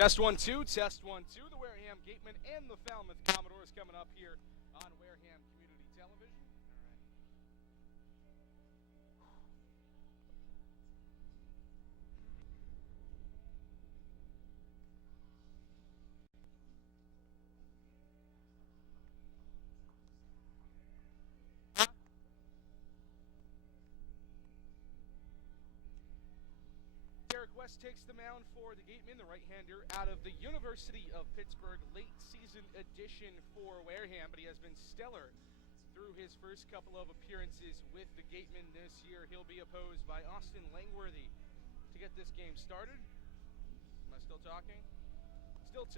Test 1-2, test 1-2. The Wareham Gatemen and the Falmouth Commodores coming up here on Wareham Community Television. Derek West takes the mound for the Gatemen, the right-hander out of the University of Pittsburgh, late season addition for Wareham, but he has been stellar through his first couple of appearances with the Gatemen this year. He'll be opposed by Austin Langworthy to get this game started. Am I still talking? Still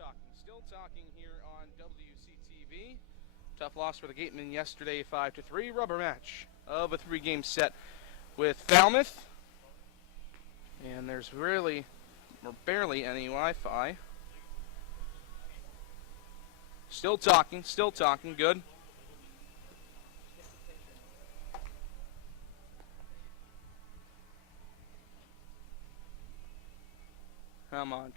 talking here on WCTV. Tough loss for the Gatemen yesterday, 5-3. Rubber match of a 3-game set with Falmouth. And there's really, or barely any Wi-Fi. Still talking, good. Come on.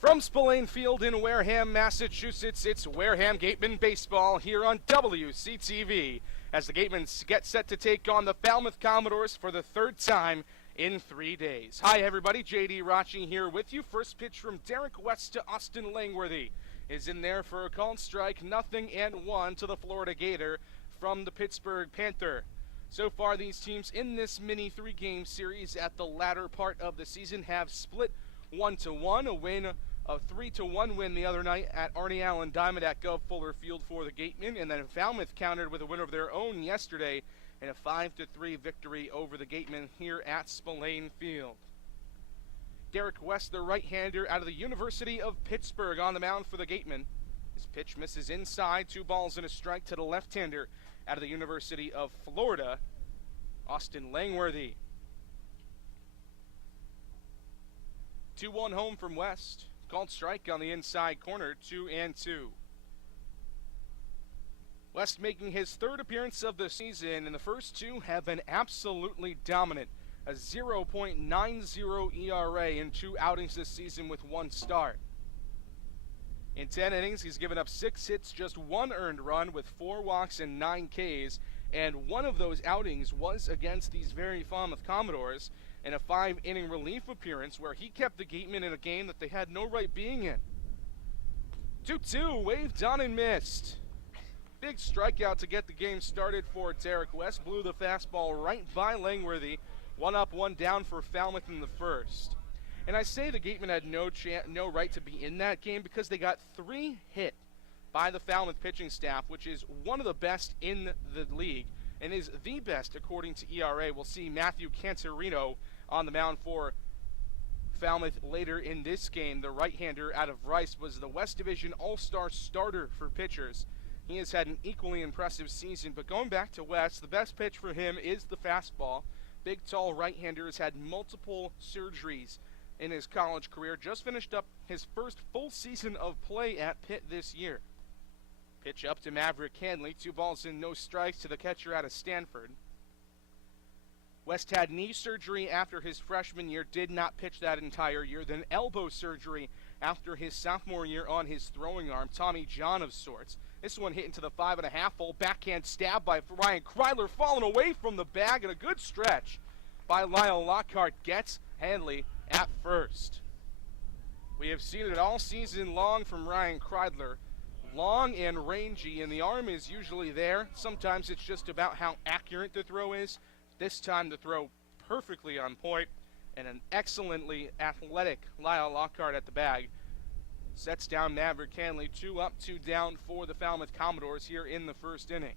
From Spillane Field in Wareham, Massachusetts, it's Wareham Gatemen baseball here on WCTV as the Gatemen get set to take on the Falmouth Commodores for the third time in 3 days. Hi everybody, J.D. Rachi here with you. First pitch from Derek West to Austin Langworthy is in there for a called strike, 0-1 to the Florida Gator from the Pittsburgh Panther. So far, these teams in this mini 3-game series at the latter part of the season have split 1-1, a win, a 3-1 win the other night at Arnie Allen Diamond at Gov Fuller Field for the Gatemen, and then Falmouth countered with a win of their own yesterday in a 5-3 victory over the Gatemen here at Spillane Field. Derek West, the right-hander out of the University of Pittsburgh, on the mound for the Gatemen. His pitch misses inside, 2 balls and a strike to the left-hander out of the University of Florida, Austin Langworthy. 2-1 home from West. Called strike on the inside corner, 2-2. West making his third appearance of the season, and the first 2 have been absolutely dominant. A 0.90 ERA in 2 outings this season with 1 start. In 10 innings, he's given up 6 hits, just 1 earned run with 4 walks and 9 Ks, and one of those outings was against these very Falmouth Commodores in a 5-inning relief appearance where he kept the Gatemen in a game that they had no right being in. 2-2, waved on and missed. Big strikeout to get the game started for Derek West. Blew the fastball right by Langworthy. 1 up, 1 down for Falmouth in the first. And I say the Gatemen had no right to be in that game because they got 3 hit by the Falmouth pitching staff, which is one of the best in the league and is the best according to ERA. We'll see Matthew Cantorino on the mound for Falmouth later in this game. The right-hander out of Rice was the West Division All-Star starter for pitchers. He has had an equally impressive season, but going back to West, the best pitch for him is the fastball. Big, tall right-hander has had multiple surgeries in his college career. Just finished up his first full season of play at Pitt this year. Pitch up to Maverick Hanley. 2 balls and no strikes to the catcher out of Stanford. West had knee surgery after his freshman year, did not pitch that entire year. Then elbow surgery after his sophomore year on his throwing arm. Tommy John of sorts. This one hit into the 5.5 hole. Backhand stab by Ryan Kreidler, falling away from the bag, and a good stretch by Lyle Lockhart gets Hanley at first. We have seen it all season long from Ryan Kreidler. Long and rangy, and the arm is usually there. Sometimes it's just about how accurate the throw is. This time the throw perfectly on point, and an excellently athletic Lyle Lockhart at the bag. Sets down Maverick Hanley. 2 up, 2 down for the Falmouth Commodores here in the first inning.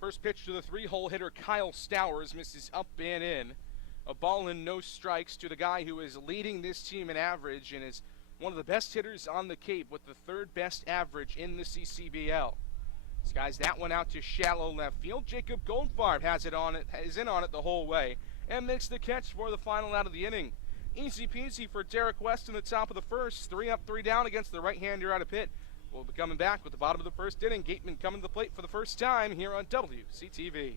First pitch to the 3-hole hitter Kyle Stowers misses up and in. A ball and no strikes to the guy who is leading this team in average and is one of the best hitters on the Cape with the 3rd best average in the CCBL. Skies that one out to shallow left field. Jacob Goldfarb is in on it the whole way and makes the catch for the final out of the inning. Easy peasy for Derek West in the top of the first. 3 up, 3 down against the right-hander out of Pitt. We'll be coming back with the bottom of the first inning. Gatemen coming to the plate for the first time here on WCTV.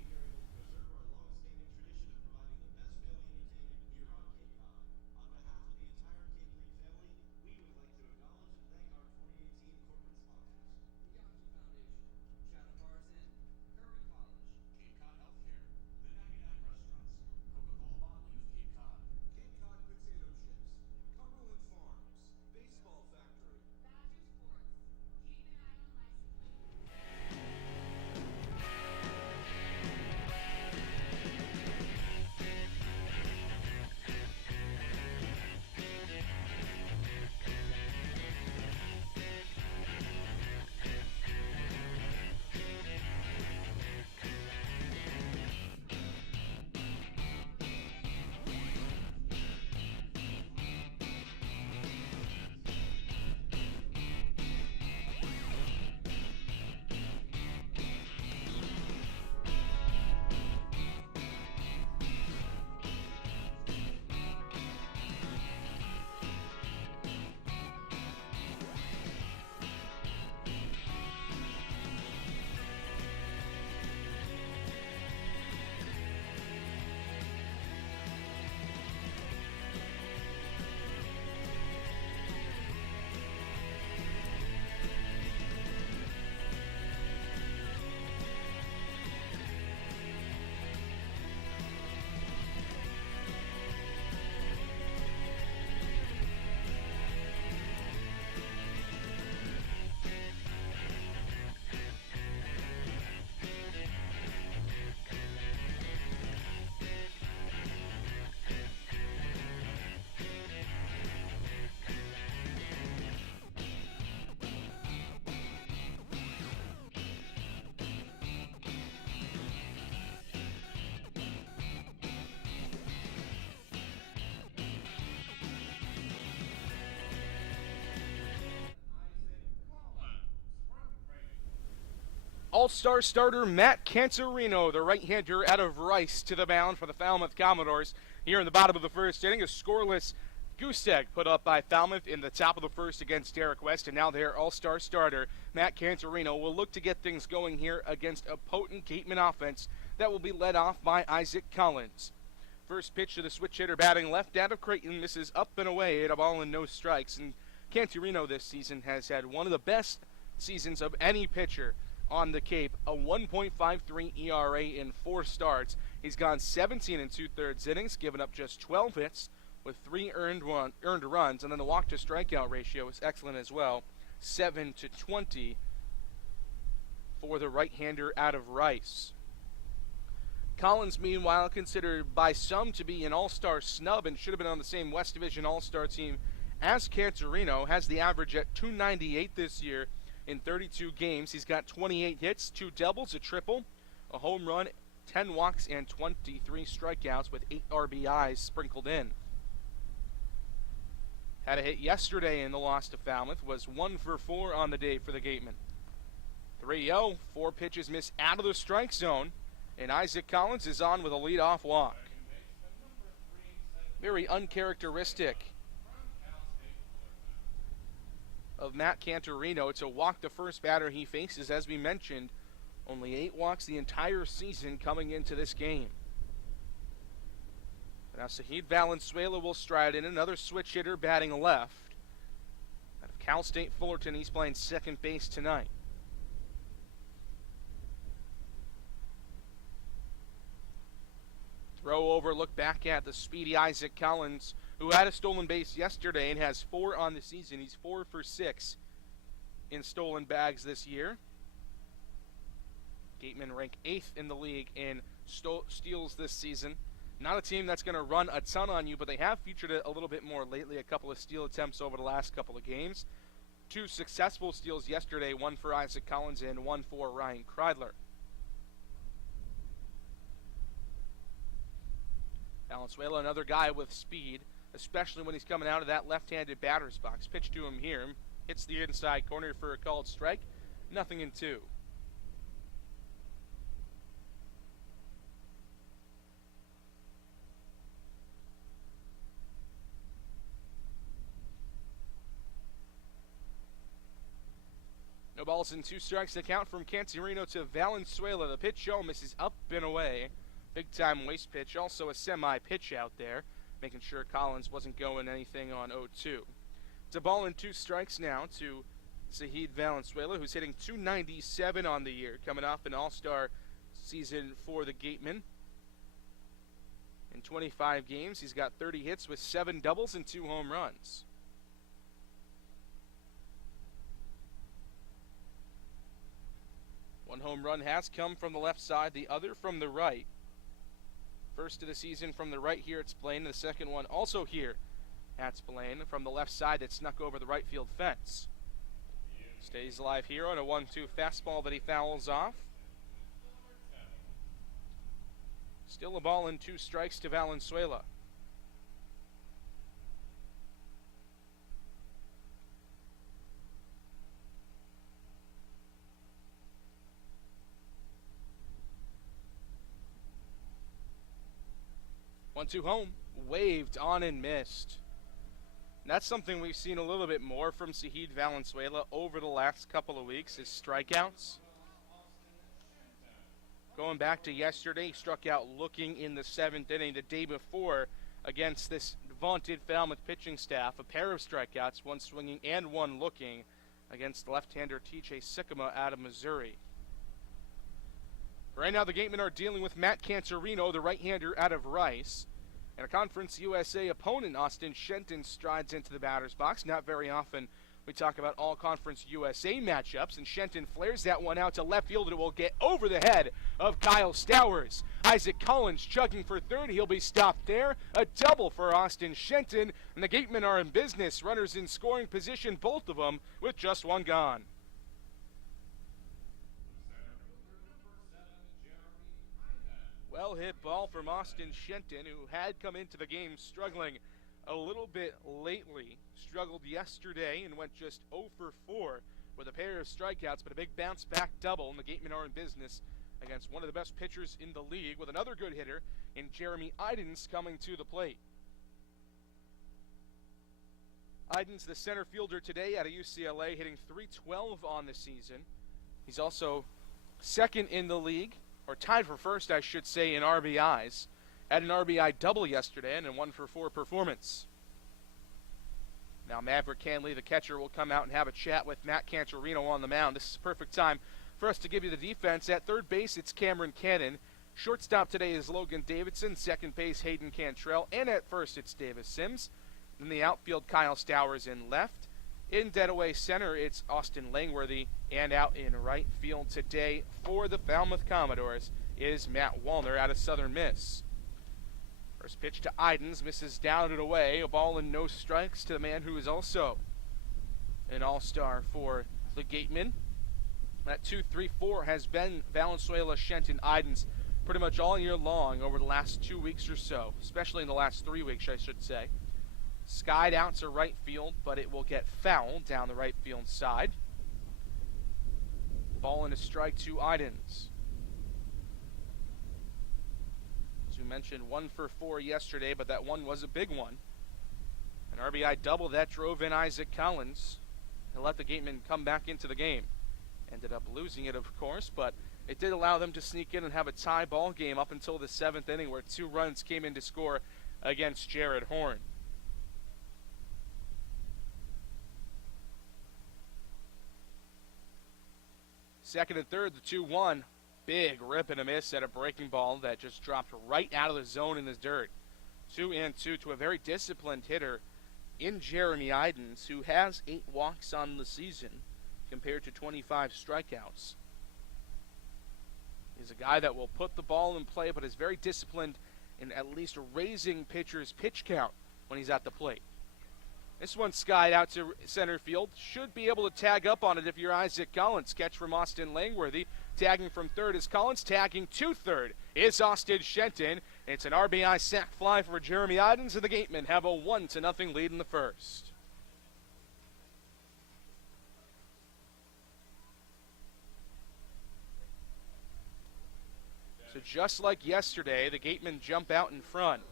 All-star starter Matt Cantorino, the right-hander out of Rice, to the mound for the Falmouth Commodores. Here in the bottom of the first inning, a scoreless goose egg put up by Falmouth in the top of the first against Derek West, and now their all-star starter, Matt Cantorino, will look to get things going here against a potent Gatemen offense that will be led off by Isaac Collins. First pitch to the switch hitter batting left out of Creighton. This is up and away at a ball and no strikes, and Cantorino this season has had one of the best seasons of any pitcher on the Cape, a 1.53 ERA in 4 starts. He's gone 17 2/3 innings, given up just 12 hits with 3 earned runs, and then the walk to strikeout ratio is excellent as well, 7-20 for the right-hander out of Rice. Collins, meanwhile, considered by some to be an all-star snub and should have been on the same West Division all-star team as Cantorino, has the average at .298 this year in 32 games. He's got 28 hits, 2 doubles, a triple, a home run, 10 walks, and 23 strikeouts with 8 RBIs sprinkled in. Had a hit yesterday in the loss to Falmouth, was 1 for 4 on the day for the Gatemen. 3-0, 4 pitches missed out of the strike zone, and Isaac Collins is on with a leadoff walk. Very uncharacteristic of Matt Cantorino to walk the first batter he faces. As we mentioned, only 8 walks the entire season coming into this game. Now Sahid Valenzuela will stride in, another switch hitter batting left. Out of Cal State Fullerton, he's playing second base tonight. Throw over, look back at the speedy Isaac Collins, who had a stolen base yesterday and has 4 on the season. He's 4 for 6 in stolen bags this year. Gatemen rank 8th in the league in steals this season. Not a team that's going to run a ton on you, but they have featured it a little bit more lately. A couple of steal attempts over the last couple of games. 2 successful steals yesterday, 1 for Isaac Collins and 1 for Ryan Kreidler. Valenzuela, another guy with speed, especially when he's coming out of that left-handed batter's box. Pitch to him here. Hits the inside corner for a called strike. Nothing in 2. No balls and 2 strikes to count from Cantorino to Valenzuela. The pitch show misses up and away. Big-time waste pitch. Also a semi-pitch out there, making sure Collins wasn't going anything on 0-2. It's a ball and 2 strikes now to Sahid Valenzuela, who's hitting .297 on the year, coming off an all-star season for the Gatemen. In 25 games, he's got 30 hits with 7 doubles and 2 home runs. One home run has come from the left side, the other from the right. First of the season from the right here at Spillane, the second one also here at Spillane from the left side that snuck over the right field fence. Stays alive here on a 1-2 fastball that he fouls off. Still a ball and 2 strikes to Valenzuela. One-two home, waved on and missed. And that's something we've seen a little bit more from Sahid Valenzuela over the last couple of weeks, is strikeouts. Going back to yesterday, he struck out looking in the 7th inning. The day before, against this vaunted Falmouth pitching staff, a pair of strikeouts, one swinging and one looking, against left-hander T.J. Sycamore out of Missouri. Right now, the Gatemen are dealing with Matt Cantorino, the right-hander out of Rice. And a Conference USA opponent, Austin Shenton, strides into the batter's box. Not very often we talk about all Conference USA matchups, and Shenton flares that one out to left field, and it will get over the head of Kyle Stowers. Isaac Collins chugging for third. He'll be stopped there. A double for Austin Shenton, and the Gatemen are in business. Runners in scoring position, both of them, with just one gone. Well hit ball from Austin Shenton, who had come into the game struggling a little bit lately. Struggled yesterday and went just 0 for 4 with a pair of strikeouts, but a big bounce-back double, and the Gatemen are in business against one of the best pitchers in the league with another good hitter in Jeremy Idens coming to the plate. Idens, the center fielder today out of UCLA, hitting .312 on the season. He's also second in the league, or tied for first, I should say, in RBIs. Had an RBI double yesterday and a 1-for-4 performance. Now Maverick Canley, the catcher, will come out and have a chat with Matt Cantorino on the mound. This is a perfect time for us to give you the defense. At third base, it's Cameron Cannon. Shortstop today is Logan Davidson. Second base, Hayden Cantrell. And at first, it's Davis Sims. In the outfield, Kyle Stowers in left. In dead-away center, it's Austin Langworthy. And out in right field today for the Falmouth Commodores is Matt Wallner out of Southern Miss. First pitch to Idens, misses down and away. A ball and no strikes to the man who is also an all-star for the Gatemen. That 2-3-4 has been Valenzuela, Shenton, Idens pretty much all year long over the last 2 weeks or so, especially in the last 3 weeks, I should say. Skied out to right field, but it will get fouled down the right field side. Ball and a strike to Idens. As we mentioned, 1-for-4 yesterday, but that one was a big one. An RBI double that drove in Isaac Collins and let the Gatemen come back into the game. Ended up losing it, of course, but it did allow them to sneak in and have a tie ball game up until the 7th inning, where 2 runs came in to score against Jared Horn. Second and third, the 2-1. Big rip and a miss at a breaking ball that just dropped right out of the zone in the dirt. 2-2 to a very disciplined hitter in Jeremy Idens, who has 8 walks on the season compared to 25 strikeouts. He's a guy that will put the ball in play, but is very disciplined in at least raising pitchers' pitch count when he's at the plate. This one skied out to center field. Should be able to tag up on it if you're Isaac Collins. Catch from Austin Langworthy. Tagging from third is Collins. Tagging to third is Austin Shenton. It's an RBI sac fly for Jeremy Idens, and the Gatemen have a 1-0 lead in the first. So just like yesterday, the Gatemen jump out in front.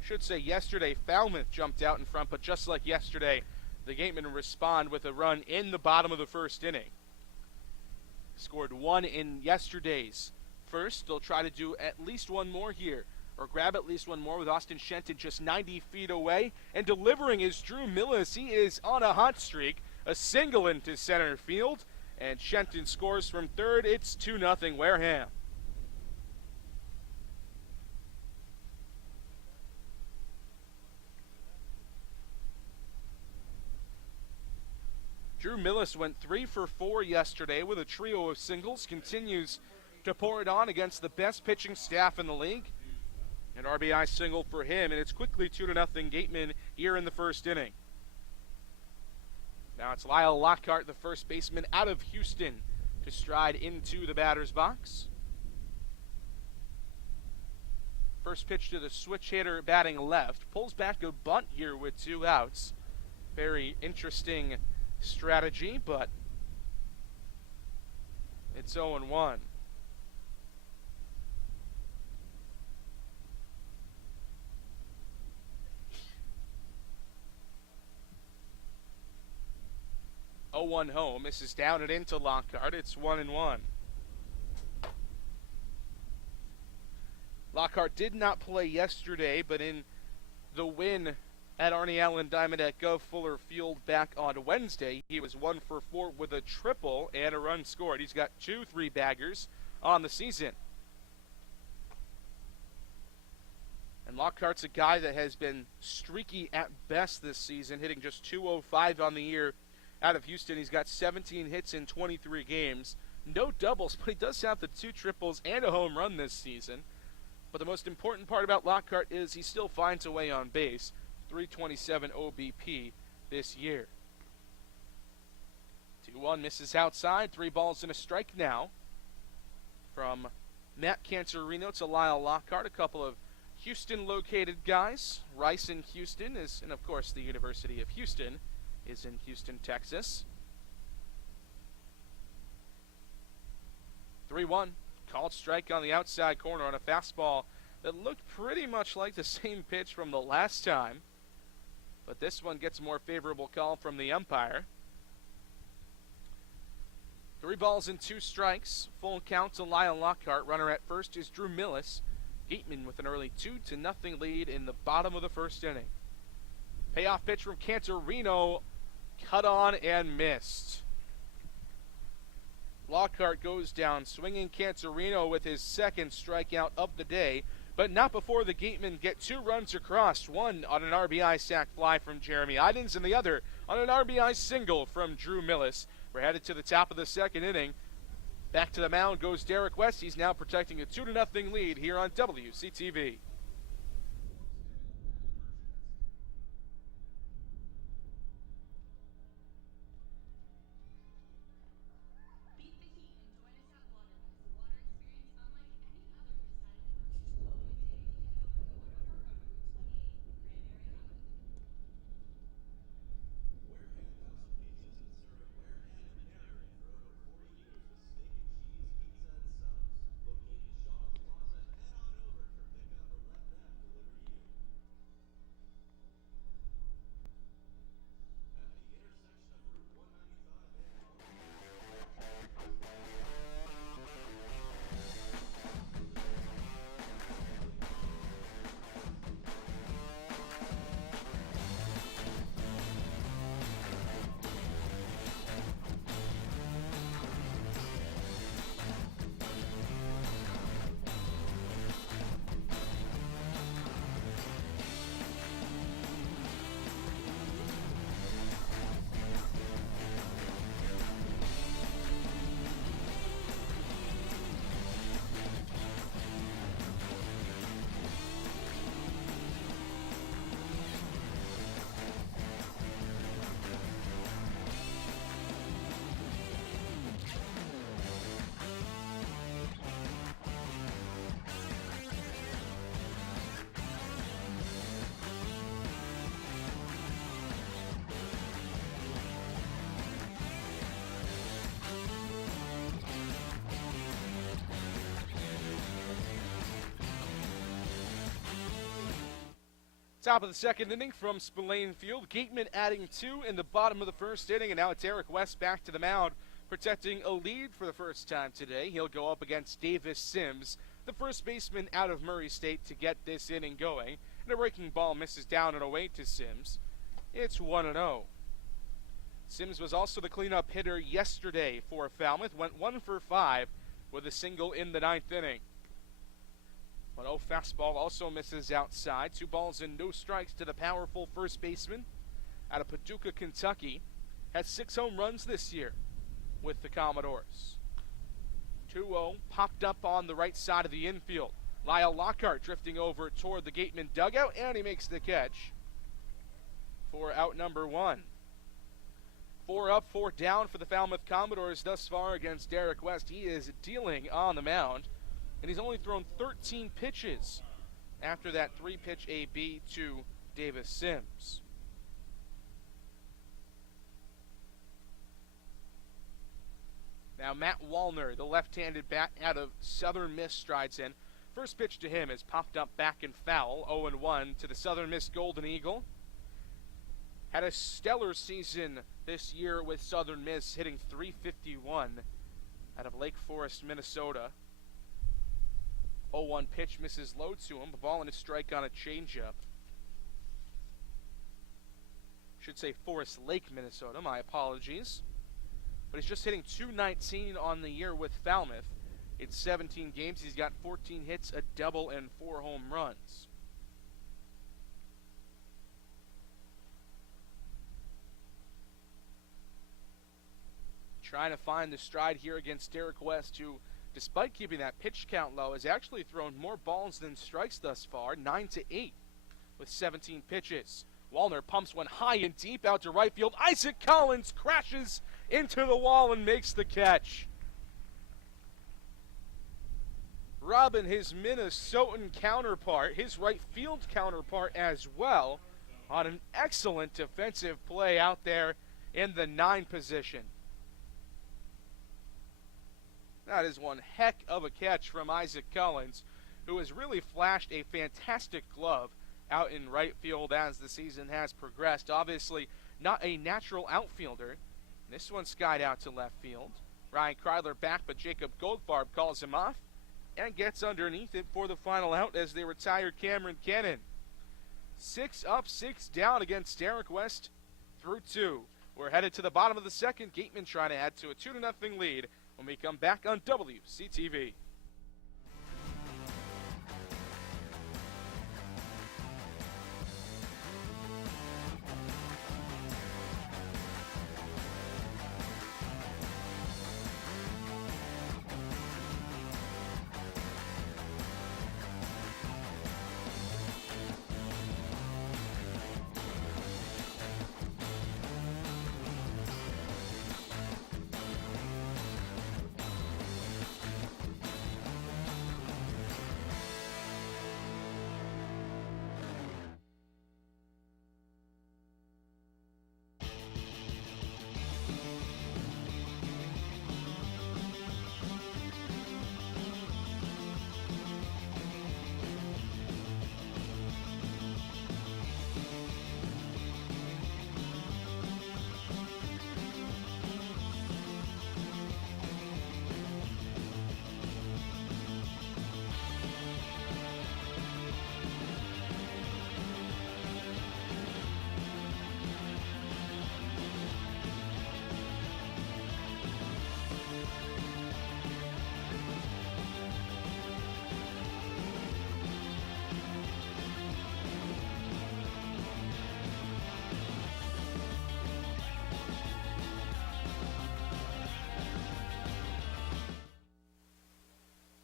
Should say yesterday Falmouth jumped out in front, but just like yesterday, the Gatemen respond with a run in the bottom of the first inning. Scored 1 in yesterday's first. They'll try to do at least one more here, or grab at least one more with Austin Shenton just 90 feet away. And delivering is Drew Millis. He is on a hot streak. A single into center field, and Shenton scores from third. It's 2-0 Wareham. Drew Millis went 3-for-4 yesterday with a trio of singles. Continues to pour it on against the best pitching staff in the league. An RBI single for him, and it's quickly 2-0 Gatemen here in the first inning. Now it's Lyle Lockhart, the first baseman out of Houston, to stride into the batter's box. First pitch to the switch hitter batting left. Pulls back a bunt here with 2 outs. Very interesting strategy, but it's 0-1. Oh, 0-1 home. Misses down and into Lockhart. It's 1-1. Lockhart did not play yesterday, but in the win at Arnie Allen Diamond at Gov Fuller Field back on Wednesday, he was 1-for-4 with a triple and a run scored. He's got 2 3-baggers on the season. And Lockhart's a guy that has been streaky at best this season, hitting just .205 on the year out of Houston. He's got 17 hits in 23 games. No doubles, but he does have the 2 triples and a home run this season. But the most important part about Lockhart is he still finds a way on base. 327 OBP this year. 2-1 misses outside. 3 balls and a strike now from Matt Cantorino to Lyle Lockhart. A couple of Houston-located guys. Rice in Houston and of course, the University of Houston is in Houston, Texas. 3-1. Called strike on the outside corner on a fastball that looked pretty much like the same pitch from the last time. But this one gets a more favorable call from the umpire. 3 balls and 2 strikes. Full count to Lyle Lockhart. Runner at first is Drew Millis. Gatemen with an early 2-0 lead in the bottom of the first inning. Payoff pitch from Cantorino. Cut on and missed. Lockhart goes down swinging. Cantorino with his second strikeout of the day, but not before the Gatemen get 2 runs across, one on an RBI sac fly from Jeremy Idens and the other on an RBI single from Drew Millis. We're headed to the top of the second inning. Back to the mound goes Derek West. He's now protecting a 2-0 lead here on WCTV. Top of the second inning from Spillane Field. Gatemen adding 2 in the bottom of the first inning, and now it's Derek West back to the mound, protecting a lead for the first time today. He'll go up against Davis Sims, the first baseman out of Murray State, to get this inning going. And a breaking ball misses down and away to Sims. It's 1-0. Sims was also the cleanup hitter yesterday for Falmouth. Went 1 for 5 with a single in the 9th inning. 1-0 fastball also misses outside. 2 balls and no strikes to the powerful first baseman out of Paducah, Kentucky. Has 6 home runs this year with the Commodores. 2-0 popped up on the right side of the infield. Lyle Lockhart drifting over toward the Gatemen dugout, and he makes the catch for out number 1. 4 up, 4 down for the Falmouth Commodores thus far against Derek West. He is dealing on the mound, and he's only thrown 13 pitches after that 3-pitch AB to Davis Sims. Now Matt Wallner, the left-handed bat out of Southern Miss, strides in. First pitch to him is popped up back and foul, 0-1 to the Southern Miss Golden Eagle. Had a stellar season this year with Southern Miss, hitting .351 out of Lake Forest, Minnesota. 0-1 pitch misses low to him. The ball and a strike on a changeup. Should say Forest Lake, Minnesota. My apologies. But he's just hitting .219 on the year with Falmouth. In 17 games, he's got 14 hits, a double, and 4 home runs. Trying to find the stride here against Derek West, who, despite keeping that pitch count low, has actually thrown more balls than strikes thus far, 9-8 with 17 pitches. Wallner pumps one high and deep out to right field. Isaac Collins crashes into the wall and makes the catch. Robin, his Minnesotan counterpart, his right field counterpart as well, on an excellent defensive play out there in the 9 position. That is one heck of a catch from Isaac Collins, who has really flashed a fantastic glove out in right field as the season has progressed. Obviously, not a natural outfielder. This one skied out to left field. Ryan Kreidler back, but Jacob Goldfarb calls him off and gets underneath it for the final out as they retire Cameron Cannon. 6 up, 6 down against Derek West through 2. We're headed to the bottom of the second. Gatemen trying to add to a 2-0 lead when we come back on WCTV.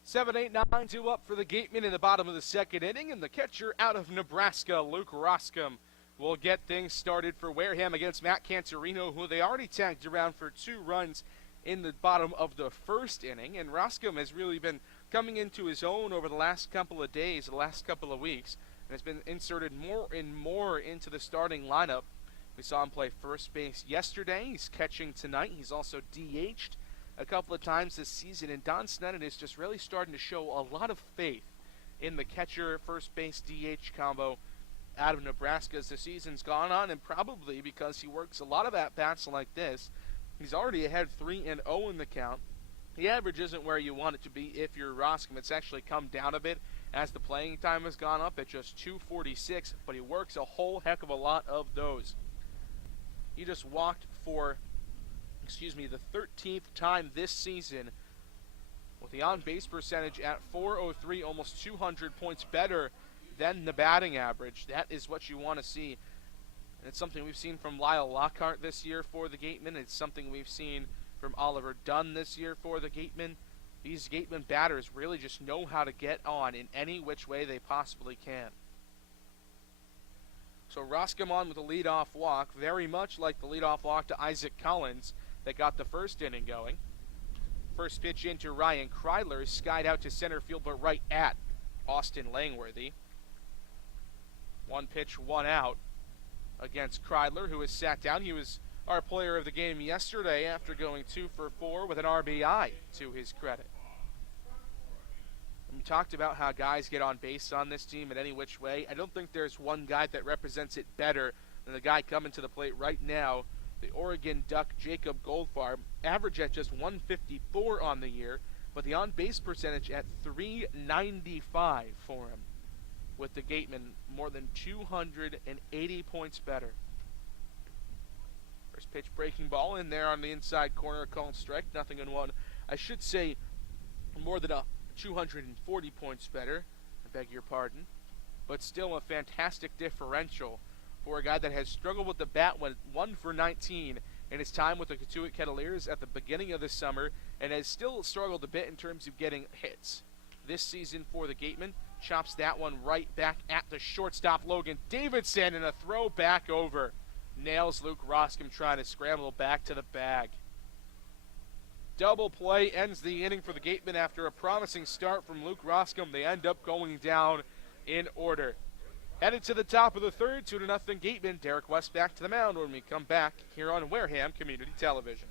Seven, 8, 9, 2 up for the Gatemen in the bottom of the second inning, and the catcher out of Nebraska, Luke Roscom, will get things started for Wareham against Matt Cantorino, who they already tagged around for 2 runs in the bottom of the first inning. And Roscom has really been coming into his own over the last couple of days, the last couple of weeks, and has been inserted more and more into the starting lineup. We saw him play first base yesterday. He's catching tonight. He's also DH'd a couple of times this season, and Don Sneddon is just really starting to show a lot of faith in the catcher first base DH combo out of Nebraska as the season's gone on, and probably because he works a lot of at-bats like this. He's already ahead 3-0 in the count. The average isn't where you want it to be if you're Roscom. It's actually come down a bit as the playing time has gone up at just 246, but he works a whole heck of a lot of those. He just walked for the 13th time this season, with the on-base percentage at .403, almost 200 points better than the batting average. That is what you want to see. And it's something we've seen from Lyle Lockhart this year for the Gatemen. It's something we've seen from Oliver Dunn this year for the Gatemen. These Gatemen batters really just know how to get on in any which way they possibly can. So Roscom on with a leadoff walk, very much like the leadoff walk to Isaac Collins that got the first inning going. First pitch into Ryan Kreidler, skied out to center field, but right at Austin Langworthy. 1 pitch, 1 out against Kreidler, who has sat down. He was our player of the game yesterday after going 2 for 4 with an RBI to his credit. We talked about how guys get on base on this team in any which way. I don't think there's one guy that represents it better than the guy coming to the plate right now, the Oregon Duck Jacob Goldfarb. Average at just 154 on the year, but the on-base percentage at 395 for him, with the Gatemen more than 280 points better. First pitch breaking ball in there on the inside corner, called strike, 0-1. I should say more than 240 points better, I beg your pardon, but still a fantastic differential for a guy that has struggled with the bat, went 1 for 19 in his time with the Catuit Cavaliers at the beginning of the summer, and has still struggled a bit in terms of getting hits. This season for the Gatemen, chops that one right back at the shortstop, Logan Davidson, and a throw back over. Nails Luke Roscom trying to scramble back to the bag. Double play ends the inning for the Gatemen after a promising start from Luke Roscom. They end up going down in order. Headed to the top of the third, 2-0 Gatemen. Derek West back to the mound when we come back here on Wareham Community Television.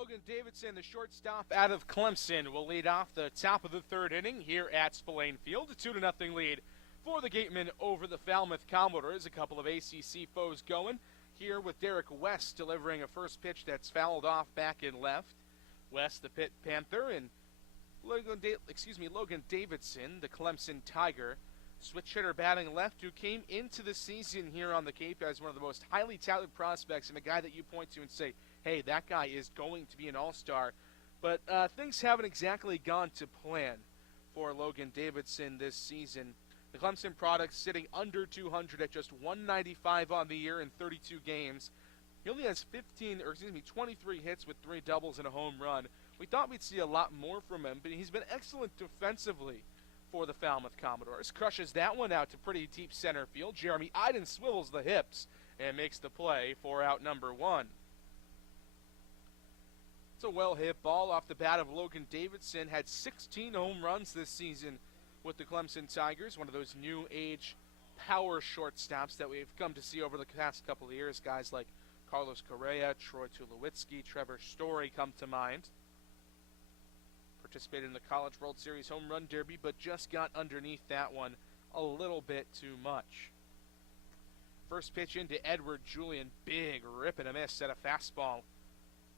Logan Davidson, the shortstop out of Clemson, will lead off the top of the third inning here at Spillane Field. A 2-0 lead for the Gatemen over the Falmouth Commodores. A couple of ACC foes going here with Derek West delivering a first pitch that's fouled off back in left. West, the Pitt Panther, and Logan Davidson, the Clemson Tiger. Switch hitter batting left, who came into the season here on the Cape as one of the most highly touted prospects and a guy that you point to and say, hey, that guy is going to be an all-star. But things haven't exactly gone to plan for Logan Davidson this season. The Clemson product sitting under 200 at just 195 on the year in 32 games. He only has 23 hits with 3 doubles and a home run. We thought we'd see a lot more from him, but he's been excellent defensively for the Falmouth Commodores. Crushes that one out to pretty deep center field. Jeremy Iden swivels the hips and makes the play for out number 1. It's a well-hit ball off the bat of Logan Davidson. Had 16 home runs this season with the Clemson Tigers. One of those new age power shortstops that we've come to see over the past couple of years. Guys like Carlos Correa, Troy Tulowitzki, Trevor Story come to mind. Participated in the College World Series Home Run Derby, but just got underneath that one a little bit too much. First pitch into Edward Julian. Big rip and a miss at a fastball.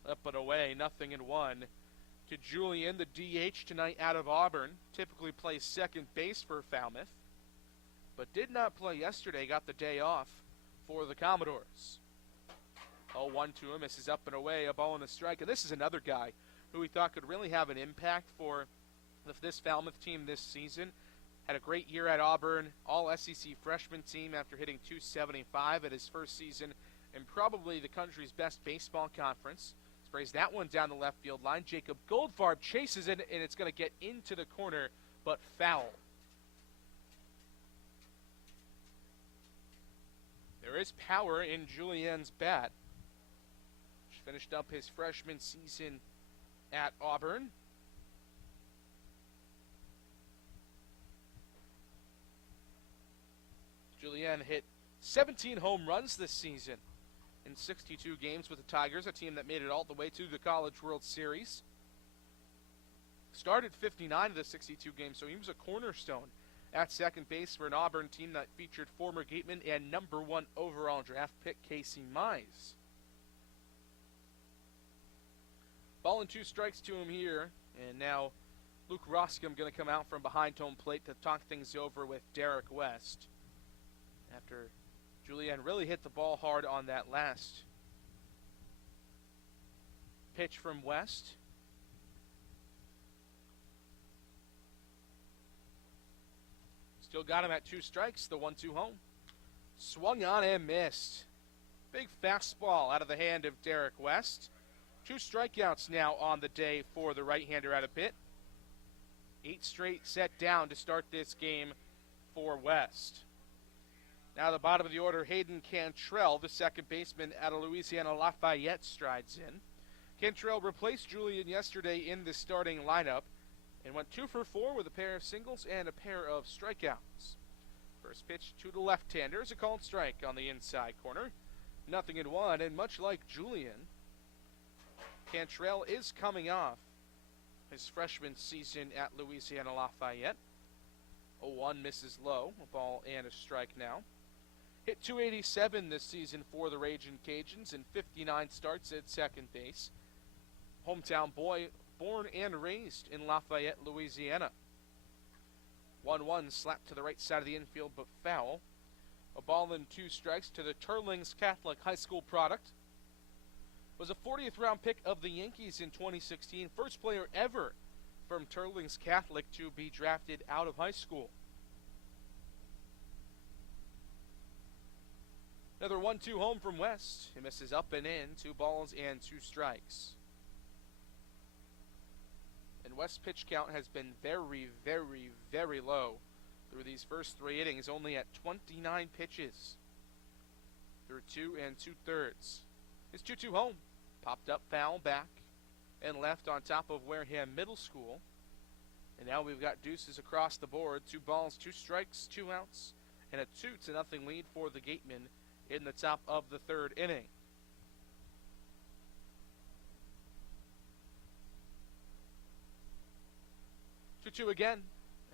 Up and away, 0-1. To Julian, the DH tonight out of Auburn. Typically plays second base for Falmouth, but did not play yesterday. Got the day off for the Commodores. 0-1 to him. This is up and away, a ball and a strike. And this is another guy who we thought could really have an impact for this Falmouth team this season. Had a great year at Auburn, all SEC freshman team after hitting .275 at his first season in probably the country's best baseball conference. Sprays that one down the left field line. Jacob Goldfarb chases it, and it's going to get into the corner, but foul. There is power in Julien's bat. He finished up his freshman season at Auburn. Julien hit 17 home runs this season in 62 games with the Tigers, a team that made it all the way to the College World Series. Started 59 of the 62 games, so he was a cornerstone at second base for an Auburn team that featured former Gatemen and #1 overall draft pick Casey Mize. Ball and 2 strikes to him here, and now Luke Roscom going to come out from behind home plate to talk things over with Derek West. After Julian really hit the ball hard on that last pitch from West. Still got him at 2 strikes, the 1-2 home. Swung on and missed. Big fastball out of the hand of Derek West. 2 strikeouts now on the day for the right-hander out of Pitt. 8 straight set down to start this game for West. Now the bottom of the order, Hayden Cantrell, the second baseman out of Louisiana Lafayette, strides in. Cantrell replaced Julian yesterday in the starting lineup and went 2 for 4 with a pair of singles and a pair of strikeouts. First pitch to the left-hander is a called strike on the inside corner. 0-1, and much like Julian, Cantrell is coming off his freshman season at Louisiana Lafayette. 0-1 misses low, a ball and a strike now. Hit 287 this season for the Ragin' Cajuns and 59 starts at second base. Hometown boy, born and raised in Lafayette, Louisiana. 1-1 slapped to the right side of the infield, but foul. A ball and 2 strikes to the Turlings Catholic High School product. Was a 40th round pick of the Yankees in 2016. First player ever from Turlings Catholic to be drafted out of high school. Another 1-2 home from West. He misses up and in, 2 balls and 2 strikes. And West's pitch count has been very, very, very low through these first 3 innings, only at 29 pitches through 2 2/3. His 2-2 home popped up foul back and left on top of Wareham Middle School. And now we've got deuces across the board. 2 balls, 2 strikes, 2 outs, and a 2-0 lead for the Gatemen in the top of the 3rd inning. Two again,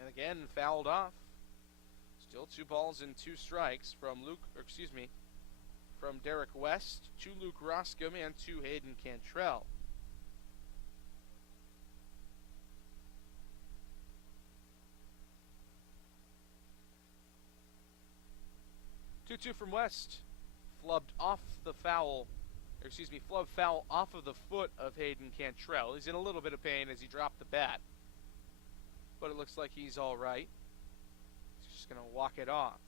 and again fouled off. Still 2 balls and 2 strikes from Derek West to Luke Roscom and to Hayden Cantrell. Two from West, flubbed foul off of the foot of Hayden Cantrell. He's in a little bit of pain as he dropped the bat, but it looks like he's all right. He's just going to walk it off.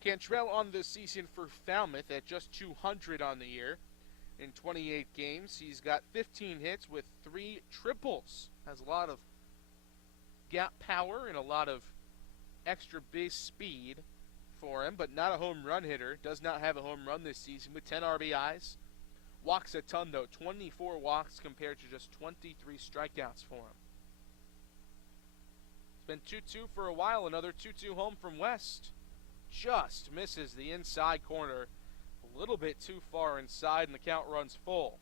Cantrell on the season for Falmouth at just 200 on the year. In 28 games, he's got 15 hits with 3 triples. Has a lot of gap power and a lot of extra base speed for him, but not a home run hitter. Does not have a home run this season with 10 RBIs. Walks a ton, though. 24 walks compared to just 23 strikeouts for him. It's been 2-2 for a while. Another 2-2 home from West. Just misses the inside corner. A little bit too far inside, and the count runs full.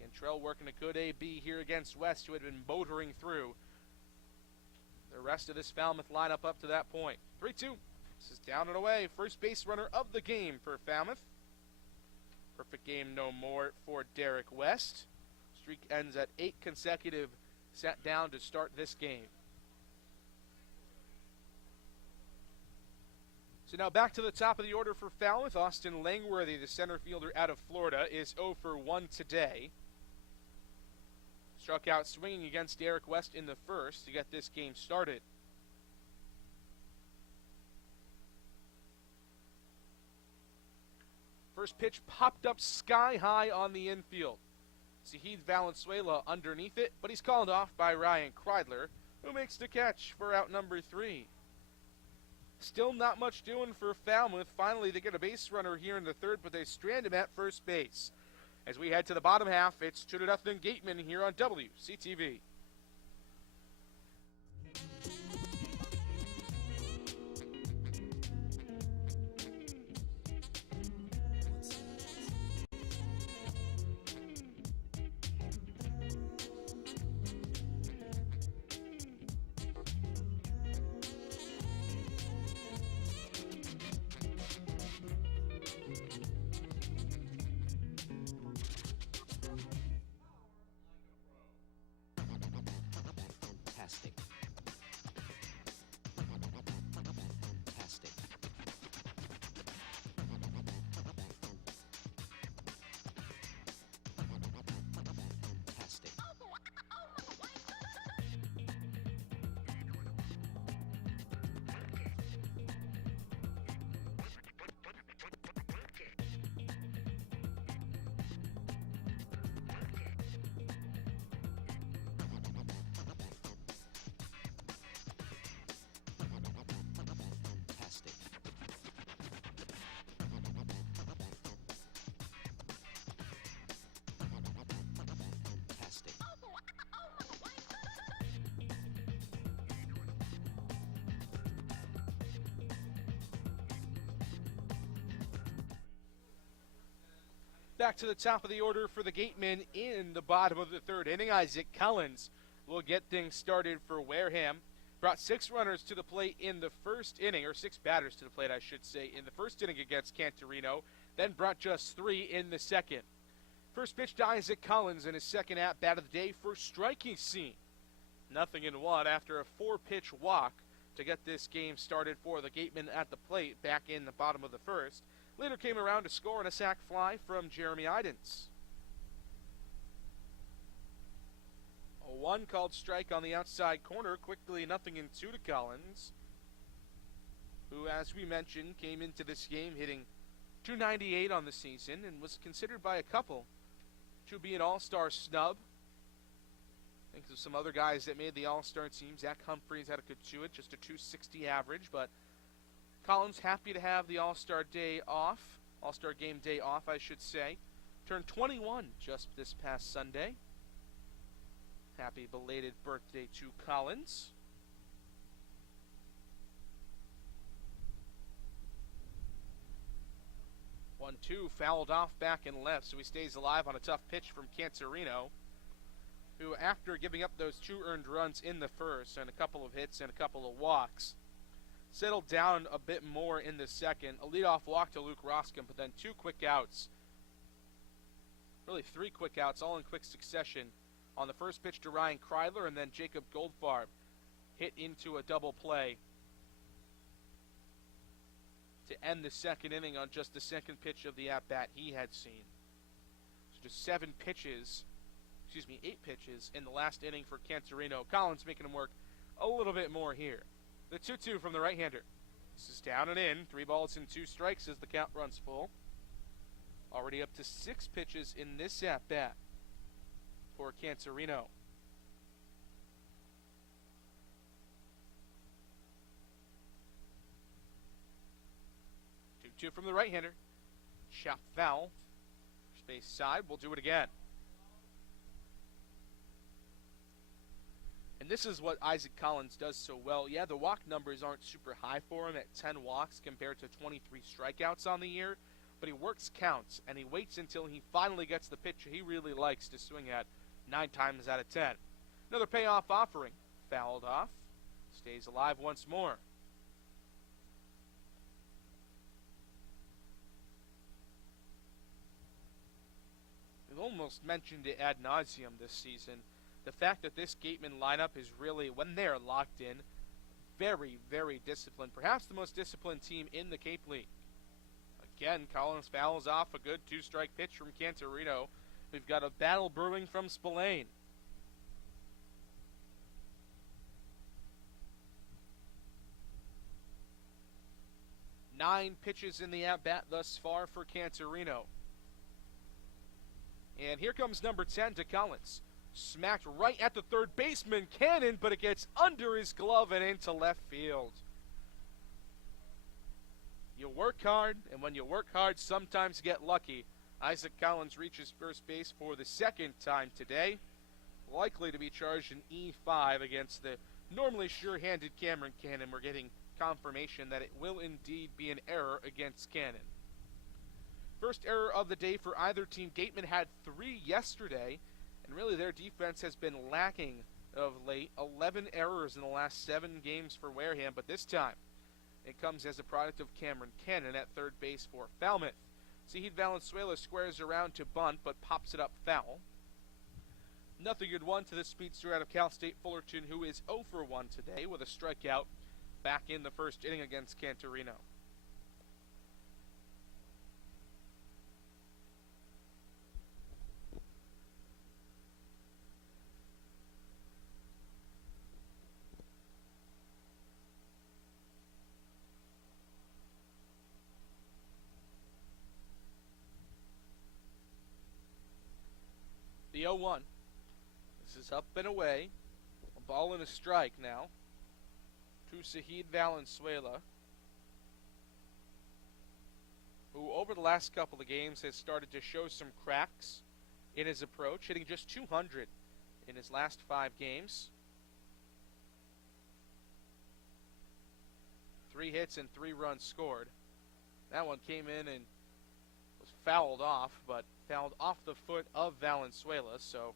Cantrell working a good AB here against West, who had been motoring through the rest of this Falmouth lineup up to that point. 3-2. This is down and away. First base runner of the game for Falmouth. Perfect game no more for Derek West. Streak ends at 8 consecutive set down to start this game. So now back to the top of the order for Falmouth. Austin Langworthy, the center fielder out of Florida, is 0 for 1 today. Struck out swinging against Derek West in the first to get this game started. First pitch popped up sky high on the infield. Zahid Valenzuela underneath it, but he's called off by Ryan Kreidler, who makes the catch for out number 3. Still not much doing for Falmouth. Finally, they get a base runner here in the third, but they strand him at first base. As we head to the bottom half, it's 2-0 Gatemen here on WCTV. Back to the top of the order for the Gatemen in the bottom of the third inning. Isaac Collins will get things started for Wareham. Brought 6 runners to the plate in the first inning, or 6 batters to the plate, I should say, in the first inning against Cantorino, then brought just 3 in the second. First pitch to Isaac Collins in his second at-bat of the day for striking scene. 0-1 after a 4-pitch walk to get this game started for the Gatemen at the plate back in the bottom of the first. Later came around to score on a sac fly from Jeremy Idens. A 1 called strike on the outside corner, quickly 0-2 to Collins, who, as we mentioned, came into this game hitting .298 on the season and was considered by a couple to be an all-star snub. I think there's some other guys that made the all-star team. Zach Humphreys had a good to it, just a .260 average, but Collins happy to have the All-Star day off, All-Star game day off, I should say. Turned 21 just this past Sunday. Happy belated birthday to Collins. One-two, fouled off back and left, so he stays alive on a tough pitch from Cantorino, who, after giving up those 2 earned runs in the first and a couple of hits and a couple of walks, settled down a bit more in the second. A leadoff walk to Luke Roscom, but then 2 quick outs. Really 3 quick outs, all in quick succession. On the first pitch to Ryan Kreidler, and then Jacob Goldfarb hit into a double play to end the second inning on just the second pitch of the at-bat he had seen. So just 8 pitches in the last inning for Cantorino. Collins making him work a little bit more here. The 2-2 from the right-hander. This is down and in. 3 balls and 2 strikes as the count runs full. Already up to 6 pitches in this at-bat for Cantorino. 2-2 from the right-hander. Chop foul. Space side. We'll do it again. And this is what Isaac Collins does so well. Yeah, the walk numbers aren't super high for him at 10 walks compared to 23 strikeouts on the year, but he works counts, and he waits until he finally gets the pitch he really likes to swing at 9 times out of 10. Another payoff offering. Fouled off. Stays alive once more. We've almost mentioned it ad nauseum this season. The fact that this Gatemen lineup is really, when they're locked in, very, very disciplined. Perhaps the most disciplined team in the Cape League. Again, Collins fouls off a good 2-strike pitch from Cantorino. We've got a battle brewing from Spillane. Nine pitches in the at-bat thus far for Cantorino. And here comes number 10 to Collins. Smacked right at the third baseman, Cannon, but it gets under his glove and into left field. You work hard, and when you work hard, sometimes get lucky. Isaac Collins reaches first base for the second time today. Likely to be charged in E5 against the normally sure-handed Cameron Cannon. We're getting confirmation that it will indeed be an error against Cannon. First error of the day for either team. Gatemen had 3 yesterday, and really their defense has been lacking of late. 11 errors in the last 7 games for Wareham, but this time it comes as a product of Cameron Cannon at third base for Falmouth. Sahid Valenzuela squares around to bunt, but pops it up foul. 0-1 to the speedster out of Cal State Fullerton, who is 0 for 1 today with a strikeout back in the first inning against Cantorino. The 0-1. This is up and away. A ball and a strike now to Sahid Valenzuela, who over the last couple of games has started to show some cracks in his approach, hitting just 200 in his last 5 games. 3 hits and 3 runs scored. That one came in and was fouled off, but fouled off the foot of Valenzuela, so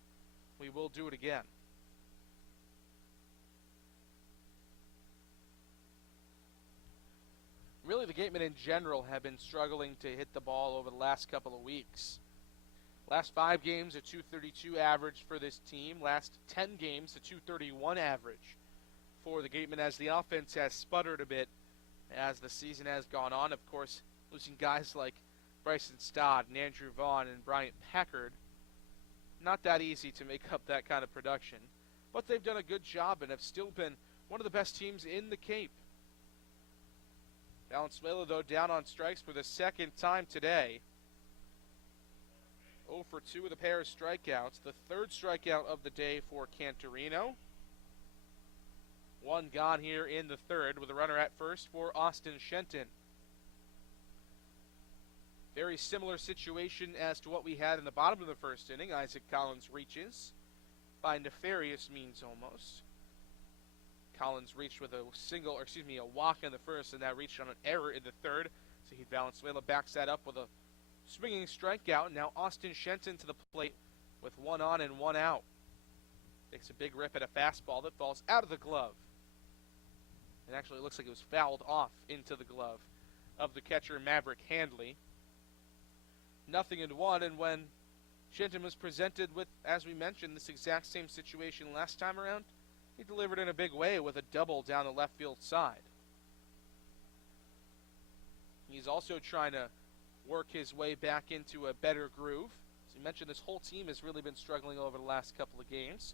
we will do it again. Really, the Gatemen in general have been struggling to hit the ball over the last couple of weeks. Last 5 games, a .232 average for this team. Last 10 games, a .231 average for the Gatemen, as the offense has sputtered a bit as the season has gone on. Of course, losing guys like Bryson Stott and Andrew Vaughn and Bryant Packard. Not that easy to make up that kind of production. But they've done a good job and have still been one of the best teams in the Cape. Valenzuela, though, down on strikes for the second time today. 0 for 2 with a pair of strikeouts. The third strikeout of the day for Cantorino. 1 gone here in the third with a runner at first for Austin Shenton. Very similar situation as to what we had in the bottom of the first inning. Isaac Collins reaches by nefarious means almost. Collins reached with a walk in the first, and that reached on an error in the third. Zahid Valenzuela backs that up with a swinging strikeout. Now Austin Shenton to the plate with 1 on and 1 out. Takes a big rip at a fastball that falls out of the glove. It actually looks like it was fouled off into the glove of the catcher Maverick Handley. 0-1, and when Shenton was presented with, as we mentioned, this exact same situation last time around, he delivered in a big way with a double down the left field side. He's also trying to work his way back into a better groove. As you mentioned, this whole team has really been struggling over the last couple of games.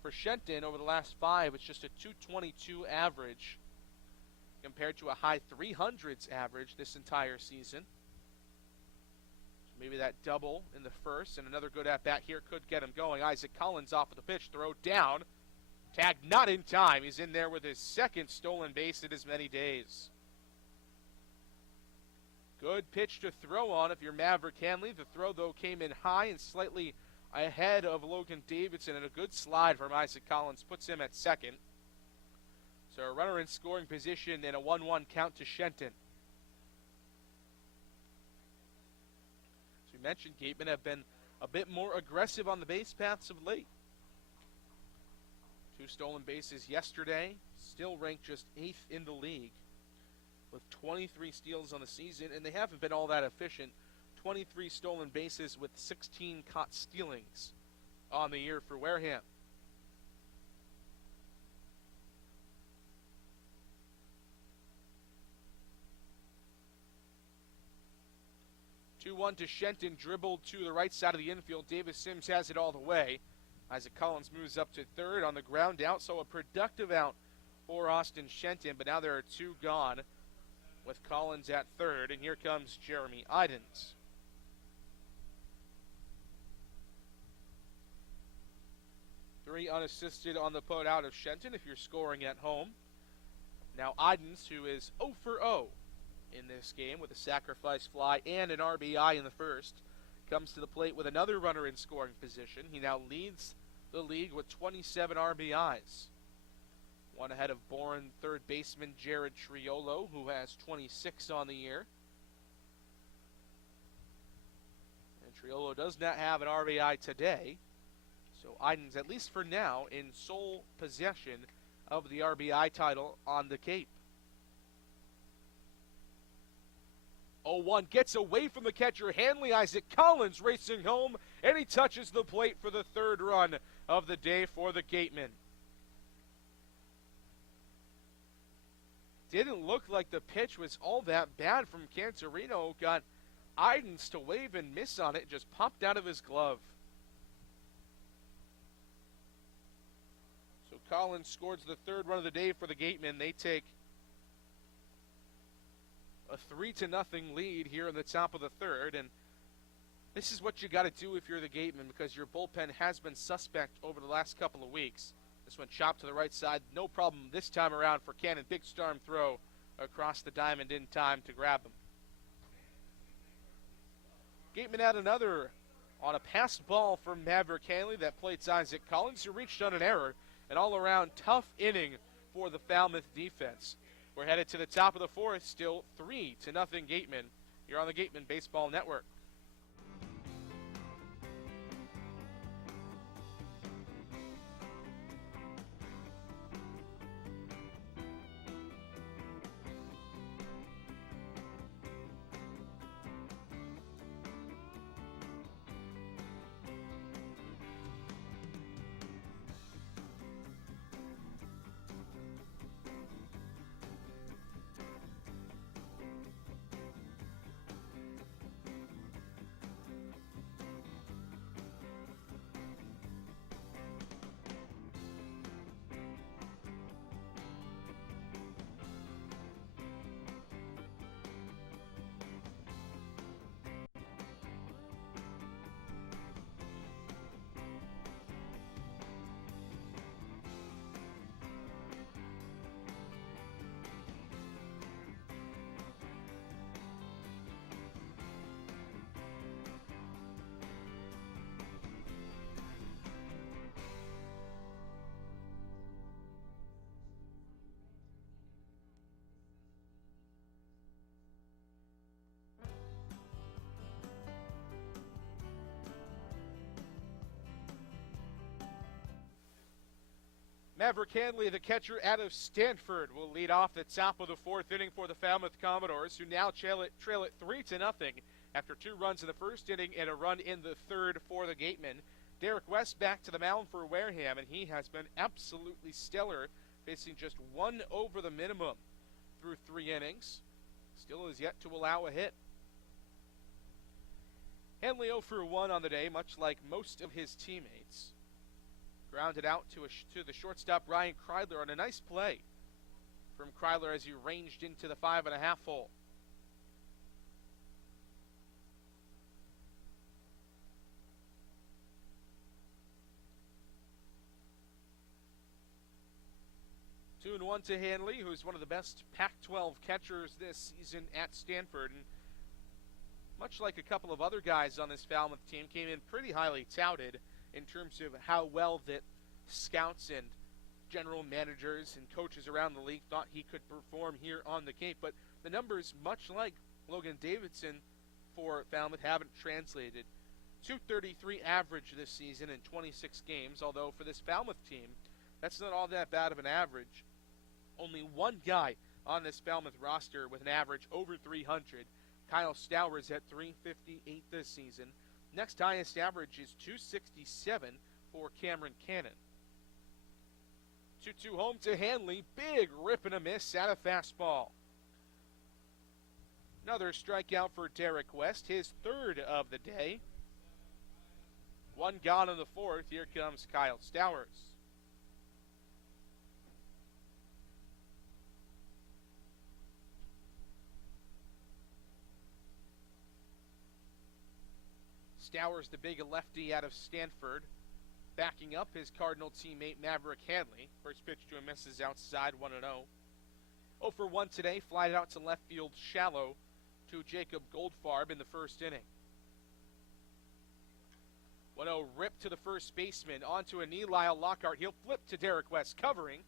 For Shenton, over the last 5, it's just a .222 average compared to a high 300s average this entire season. So maybe that double in the first and another good at-bat here could get him going. Isaac Collins off of the pitch, throw down. Tag not in time. He's in there with his second stolen base in as many days. Good pitch to throw on if you're Maverick Handley. The throw, though, came in high and slightly ahead of Logan Davidson, and a good slide from Isaac Collins puts him at second. So a runner in scoring position and a 1-1 count to Shenton. As we mentioned, Gatemen have been a bit more aggressive on the base paths of late. 2 stolen bases yesterday, still ranked just 8th in the league with 23 steals on the season, and they haven't been all that efficient. 23 stolen bases with 16 caught stealings on the year for Wareham. Two-1 to Shenton, dribbled to the right side of the infield. Davis Sims has it all the way. Isaac Collins moves up to third on the ground out, so a productive out for Austin Shenton, but now there are 2 gone with Collins at third, and here comes Jeremy Idens. Three unassisted on the put out of Shenton if you're scoring at home. Now Idens, who is 0 for 0 in this game with a sacrifice fly and an RBI in the first, comes to the plate with another runner in scoring position. He now leads the league with 27 RBIs. One ahead of Bourne third baseman Jared Triolo, who has 26 on the year. And Triolo does not have an RBI today. So Idens, at least for now, in sole possession of the RBI title on the Cape. 0-1 gets away from the catcher Handley. Isaac Collins racing home, and he touches the plate for the third run of the day for the Gatemen. Didn't look like the pitch was all that bad from Cantorino. Got Idens to wave and miss on it, just popped out of his glove. So Collins scores the third run of the day for the Gatemen. They take a 3-0 lead here in the top of the third, and this is what you got to do if you're the Gatemen, because your bullpen has been suspect over the last couple of weeks. This one chopped to the right side, no problem this time around for Cannon. Big storm throw across the diamond in time to grab him. Gatemen had another on a passed ball from Maverick Handley that plates Isaac Collins, who reached on an error. An all-around tough inning for the Falmouth defense. We're headed to the top of the fourth, still 3-0 Gatemen. You're on the Gatemen Baseball Network. Maverick Hanley, the catcher out of Stanford, will lead off the top of the fourth inning for the Falmouth Commodores, who now trail it 3-0 after 2 runs in the first inning and a run in the third for the Gatemen. Derek West back to the mound for Wareham, and he has been absolutely stellar, facing just 1 over the minimum through 3 innings. Still has yet to allow a hit. Hanley 0 for 1 on the day, much like most of his teammates. Grounded out to the shortstop, Ryan Kreidler, on a nice play from Kreidler as he ranged into the 5.5 hole. Two and one to Hanley, who's one of the best Pac-12 catchers this season at Stanford. And much like a couple of other guys on this Falmouth team, came in pretty highly touted in terms of how well that scouts and general managers and coaches around the league thought he could perform here on the Cape. But the numbers, much like Logan Davidson for Falmouth, haven't translated. .233 average this season in 26 games, although for this Falmouth team, that's not all that bad of an average. Only one guy on this Falmouth roster with an average over 300. Kyle Stowers at 358 this season. Next highest average is 267 for Cameron Cannon. 2-2 home to Hanley. Big rip and a miss out of fastball. Another strikeout for Derek West, his third of the day. 1 gone in the fourth. Here comes Kyle Stowers. Stowers, the big lefty out of Stanford, backing up his Cardinal teammate Maverick Hanley. First pitch to a miss is outside, 1-0. 0 for 1 today, flied out to left field shallow to Jacob Goldfarb in the first inning. 1-0 rip to the first baseman, onto a knee, Lyle Lockhart. He'll flip to Derek West, covering.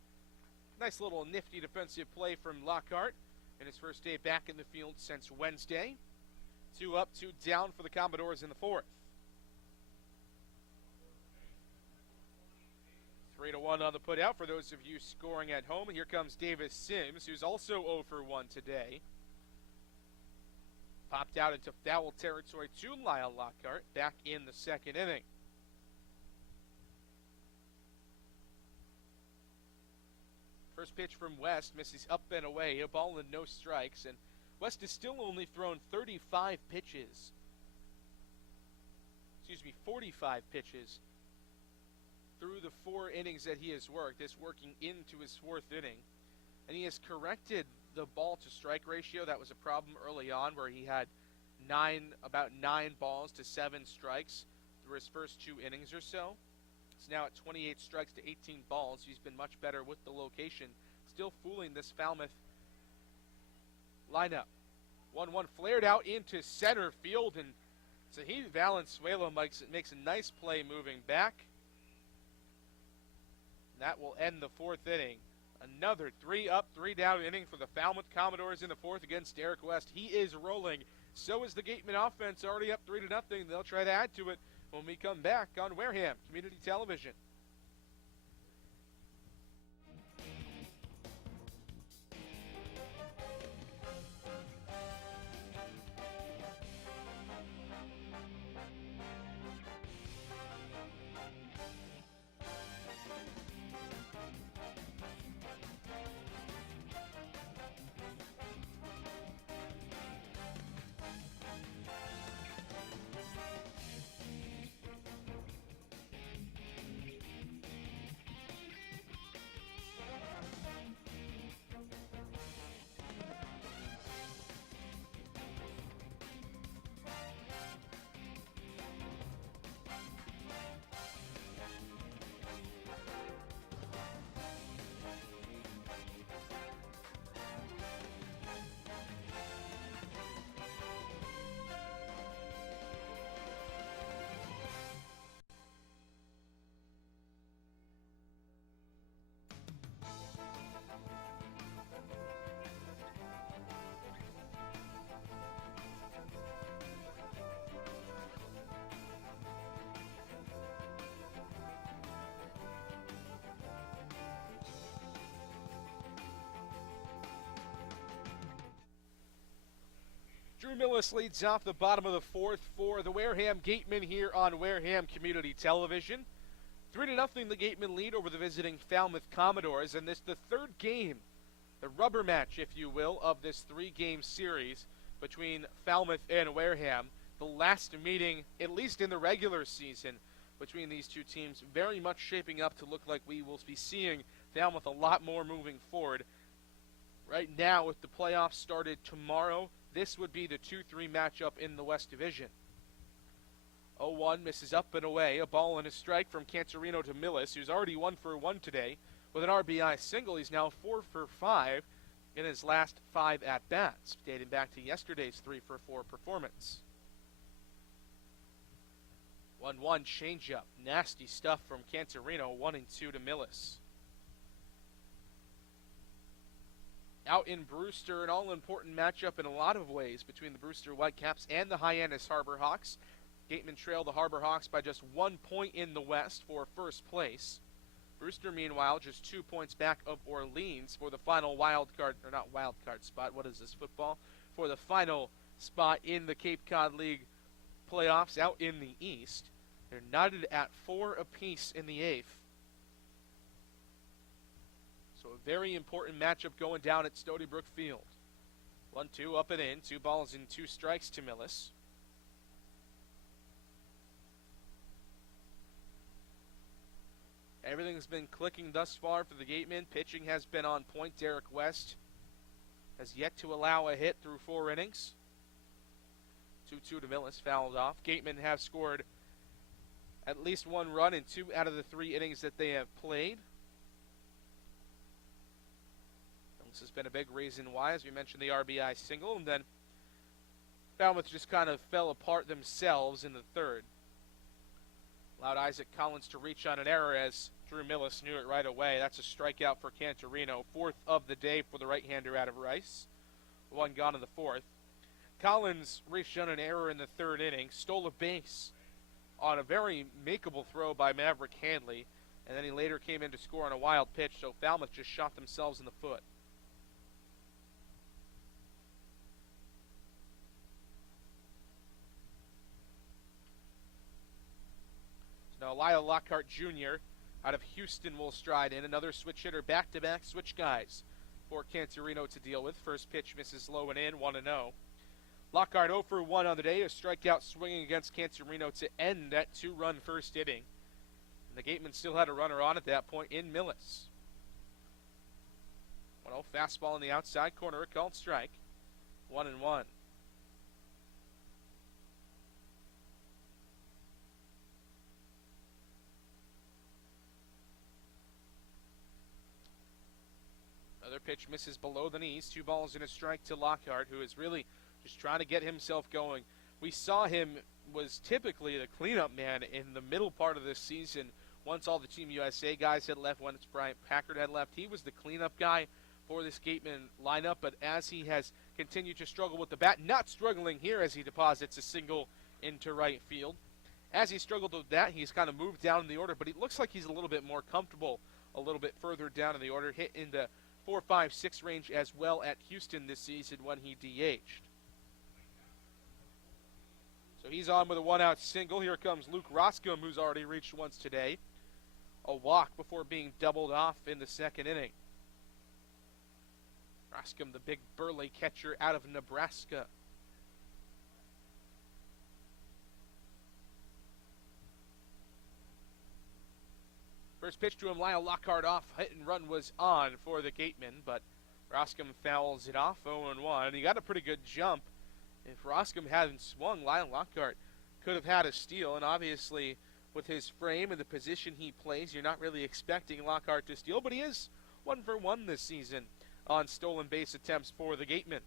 Nice little nifty defensive play from Lockhart in his first day back in the field since Wednesday. 2 up, 2 down for the Commodores in the fourth. 3-1 on the putout for those of you scoring at home. Here comes Davis Sims, who's also 0 for 1 today. Popped out into foul territory to Lyle Lockhart back in the second inning. First pitch from West misses up and away, a ball and no strikes, and West has still only thrown 45 pitches. 45 pitches through the 4 innings that he has worked. This working into his 4th inning. And he has corrected the ball to strike ratio. That was a problem early on where he had about 9 balls to 7 strikes through his first 2 innings or so. It's now at 28 strikes to 18 balls. He's been much better with the location. Still fooling this Falmouth lineup. 1-1 flared out into center field, and Zahid Valenzuela makes a nice play moving back. And that will end the 4th inning. Another 3 up, 3 down inning for the Falmouth Commodores in the 4th against Derek West. He is rolling. So is the Gatemen offense, already up 3-0. They'll try to add to it when we come back on Wareham Community Television. Drew Millis leads off the bottom of the fourth for the Wareham Gatemen here on Wareham Community Television. 3-0 the Gatemen lead over the visiting Falmouth Commodores, and this the third game, the rubber match, if you will, of this three-game series between Falmouth and Wareham. The last meeting, at least in the regular season, between these two teams, very much shaping up to look like we will be seeing Falmouth a lot more moving forward. Right now, with the playoffs started tomorrow, this would be the 2-3 matchup in the West Division. 0-1 misses up and away. A ball and a strike from Cantorino to Millis, who's already 1 for 1 today. With an RBI single, he's now 4 for 5 in his last 5 at-bats, dating back to yesterday's 3 for 4 performance. 1-1 changeup. Nasty stuff from Cantorino, 1-2 to Millis. Out in Brewster, an all-important matchup in a lot of ways between the Brewster Whitecaps and the Hyannis Harbor Hawks. Gatemen trail the Harbor Hawks by just 1 point in the West for first place. Brewster, meanwhile, just 2 points back of Orleans for the final spot. What is this, football? For the final spot in the Cape Cod League playoffs out in the East. They're knotted at 4 apiece in the 8th. So a very important matchup going down at Stony Brook Field. 1-2 up and in. 2 balls and 2 strikes to Millis. Everything's been clicking thus far for the Gatemen. Pitching has been on point. Derek West has yet to allow a hit through 4 innings. 2-2 to Millis, fouled off. Gatemen have scored at least 1 run in 2 out of the 3 innings that they have played. This has been a big reason why, as we mentioned, the RBI single, and then Falmouth just kind of fell apart themselves in the 3rd. Allowed Isaac Collins to reach on an error as Drew Millis knew it right away. That's a strikeout for Cantorino, 4th of the day for the right-hander out of Rice. 1 gone in the 4th. Collins reached on an error in the 3rd inning, stole a base on a very makeable throw by Maverick Handley, and then he later came in to score on a wild pitch, so Falmouth just shot themselves in the foot. Now, Lyle Lockhart Jr. out of Houston will stride in. Another switch hitter, back-to-back switch guys for Cantorino to deal with. First pitch misses low and in, 1-0. Lockhart 0 for 1 on the day, a strikeout swinging against Cantorino to end that 2-run first inning. And the Gatemen still had a runner on at that point in Millis. 1-0 fastball in the outside corner, a called strike. 1-1. Another pitch misses below the knees. 2 balls and a strike to Lockhart, who is really just trying to get himself going. We saw him was typically the cleanup man in the middle part of this season. Once all the Team USA guys had left, once Bryant Packard had left, he was the cleanup guy for this Gateman lineup. But as he has continued to struggle with the bat, not struggling here as he deposits a single into right field. As he struggled with that, he's kind of moved down in the order, but it looks like he's a little bit more comfortable a little bit further down in the order, hit in the 4, 5, 6 range as well at Houston this season when he DH'd. So he's on with a 1-out single. Here comes Luke Roscom, who's already reached once today. A walk before being doubled off in the 2nd inning. Roscom, the big burly catcher out of Nebraska. First pitch to him, Lyle Lockhart off. Hit and run was on for the Gatemen, but Roscom fouls it off, 0-1. He got a pretty good jump. If Roscom hadn't swung, Lyle Lockhart could have had a steal, and obviously with his frame and the position he plays, you're not really expecting Lockhart to steal, but he is 1 for 1 this season on stolen base attempts for the Gatemen.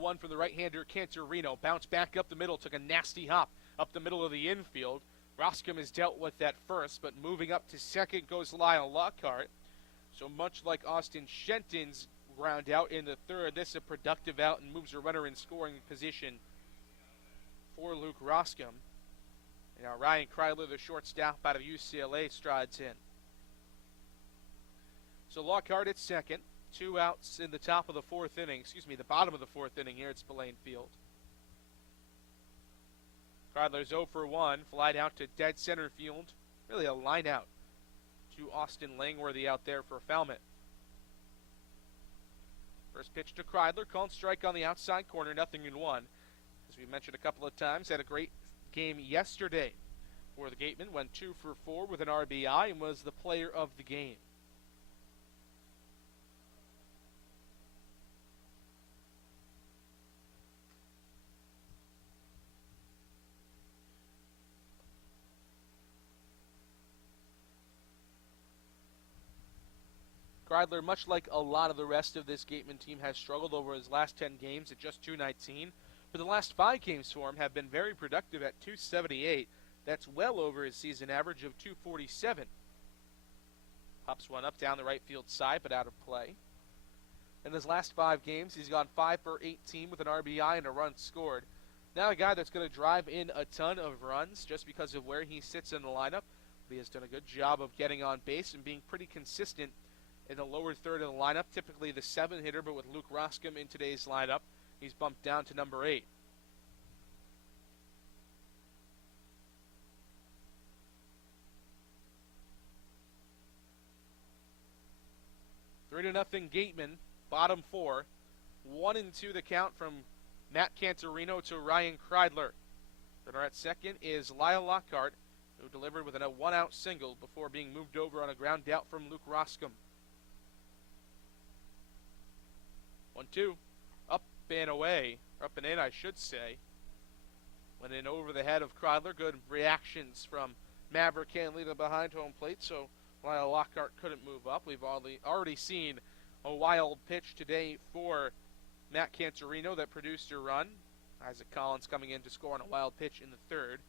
One from the right-hander, Cantorino. Bounced back up the middle, took a nasty hop up the middle of the infield. Roscom has dealt with that first, but moving up to 2nd goes Lyle Lockhart. So much like Austin Shenton's ground out in the 3rd, this is a productive out and moves a runner in scoring position for Luke Roscom. And now Ryan Kreidler, the shortstop out of UCLA, strides in. So Lockhart at second. 2 outs in the top of the fourth inning. The bottom of the fourth inning here at Spillane Field. Kreidler's 0 for 1. Flied out to dead center field. Really a line out to Austin Langworthy out there for Falmouth. First pitch to Kreidler. Called strike on the outside corner. 0-1. As we mentioned a couple of times, had a great game yesterday for the Gatemen. Went 2 for 4 with an RBI and was the player of the game. Kreidler, much like a lot of the rest of this Gateman team, has struggled over his last 10 games at just .219. But the last 5 games for him have been very productive at .278. That's well over his season average of .247. Pops one up down the right field side, but out of play. In his last 5 games, he's gone 5 for 18 with an RBI and a run scored. Now a guy that's going to drive in a ton of runs just because of where he sits in the lineup. But he has done a good job of getting on base and being pretty consistent in the lower third of the lineup, typically the 7 hitter, but with Luke Roscom in today's lineup, he's bumped down to number 8. Three to nothing Gatemen, bottom 4. 1-2 the count from Matt Cantorino to Ryan Kreidler. Runner at second is Lyle Lockhart, who delivered with a 1-out single before being moved over on a ground out from Luke Roscom. 1-2, up and away, up and in I should say. Went in over the head of Kreidler. Good reactions from Maverick Canlita behind home plate, so Lyle Lockhart couldn't move up. We've already seen a wild pitch today for Matt Cantorino that produced a run. Isaac Collins coming in to score on a wild pitch in the third.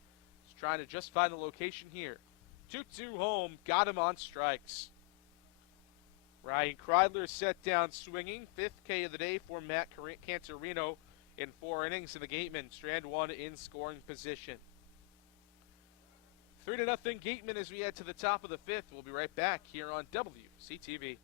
He's trying to just find the location here. 2-2 home, got him on strikes. Ryan Kreidler set down swinging. 5th K of the day for Matt Cantorino in 4 innings, and the Gatemen strand 1 in scoring position. 3-0 Gatemen as we head to the top of the 5th. We'll be right back here on WCTV.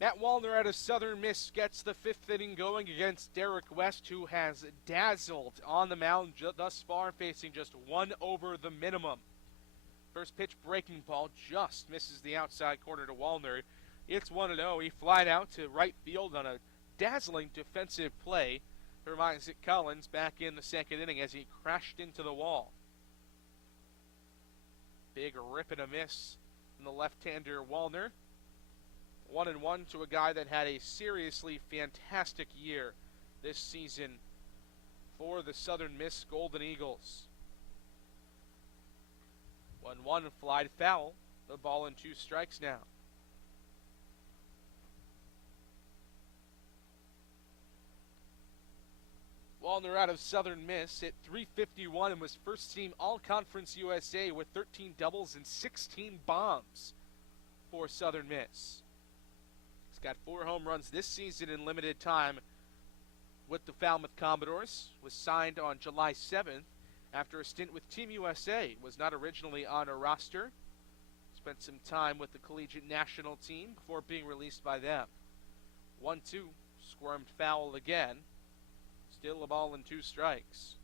Matt Wallner out of Southern Miss gets the 5th inning going against Derek West, who has dazzled on the mound thus far, facing just 1 over the minimum. First pitch breaking ball just misses the outside corner to Wallner. It's 1-0. He flied out to right field on a dazzling defensive play from Isaac Collins back in the 2nd inning as he crashed into the wall. Big rip and a miss from the left-hander Wallner. 1-1 to a guy that had a seriously fantastic year this season for the Southern Miss Golden Eagles. 1-1 flied foul. The ball and 2 strikes now. Wallner out of Southern Miss hit .351 and was first team All-Conference USA with 13 doubles and 16 bombs for Southern Miss. He's got 4 home runs this season in limited time with the Falmouth Commodores. Was signed on July 7th after a stint with Team USA. Was not originally on a roster. Spent some time with the collegiate national team before being released by them. 1-2, squirmed foul again. Still a ball and 2 strikes.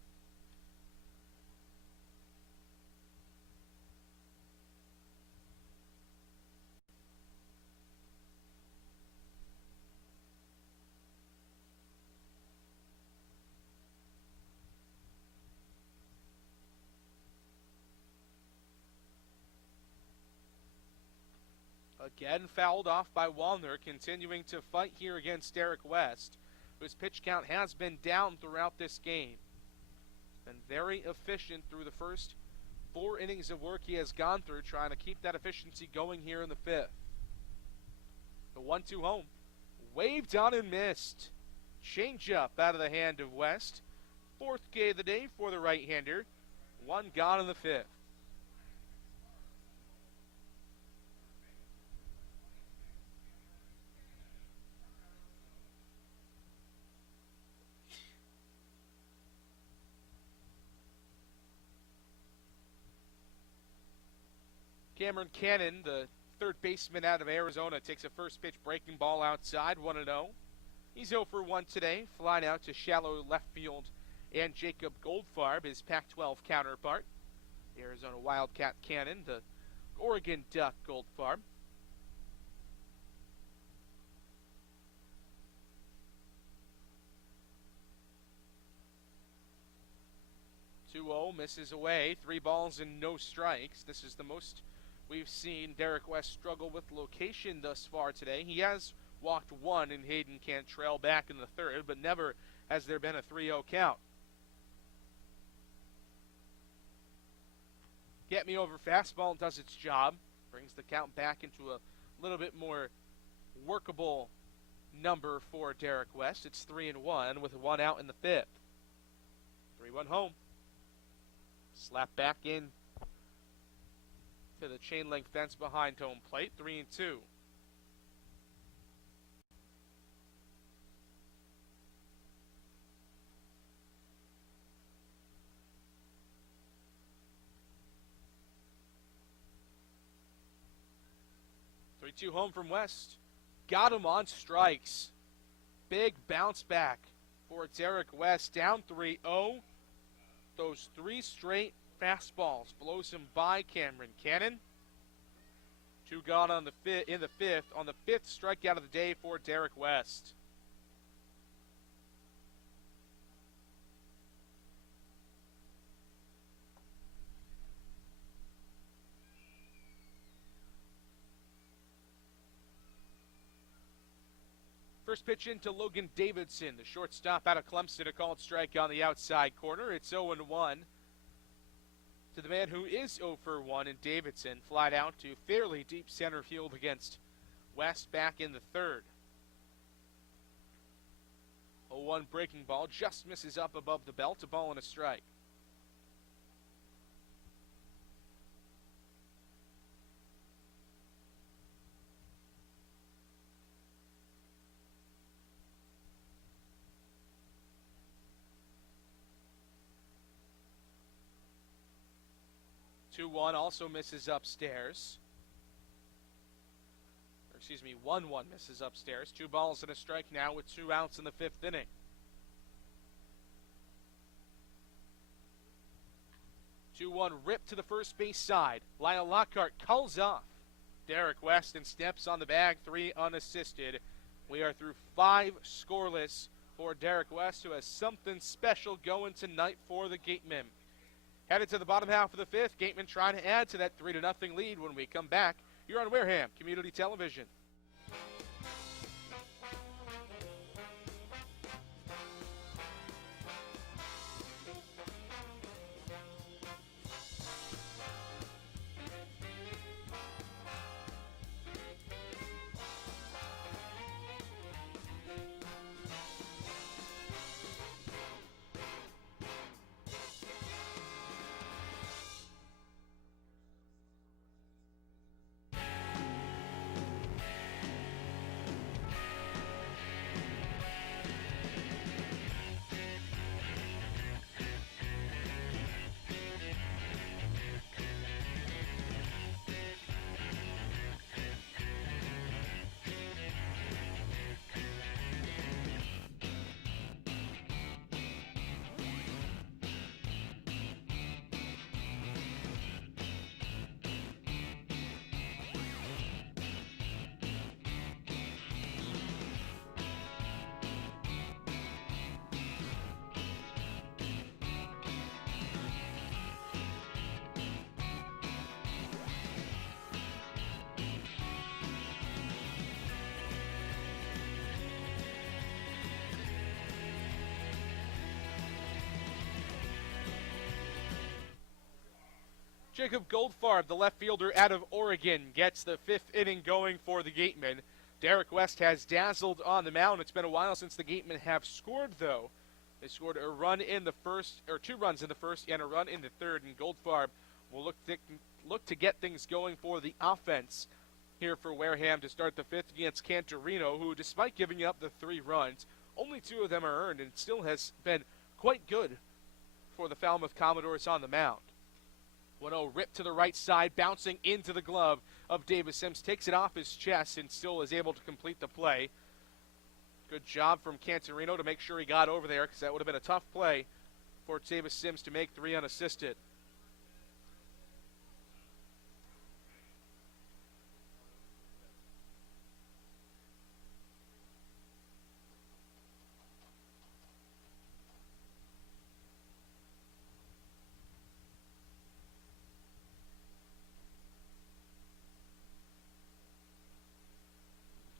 Again fouled off by Wallner, continuing to fight here against Derek West, whose pitch count has been down throughout this game. Been very efficient through the first 4 innings of work he has gone through, trying to keep that efficiency going here in the 5th. The 1-2 home, waved on and missed. Change-up out of the hand of West. 4th K of the day for the right-hander. 1 gone in the 5th. Cameron Cannon, the third baseman out of Arizona, takes a first pitch breaking ball outside, 1-0. He's 0 for 1 today, flying out to shallow left field, and Jacob Goldfarb, his Pac-12 counterpart. The Arizona Wildcat Cannon, the Oregon Duck Goldfarb. Misses away, 3 balls and no strikes. This is the most we've seen Derek West struggle with location thus far today. He has walked 1 in Hayden Cantrell back in the 3rd, but never has there been a 3-0 count. Get me over fastball does its job. Brings the count back into a little bit more workable number for Derek West. It's 3-1 with 1 out in the 5th. 3-1 home. Slap back in to the chain link fence behind home plate. 3-2. Three-two home from West. Got him on strikes. Big bounce back for Derek West. Down 3-0. Those 3 straight fastballs blows him by Cameron Cannon. 2 gone on in the 5th, on the 5th strikeout of the day for Derek West. First pitch into Logan Davidson, the shortstop out of Clemson, a called strike on the outside corner. It's 0-1 to the man who is 0 for 1 in Davidson, flied out to fairly deep center field against West back in the 3rd. 0-1 breaking ball, just misses up above the belt, a ball and a strike. Two one also misses upstairs. Or excuse me, 1-1 misses upstairs. 2 balls and a strike now with 2 outs in the 5th inning. 2-1 rip to the first base side. Lyle Lockhart culls off Derek West and steps on the bag, 3 unassisted. We are through 5 scoreless for Derek West, who has something special going tonight for the Gatemen. Headed to the bottom half of the 5th. Gatemen trying to add to that 3-0 lead when we come back. You're on Wareham Community Television. Jacob Goldfarb, the left fielder out of Oregon, gets the 5th inning going for the Gatemen. Derek West has dazzled on the mound. It's been a while since the Gatemen have scored, though. They scored a run in the first, or 2 runs in the first, and a run in the third. And Goldfarb will look to get things going for the offense here for Wareham to start the 5th against Cantorino, who, despite giving up the 3 runs, only 2 of them are earned, and still has been quite good for the Falmouth Commodores on the mound. 1-0 rip to the right side, bouncing into the glove of Davis Sims. Takes it off his chest and still is able to complete the play. Good job from Cantorino to make sure he got over there, because that would have been a tough play for Davis Sims to make 3 unassisted.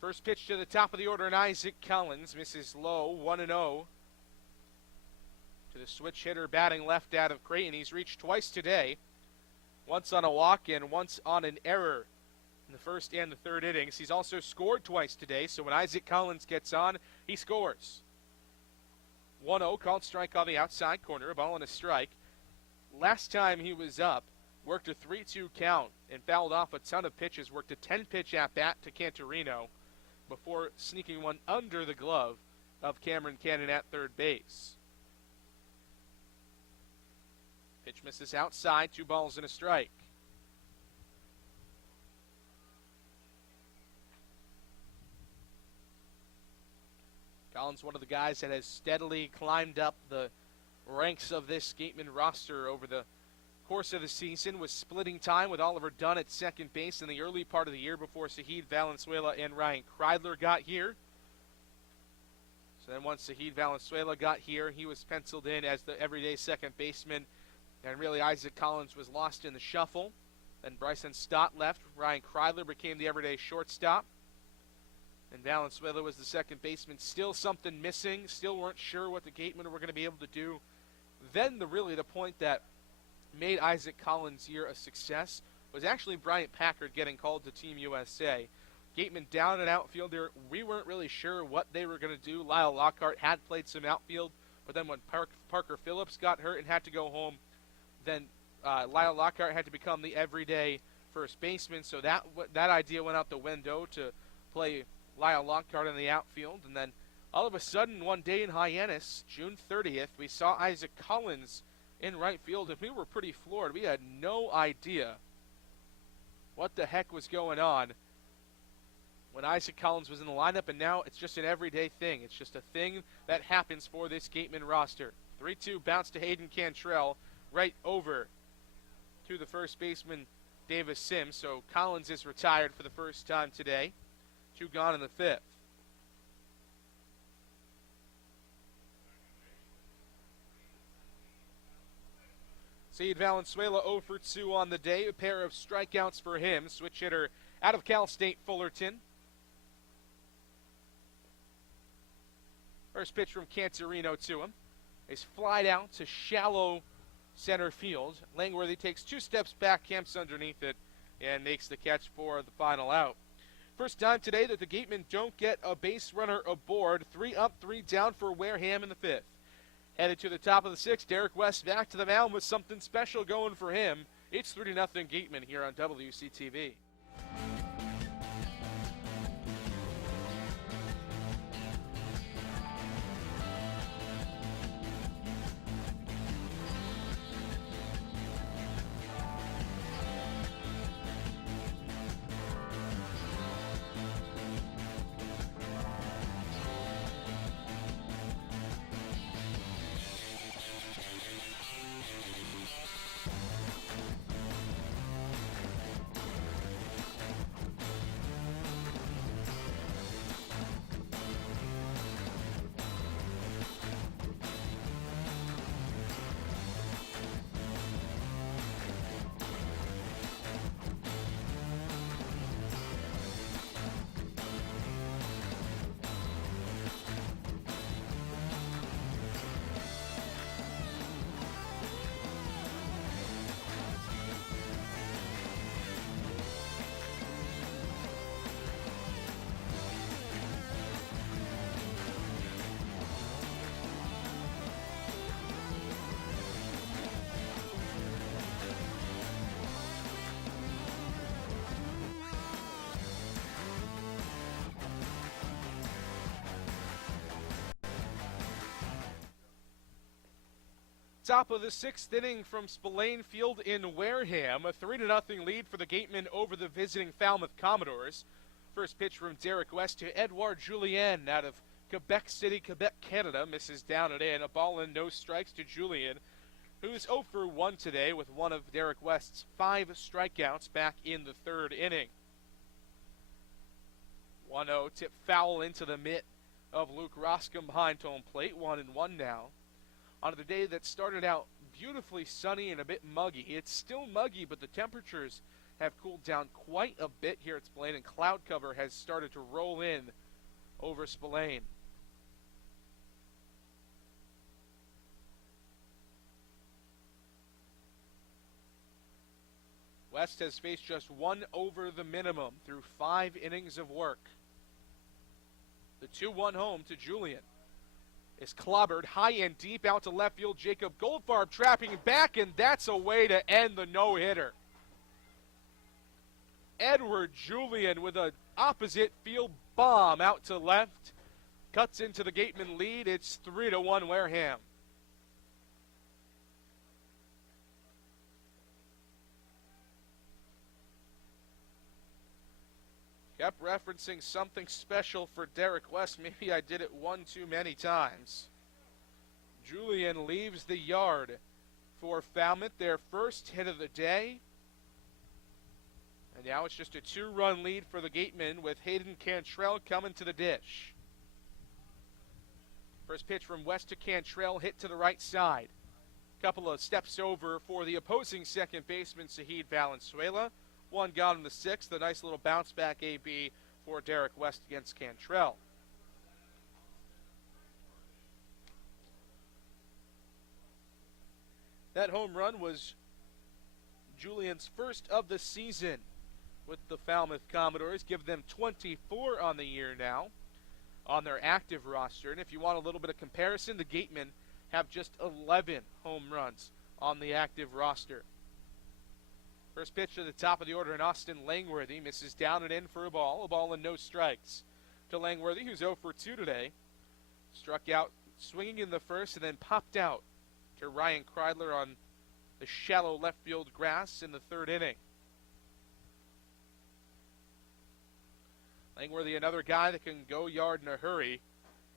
First pitch to the top of the order, and Isaac Collins misses low, 1-0. To the switch hitter batting left out of Creighton. He's reached twice today, once on a walk and once on an error in the first and the third innings. He's also scored twice today, so when Isaac Collins gets on, he scores. 1-0, called strike on the outside corner, a ball and a strike. Last time he was up, worked a 3-2 count and fouled off a ton of pitches, worked a 10-pitch at-bat to Cantorino before sneaking one under the glove of Cameron Cannon at third base. Pitch misses outside, 2 balls and a strike. Collins, one of the guys that has steadily climbed up the ranks of this Gatemen roster over the course of the season, was splitting time with Oliver Dunn at second base in the early part of the year before Sahid Valenzuela and Ryan Kreidler got here. So then once Sahid Valenzuela got here, he was penciled in as the everyday second baseman, and really Isaac Collins was lost in the shuffle. Then Bryson Stott left. Ryan Kreidler became the everyday shortstop, and Valenzuela was the second baseman. Still something missing. Still weren't sure what the Gatemen were going to be able to do. Then the point that made Isaac Collins' year a success was actually Bryant Packard getting called to Team USA. Gatemen down an outfielder. We weren't really sure what they were going to do. Lyle Lockhart had played some outfield, but then when Parker Phillips got hurt and had to go home, then Lyle Lockhart had to become the everyday first baseman, so that idea went out the window to play Lyle Lockhart in the outfield. And then all of a sudden, one day in Hyannis, June 30th, we saw Isaac Collins in right field, and we were pretty floored. We had no idea what the heck was going on when Isaac Collins was in the lineup, and now it's just an everyday thing. It's just a thing that happens for this Gatemen roster. 3-2 bounce to Hayden Cantrell, right over to the first baseman, Davis Sims. So Collins is retired for the first time today. 2 gone in the 5th. Sahid Valenzuela 0 for 2 on the day. A pair of strikeouts for him. Switch hitter out of Cal State Fullerton. First pitch from Cantorino to him. He's flied out to shallow center field. Langworthy takes 2 steps back, camps underneath it, and makes the catch for the final out. First time today that the Gatemen don't get a base runner aboard. 3 up, 3 down for Wareham in the 5th. Headed to the top of the 6th, Derek West back to the mound with something special going for him. It's 3-0 Gatemen here on WCTV. Top of the sixth inning from Spillane Field in Wareham. A 3-0 lead for the Gatemen over the visiting Falmouth Commodores. First pitch from Derek West to Edouard Julien out of Quebec City, Quebec, Canada. Misses down and in. A ball and no strikes to Julien, who's 0 for 1 today with one of Derek West's 5 strikeouts back in the third inning. 1-0 tip foul into the mitt of Luke Roscom behind home plate. 1-1 now. On the day that started out beautifully sunny and a bit muggy. It's still muggy, but the temperatures have cooled down quite a bit here at Spillane, and cloud cover has started to roll in over Spillane. West has faced just 1 over the minimum through 5 innings of work. The 2-1 home to Julien is clobbered high and deep out to left field. Jacob Goldfarb trapping back, and that's a way to end the no-hitter. Edouard Julien with an opposite field bomb out to left. Cuts into the Gatemen lead. It's 3-1 Wareham. Kept referencing something special for Derek West. Maybe I did it one too many times. Julien leaves the yard for Falmouth, their first hit of the day. And now it's just a 2-run lead for the Gatemen with Hayden Cantrell coming to the dish. First pitch from West to Cantrell, hit to the right side. Couple of steps over for the opposing second baseman, Zahid Valenzuela. One gone in the sixth. A nice little bounce back AB for Derek West against Cantrell. That home run was Julien's first of the season with the Falmouth Commodores. Give them 24 on the year now on their active roster. And if you want a little bit of comparison, the Gatemen have just 11 home runs on the active roster. First pitch to the top of the order, and Austin Langworthy misses down and in for a ball and no strikes to Langworthy, who's 0 for 2 today. Struck out swinging in the first and then popped out to Ryan Kreidler on the shallow left field grass in the third inning. Langworthy, another guy that can go yard in a hurry,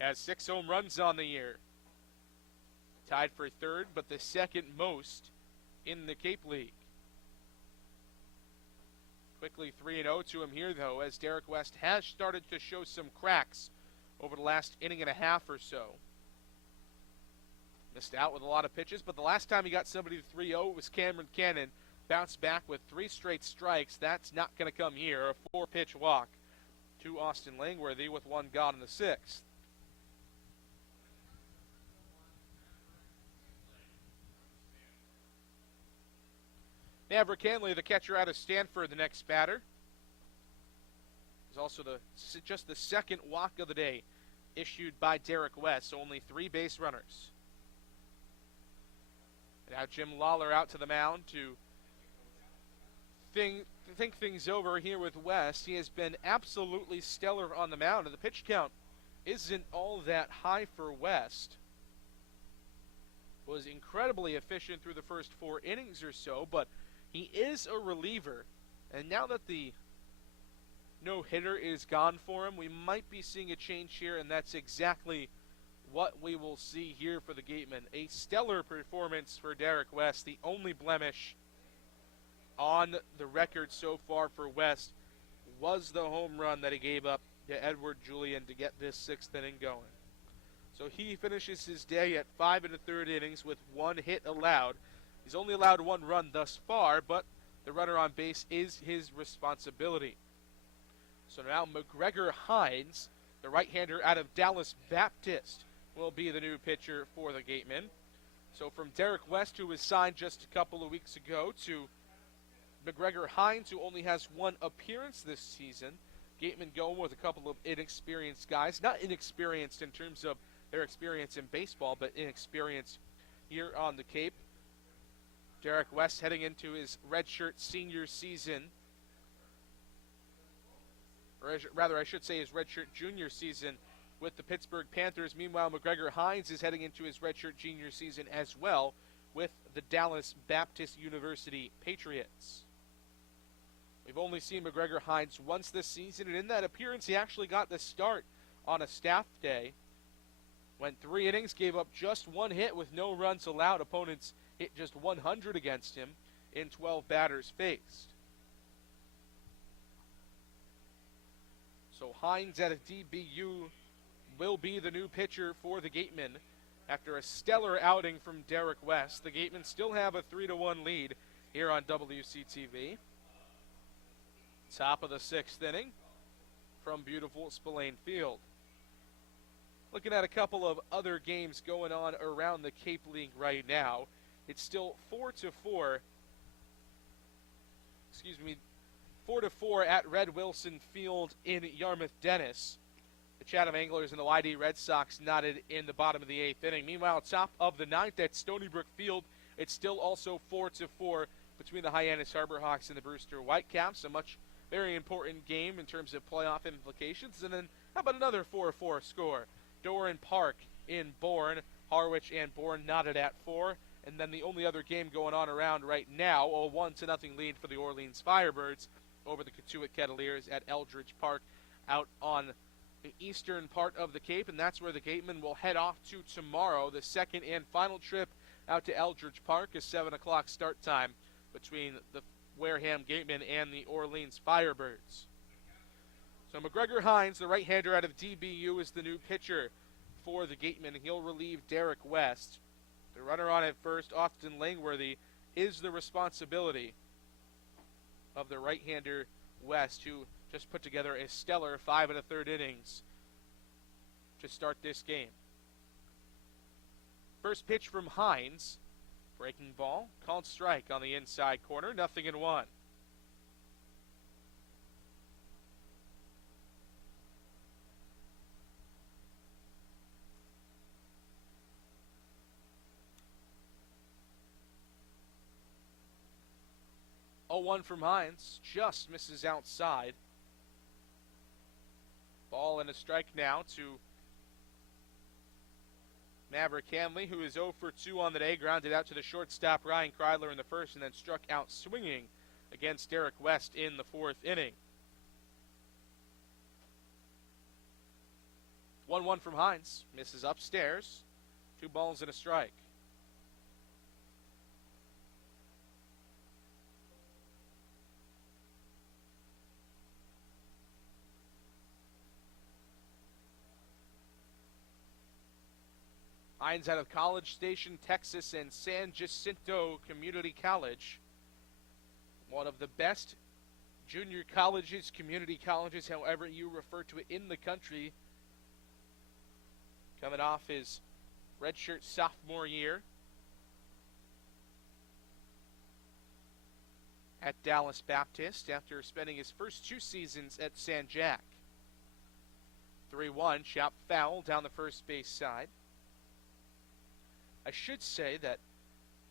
has 6 home runs on the year. Tied for third, but the second most in the Cape League. Quickly 3-0 to him here, though, as Derek West has started to show some cracks over the last inning and a half or so. Missed out with a lot of pitches, but the last time he got somebody to 3-0 was Cameron Cannon. Bounced back with 3 straight strikes. That's not going to come here. A 4-pitch walk to Austin Langworthy with 1 gone in the sixth. Maverick Hanley, the catcher out of Stanford, the next batter. Is also just the second walk of the day issued by Derek West, so only 3 base runners. And now Jim Lawler out to the mound to think things over here with West. He has been absolutely stellar on the mound, and the pitch count isn't all that high for West. Was incredibly efficient through the first 4 innings or so, but he is a reliever, and now that the no-hitter is gone for him, we might be seeing a change here, and that's exactly what we will see here for the Gatemen. A stellar performance for Derek West. The only blemish on the record so far for West was the home run that he gave up to Edouard Julien to get this 6th inning going. So he finishes his day at 5 1/3 innings with 1 hit allowed. He's only allowed 1 run thus far, but the runner on base is his responsibility. So now McGregor Hines, the right-hander out of Dallas Baptist, will be the new pitcher for the Gatemen. So from Derek West, who was signed just a couple of weeks ago, to McGregor Hines, who only has 1 appearance this season. Gatemen going with a couple of inexperienced guys. Not inexperienced in terms of their experience in baseball, but inexperienced here on the Cape. Derek West heading into his redshirt senior season. Or rather, I should say his redshirt junior season with the Pittsburgh Panthers. Meanwhile, McGregor Hines is heading into his redshirt junior season as well with the Dallas Baptist University Patriots. We've only seen McGregor Hines once this season, and in that appearance he actually got the start on a staff day. Went 3 innings, gave up just 1 hit with no runs allowed. Opponents hit just 100 against him in 12 batters faced. So Hines at a DBU will be the new pitcher for the Gatemen. After a stellar outing from Derek West, the Gatemen still have a 3-1 lead here on WCTV. Top of the 6th inning from beautiful Spillane Field. Looking at a couple of other games going on around the Cape League right now. It's still 4-4 at Red Wilson Field in Yarmouth Dennis. The Chatham Anglers and the YD Red Sox knotted in the bottom of the 8th inning. Meanwhile, top of the 9th at Stony Brook Field, it's still also 4-4 between the Hyannis Harbor Hawks and the Brewster Whitecaps. A very important game in terms of playoff implications. And then how about another 4-4 score? Doran Park in Bourne, Harwich and Bourne knotted at 4. And then the only other game going on around right now, a 1-0 lead for the Orleans Firebirds over the Katuitt Kettleers at Eldridge Park out on the eastern part of the Cape. And that's where the Gatemen will head off to tomorrow. The second and final trip out to Eldridge Park is 7 o'clock start time between the Wareham Gatemen and the Orleans Firebirds. So McGregor Hines, the right-hander out of DBU, is the new pitcher for the Gatemen. He'll relieve Derek West. The runner on at first, Austin Langworthy, is the responsibility of the right-hander West, who just put together a stellar 5 1/3 innings to start this game. First pitch from Hines. Breaking ball, called strike on the inside corner, 0-1. Oh, 1 from Hines, just misses outside. Ball and a strike now to Maverick Hanley, who is 0 for 2 on the day, grounded out to the shortstop Ryan Kreidler in the first and then struck out swinging against Derek West in the 4th inning. 1-1 from Hines, misses upstairs, 2 balls and a strike. Hines out of College Station, Texas, and San Jacinto Community College. One of the best junior colleges, community colleges, however you refer to it, in the country. Coming off his redshirt sophomore year at Dallas Baptist after spending his first 2 seasons at San Jac. 3-1, chop foul down the first base side. I should say that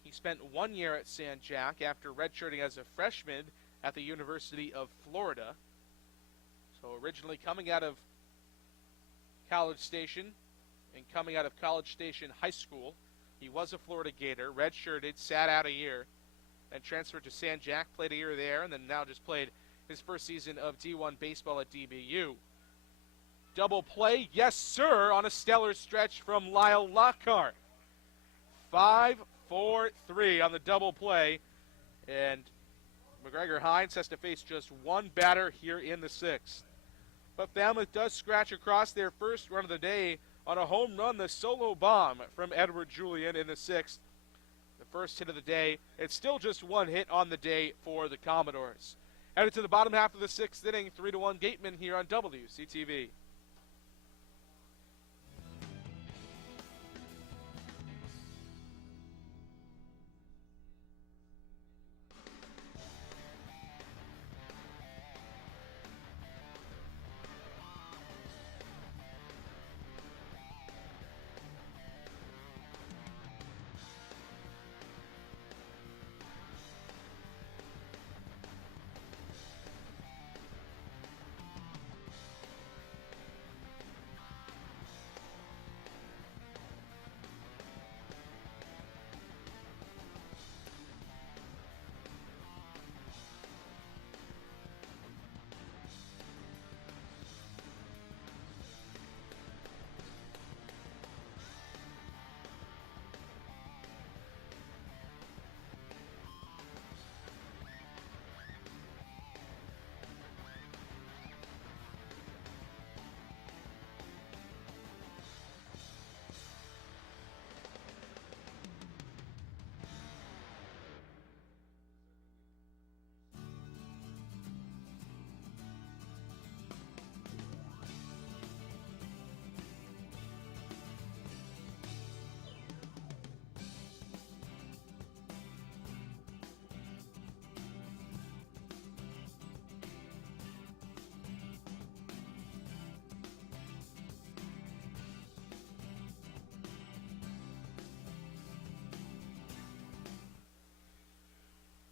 he spent 1 year at San Jac after redshirting as a freshman at the University of Florida. So originally coming out of College Station and coming out of College Station High School, he was a Florida Gator, redshirted, sat out a year, and transferred to San Jac, played a year there, and then now just played his first season of D1 baseball at DBU. Double play, yes sir, on a stellar stretch from Lyle Lockhart. 5-4-3 on the double play, and McGregor Hines has to face just 1 batter here in the 6th. But Falmouth does scratch across their first run of the day on a home run, the solo bomb from Edward Julian in the 6th. The first hit of the day. It's still just 1 hit on the day for the Commodores. Headed to the bottom half of the 6th inning, 3-1 Gatemen here on WCTV.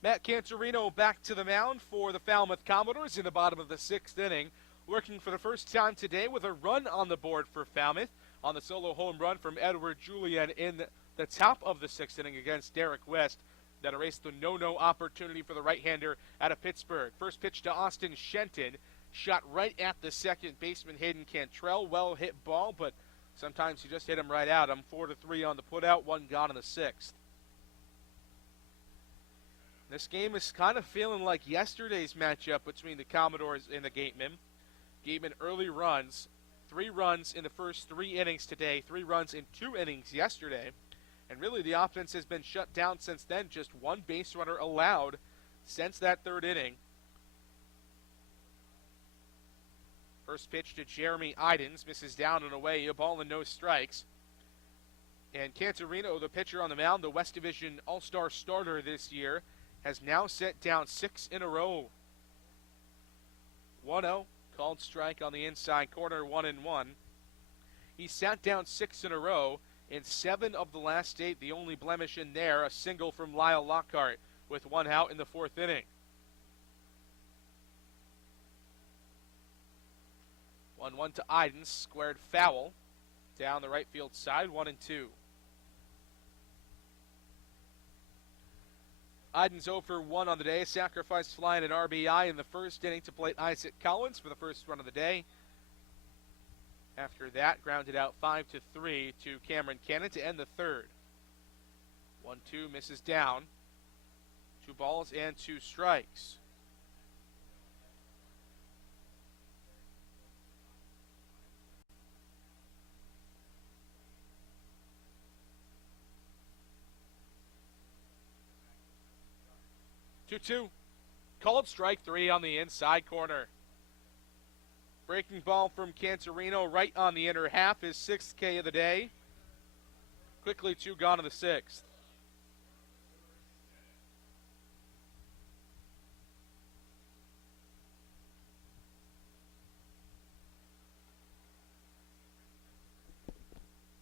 Matt Cantorino back to the mound for the Falmouth Commodores in the bottom of the 6th inning, working for the first time today with a run on the board for Falmouth on the solo home run from Edward Julian in the top of the 6th inning against Derek West that erased the no-no opportunity for the right-hander out of Pittsburgh. First pitch to Austin Shenton, shot right at the second baseman Hayden Cantrell. Well hit ball, but sometimes you just hit him right out. I'm 4-3 on the putout, 1 gone in the 6th. This game is kind of feeling like yesterday's matchup between the Commodores and the Gatemen. Gatemen early runs, 3 runs in the first 3 innings today, 3 runs in 2 innings yesterday. And really the offense has been shut down since then, just 1 base runner allowed since that 3rd inning. First pitch to Jeremy Idens, misses down and away, a ball and no strikes. And Cantorino, the pitcher on the mound, the West Division All-Star starter this year, has now set down 6 in a row. 1-0, called strike on the inside corner, 1-1. He sat down 6 in a row in 7 of the last 8. The only blemish in there, a single from Lyle Lockhart with 1 out in the 4th inning. 1-1 to Idens, squared foul down the right field side, 1-2. Idens 0 for 1 on the day, sacrifice fly and an RBI in the 1st inning to plate Isaac Collins for the first run of the day. After that, grounded out 5-3 to Cameron Cannon to end the 3rd. 1-2 misses down. 2 balls and 2 strikes. Two. Called strike 3 on the inside corner. Breaking ball from Cantorino right on the inner half, his 6th K of the day. Quickly 2 gone in the 6th.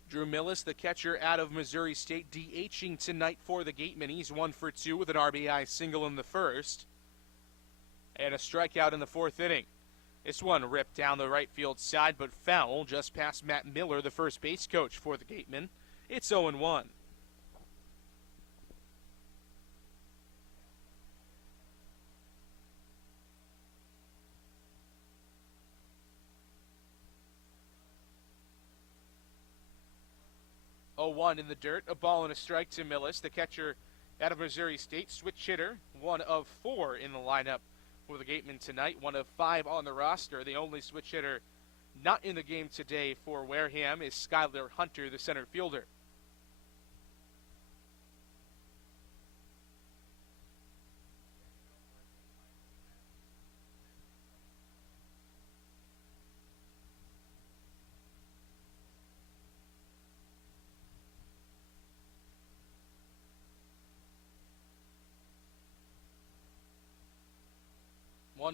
Drew Millis, the catcher out of Missouri State, DHing tonight for the Gatemen. He's 1 for 2 with an RBI single in the 1st. And a strikeout in the 4th inning. This one ripped down the right field side, but foul just past Matt Miller, the first base coach for the Gatemen. It's 0-1. In the dirt, a ball and a strike to Millis, the catcher out of Missouri State, switch hitter, 1 of 4 in the lineup for the Gatemen tonight, 1 of 5 on the roster. The only switch hitter not in the game today for Wareham is Skylar Hunter, the center fielder.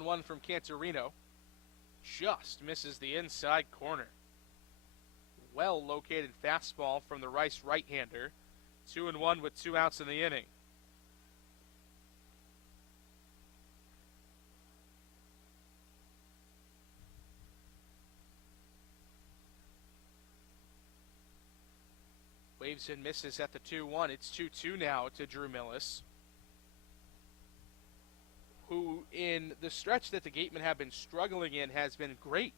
One from Cantorino. Just misses the inside corner. Well located fastball from the Rice right-hander. 2-1 with 2 outs in the inning. Waves and misses at the 2-1. It's 2-2 now to Drew Millis, who in the stretch that the Gatemen have been struggling in has been great.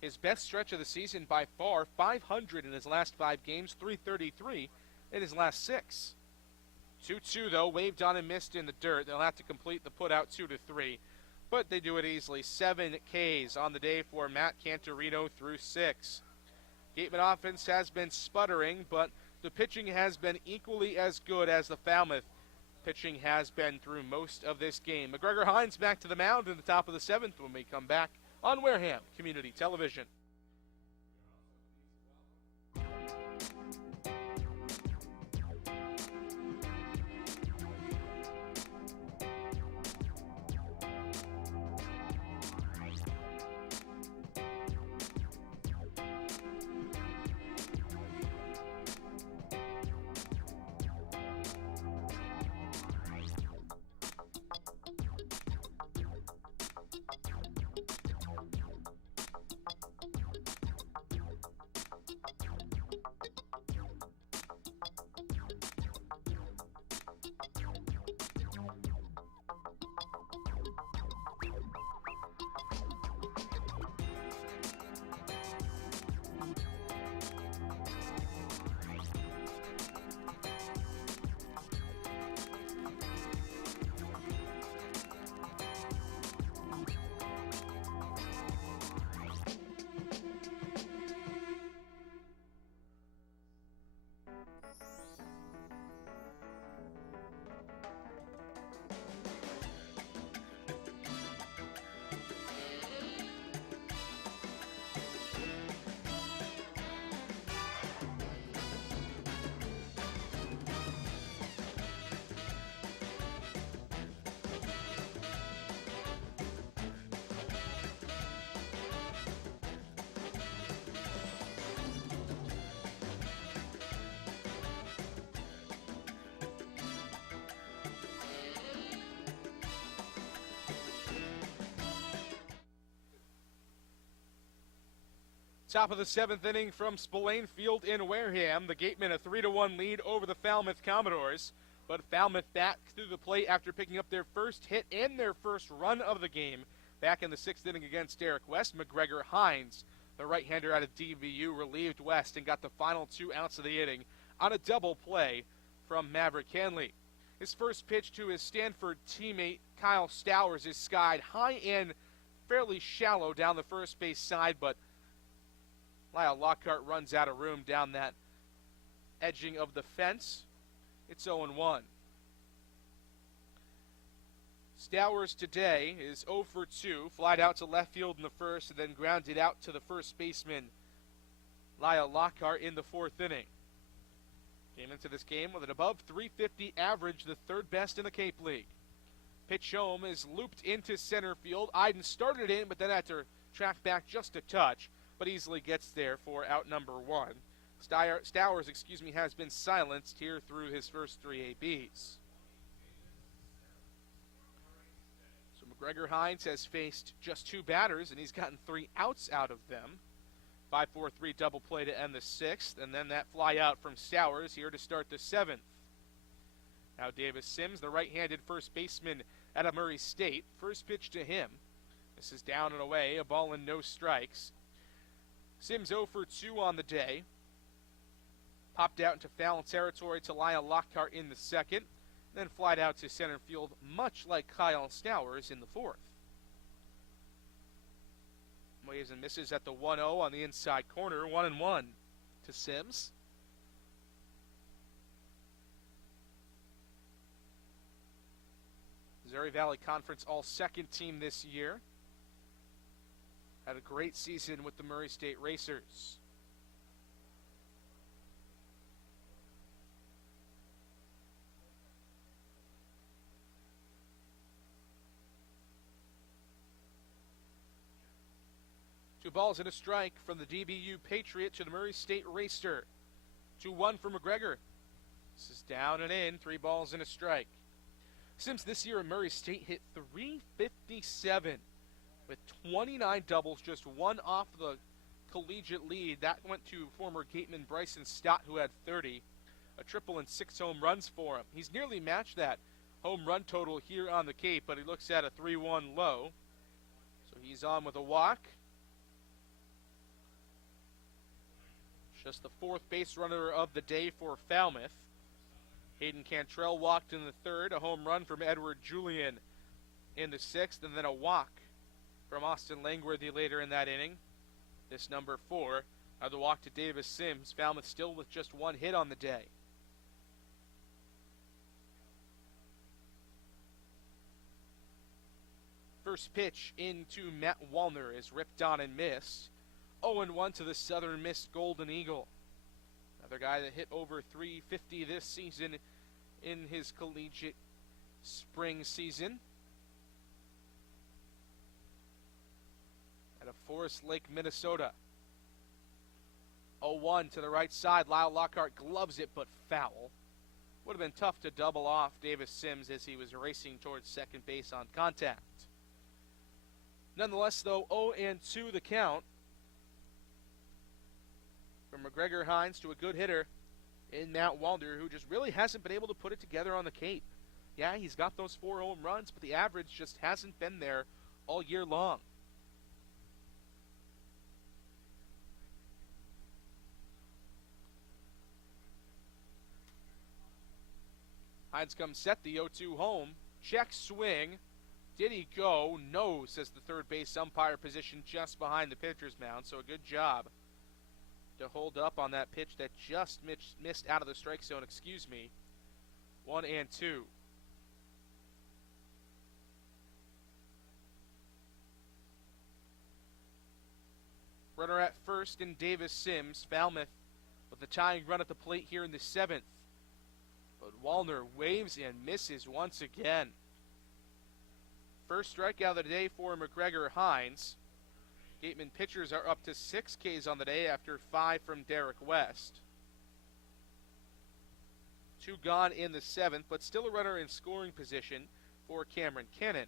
His best stretch of the season by far, 500 in his last 5 games, 333 in his last 6. 2-2 though, waved on and missed in the dirt. They'll have to complete the putout 2-3, but they do it easily. 7 Ks on the day for Matt Cantorino through 6. Gatemen offense has been sputtering, but the pitching has been equally as good as the Falmouth pitching has been through most of this game. McGregor Hines back to the mound in the top of the 7th when we come back on Wareham Community Television. Top of the 7th inning from Spillane Field in Wareham. The Gatemen a 3-1 lead over the Falmouth Commodores. But Falmouth back through the plate after picking up their first hit and their first run of the game. Back in the 6th inning against Derek West, McGregor Hines, the right-hander out of DVU, relieved West and got the final 2 outs of the inning on a double play from Maverick Hanley. His first pitch to his Stanford teammate Kyle Stowers is skied high and fairly shallow down the first base side, but Lyle Lockhart runs out of room down that edging of the fence. It's 0-1. Stowers today is 0 for 2, flied out to left field in the first and then grounded out to the first baseman Lyle Lockhart in the 4th inning. Came into this game with an above 350 average, the 3rd best in the Cape League. Pitch home is looped into center field. Iden started in, but then had to track back just a touch, but easily gets there for out number 1. Stowers, has been silenced here through his first 3 ABs. So McGregor Hines has faced just 2 batters, and he's gotten 3 outs out of them. 5-4-3 double play to end the 6th, and then that fly out from Stowers here to start the 7th. Now Davis Sims, the right-handed first baseman out of Murray State. First pitch to him. This is down and away, a ball and no strikes. Sims 0 for 2 on the day. Popped out into foul territory to Lyle Lockhart in the 2nd, then flied out to center field, much like Kyle Stowers in the 4th. Waves and misses at the 1-0 on the inside corner, 1-1 to Sims. Missouri Valley Conference All-Second team this year. Had a great season with the Murray State Racers. Two balls and a strike from the DBU Patriot to the Murray State Racer. 2-1 for McGregor. This is down and in, 3 balls and a strike. Sims this year at Murray State hit .357 with 29 doubles, just 1 off the collegiate lead. That went to former Gateman Bryson Stott, who had 30. A triple and 6 home runs for him. He's nearly matched that home run total here on the Cape, but he looks at a 3-1 low. So he's on with a walk. Just the 4th base runner of the day for Falmouth. Hayden Cantrell walked in the 3rd, a home run from Edward Julian in the 6th, and then a walk from Austin Langworthy later in that inning. This number 4, the walk to Davis Sims. Falmouth still with just 1 hit on the day. First pitch into Matt Wallner is ripped on and missed. 0-1 to the Southern Miss Golden Eagle. Another guy that hit over .350 this season in his collegiate spring season. Out of Forest Lake, Minnesota. 0-1 to the right side. Lyle Lockhart gloves it, but foul. Would have been tough to double off Davis Sims as he was racing towards second base on contact. Nonetheless, though, 0-2 the count. From McGregor Hines to a good hitter in Matt Wallner, who just really hasn't been able to put it together on the Cape. Yeah, he's got those 4 home runs, but the average just hasn't been there all year long. Hines comes set, the 0-2 home. Check swing. Did he go? No, says the third base umpire, position just behind the pitcher's mound, so a good job to hold up on that pitch that just missed out of the strike zone, 1-2. Runner at first in Davis Sims. Falmouth with the tying run at the plate here in the 7th. But Wallner waves and misses once again. First strikeout of the day for McGregor Hines. Gatemen pitchers are up to 6 Ks on the day after 5 from Derek West. 2 gone in the 7th, but still a runner in scoring position for Cameron Kennan.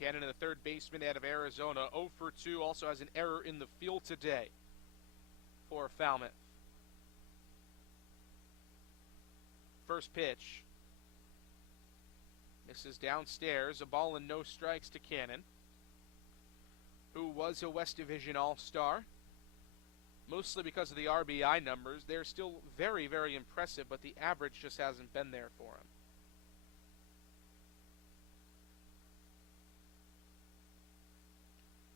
Cannon, the third baseman out of Arizona, 0 for 2, also has an error in the field today for Falmouth. First pitch. Misses downstairs, a ball and no strikes to Cannon, who was a West Division All-Star. Mostly because of the RBI numbers. They're still very, very impressive, but the average just hasn't been there for him.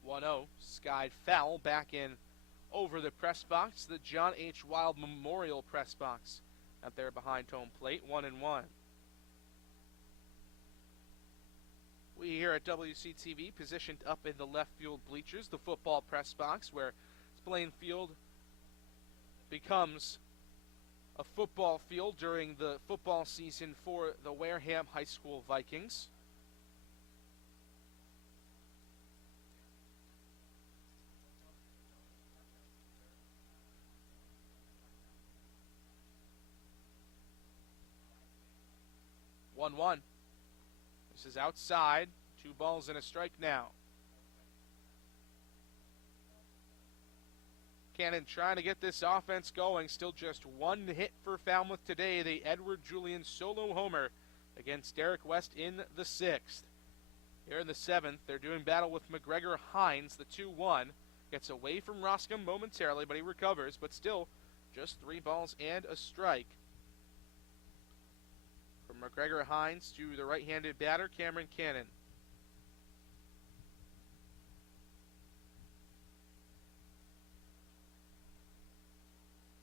1-0, skied foul back in over the press box, the John H. Wild Memorial press box out there behind home plate, 1-1. We here at WCTV positioned up in the left field bleachers, the football press box, where Blaine Field becomes a football field during the football season for the Wareham High School Vikings. This is outside. 2 balls and a strike now. Cannon trying to get this offense going. Still just 1 hit for Falmouth today. The Edward Julian solo homer against Derek West in the 6th. Here in the 7th, they're doing battle with McGregor Hines, the 2-1. Gets away from Roscom momentarily, but he recovers. But still, just 3 balls and a strike. From McGregor Hines to the right-handed batter, Cameron Cannon.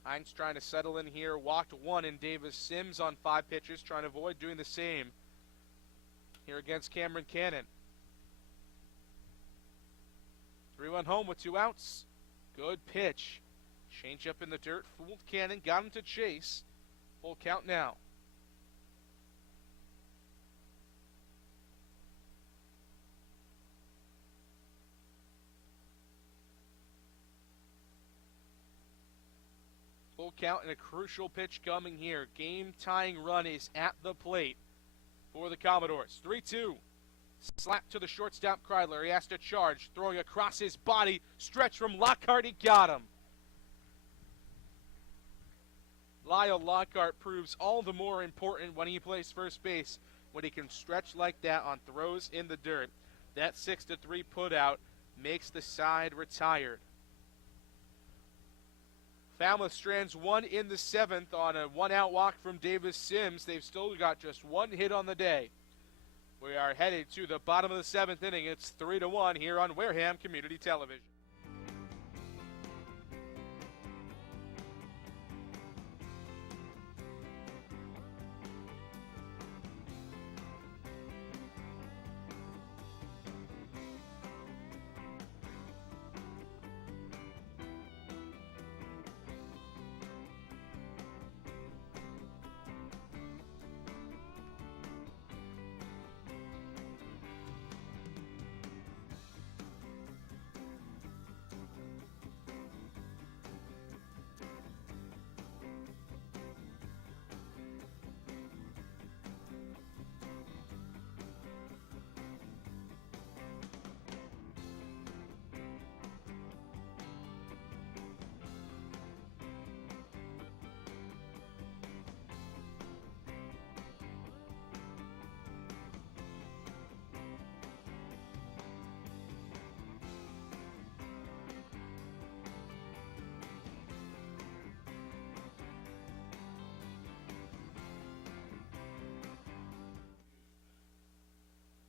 Hines trying to settle in here. Walked 1 in Davis Sims on 5 pitches, trying to avoid doing the same here against Cameron Cannon. 3-1 home with 2 outs. Good pitch. Change up in the dirt. Fooled Cannon. Got him to chase. Full count now. Full count and a crucial pitch coming here. Game-tying run is at the plate for the Commodores. 3-2. Slap to the shortstop Kreidler. He has to charge. Throwing across his body. Stretch from Lockhart. He got him. Lyle Lockhart proves all the more important when he plays first base, when he can stretch like that on throws in the dirt. That 6-3 putout makes the side retired. Falmouth strands 1 in the 7th on a 1-out walk from Davis Sims. They've still got just 1 hit on the day. We are headed to the bottom of the 7th inning. It's 3-1 here on Wareham Community Television.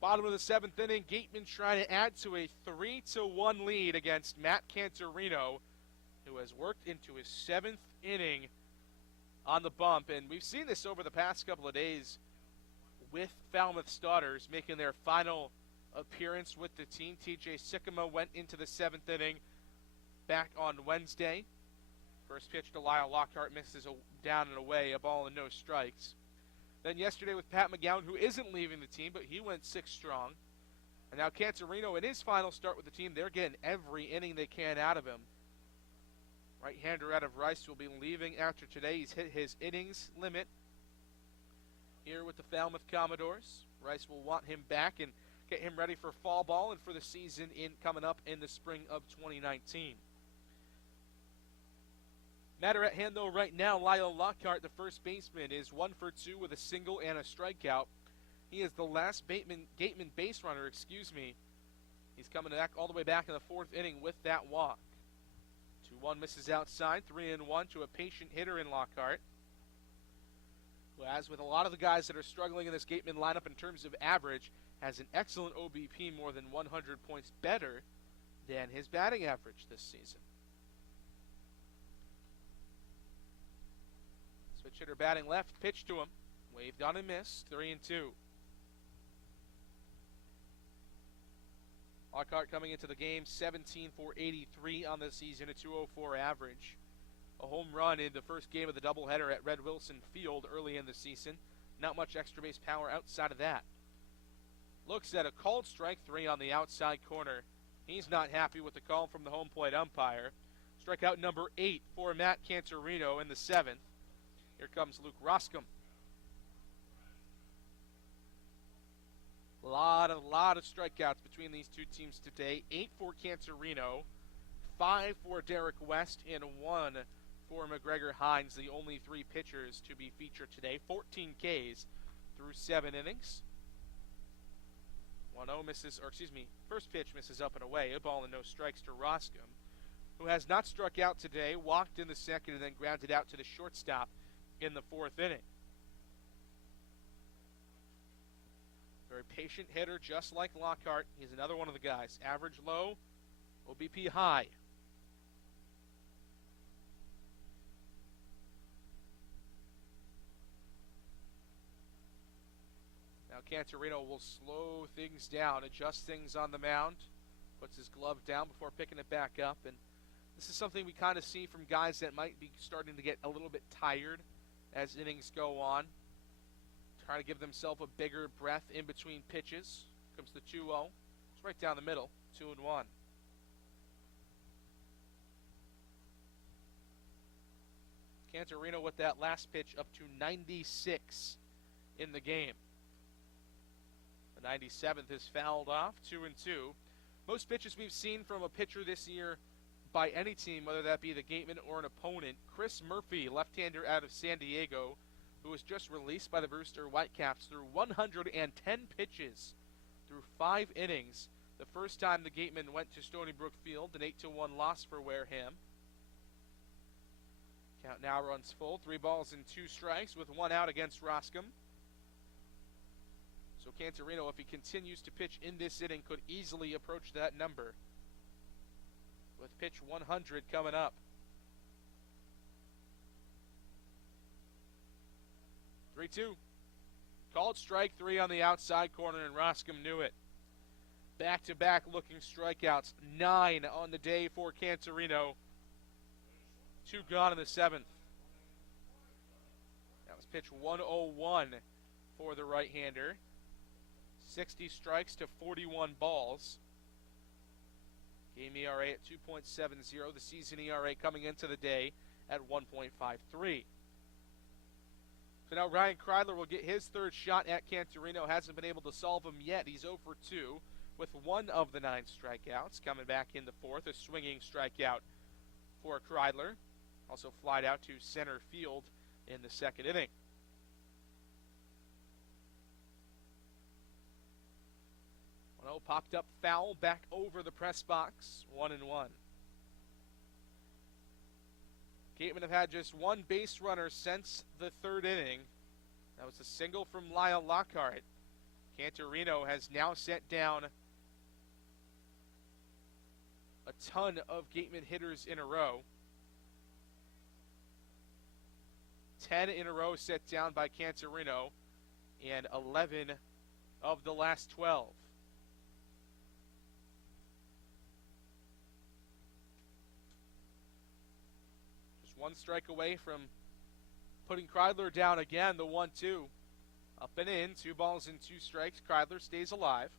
Bottom of the 7th inning, Gatemen trying to add to a 3-1 lead against Matt Cantorino, who has worked into his 7th inning on the bump. And we've seen this over the past couple of days with Falmouth starters making their final appearance with the team. TJ Sycamore went into the 7th inning back on Wednesday. First pitch to Lyle Lockhart, misses down and away, a ball and no strikes. Then yesterday with Pat McGowan, who isn't leaving the team, but he went 6 strong. And now Cantorino, in his final start with the team, they're getting every inning they can out of him. Right-hander out of Rice will be leaving after today. He's hit his innings limit here with the Falmouth Commodores. Rice will want him back, and get him ready for fall ball and for the season coming up in the spring of 2019. Matter at hand, though, right now, Lyle Lockhart, the first baseman, is 1 for 2 with a single and a strikeout. He is the last Gateman base runner, He's coming back all the way back in the fourth inning with that walk. 2-1 misses outside, 3-1 to a patient hitter in Lockhart, who, as with a lot of the guys that are struggling in this Gateman lineup in terms of average, has an excellent OBP, more than 100 points better than his batting average this season. Switch hitter batting left, pitch to him. Waved on and missed, 3-2. Lockhart coming into the game 17 for 83 on the season, a 204 average. A home run in the first game of the doubleheader at Red Wilson Field early in the season. Not much extra base power outside of that. Looks at a called strike 3 on the outside corner. He's not happy with the call from the home plate umpire. Strikeout number 8 for Matt Cantorino in the 7th. Here comes Luke Roscom. A lot of strikeouts between these two teams today. 8 for Cantorino, 5 for Derek West, and 1 for McGregor Hines, the only 3 pitchers to be featured today. 14 Ks through 7 innings. 1-0 first pitch misses up and away. A ball and no strikes to Roscom, who has not struck out today, walked in the second, and then grounded out to the shortstop in the fourth inning. Very patient hitter, just like Lockhart. He's another one of the guys. Average low, OBP high. Now Cantorino will slow things down, adjust things on the mound, puts his glove down before picking it back up. And this is something we kind of see from guys that might be starting to get a little bit tired as innings go on. Trying to give themselves a bigger breath in between pitches. Comes the 2-0. It's right down the middle, 2-1. Cantorino with that last pitch up to 96 in the game. The 97th is fouled off, 2-2. Most pitches we've seen from a pitcher this year by any team, whether that be the Gateman or an opponent. Chris Murphy, left-hander out of San Diego, who was just released by the Brewster Whitecaps, threw 110 pitches through 5 innings. The first time the Gatemen went to Stony Brook Field, an 8-1 loss for Wareham. Count now runs full, 3 balls and 2 strikes with 1 out against Roscom. So Cantorino, if he continues to pitch in this inning, could easily approach that number, with pitch 100 coming up. 3-2. Called strike 3 on the outside corner, and Roscom knew it. Back-to-back looking strikeouts. 9 on the day for Cantorino. 2 gone in the 7th. That was pitch 101 for the right-hander. 60 strikes to 41 balls. Game ERA at 2.70. The season ERA coming into the day at 1.53. So now Ryan Kreidler will get his third shot at Cantorino. Hasn't been able to solve him yet. He's 0 for 2 with 1 of the 9 strikeouts. Coming back in the 4th, a swinging strikeout for Kreidler. Also flied out to center field in the 2nd inning. Popped up foul back over the press box. 1-1. Gatemen have had just 1 base runner since the 3rd inning. That was a single from Lyle Lockhart. Cantorino has now set down a ton of Gatemen hitters in a row. 10 in a row set down by Cantorino, and 11 of the last 12. Just 1 strike away from putting Kreidler down again, the 1-2. Up and in, 2 balls and 2 strikes. Kreidler stays alive.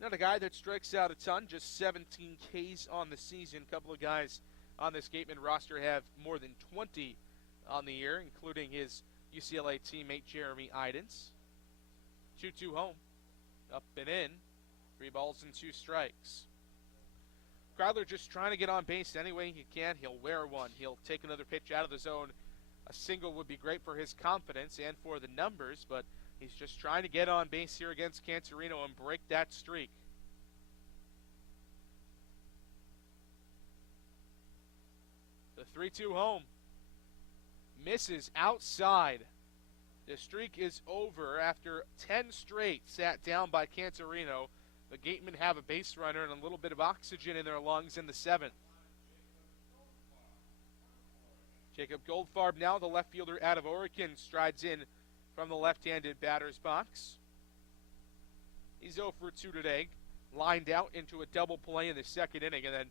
Not a guy that strikes out a ton, just 17 Ks on the season. A couple of guys on this Gateman roster have more than 20 on the year, including his UCLA teammate Jeremy Idens. 2-2 home. Up and in. 3 balls and 2 strikes. Kreidler just trying to get on base any way he can. He'll wear one. He'll take another pitch out of the zone. A single would be great for his confidence and for the numbers, but he's just trying to get on base here against Cantorino and break that streak. The 3-2 home. Misses outside. The streak is over after 10 straight sat down by Cantorino. The Gatemen have a base runner and a little bit of oxygen in their lungs in the 7th. Jacob Goldfarb, now the left fielder out of Oregon, strides in from the left-handed batter's box. He's 0 for 2 today. Lined out into a double play in the 2nd inning and then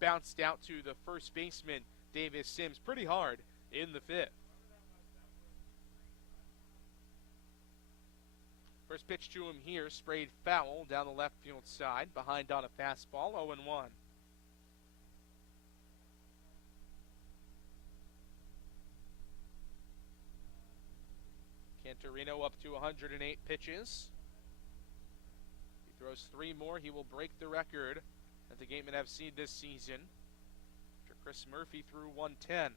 bounced out to the first baseman, Davis Sims, pretty hard in the 5th. First pitch to him here, sprayed foul down the left field side, behind on a fastball, 0-1. Cantorino up to 108 pitches. If he throws 3 more, he will break the record that the Gatemen have seen this season. After Chris Murphy threw 110.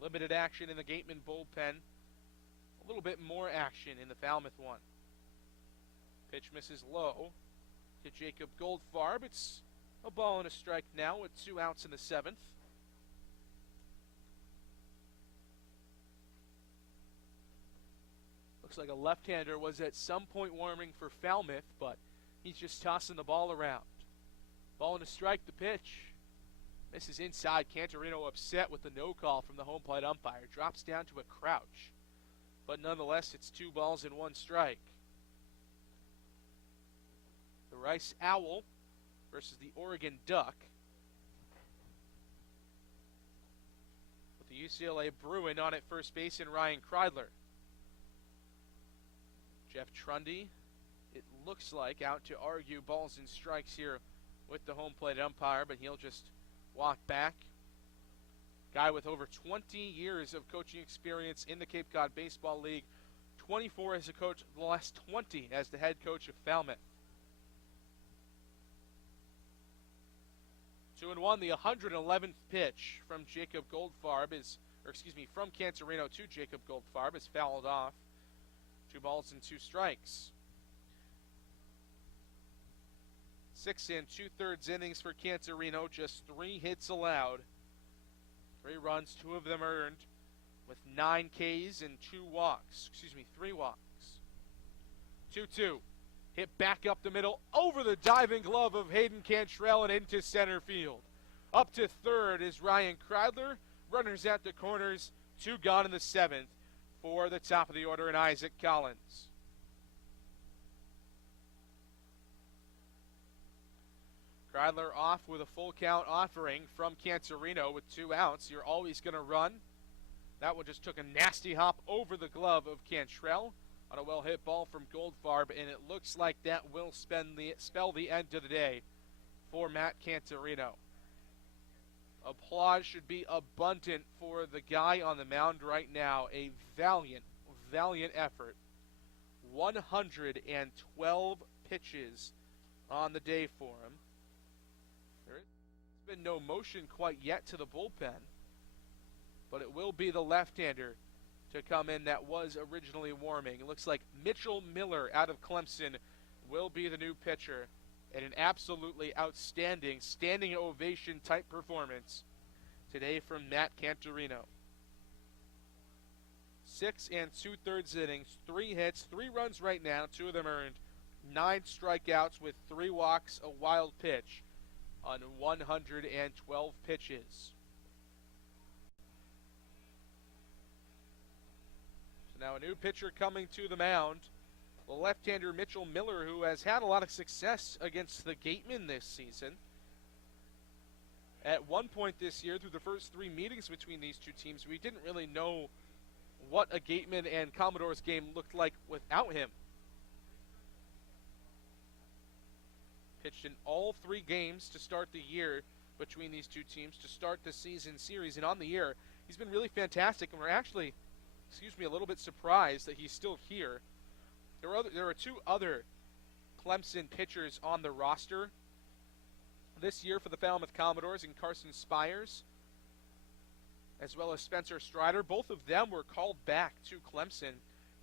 Limited action in the Gatemen bullpen. A little bit more action in the Falmouth one. Pitch misses low to Jacob Goldfarb. It's a ball and a strike now with 2 outs in the 7th. Looks like a left-hander was at some point warming for Falmouth, but he's just tossing the ball around. Ball and a strike, the pitch. Misses inside. Cantorino upset with the no call from the home plate umpire. Drops down to a crouch. But nonetheless, it's 2 balls and 1 strike. The Rice Owl versus the Oregon Duck. With the UCLA Bruin on at first base and Ryan Kreidler. Jeff Trundy, it looks like, out to argue balls and strikes here with the home plate umpire, but he'll just walk back. Guy with over 20 years of coaching experience in the Cape Cod Baseball League. 24 as a coach, the last 20 as the head coach of Falmouth. 2-1, the 111th pitch from Jacob Goldfarb from Cantorino to Jacob Goldfarb is fouled off. 2 balls and 2 strikes. 6 2/3 innings for Cantorino, just 3 hits allowed. 3 runs, 2 of them earned, with 9 Ks and 3 walks. 2-2. Hit back up the middle, over the diving glove of Hayden Cantrell and into center field. Up to third is Ryan Kreidler. Runners at the corners, 2 gone in the 7th for the top of the order and Isaac Collins. Kreidler off with a full count offering from Cantorino with 2 outs. You're always going to run. That one just took a nasty hop over the glove of Cantrell on a well-hit ball from Goldfarb, and it looks like that will spell the end of the day for Matt Cantorino. Applause should be abundant for the guy on the mound right now. A valiant, valiant effort. 112 pitches on the day for him. There's been no motion quite yet to the bullpen, but it will be the left-hander to come in that was originally warming. It looks like Mitchell Miller out of Clemson will be the new pitcher, and an absolutely outstanding standing ovation type performance today from Matt Cantorino. 6 2/3 innings, 3 hits, 3 runs right now, 2 of them earned, 9 strikeouts with 3 walks, a wild pitch on 112 pitches. So now a new pitcher coming to the mound. The left-hander Mitchell Miller, who has had a lot of success against the Gatemen this season. At one point this year, through the first 3 meetings between these two teams, we didn't really know what a Gatemen and Commodores game looked like without him. Pitched in all 3 games to start the year between these two teams to start the season series. And on the year, he's been really fantastic, and we're actually, a little bit surprised that he's still here. There are two other Clemson pitchers on the roster this year for the Falmouth Commodores, and Carson Spires, as well as Spencer Strider. Both of them were called back to Clemson.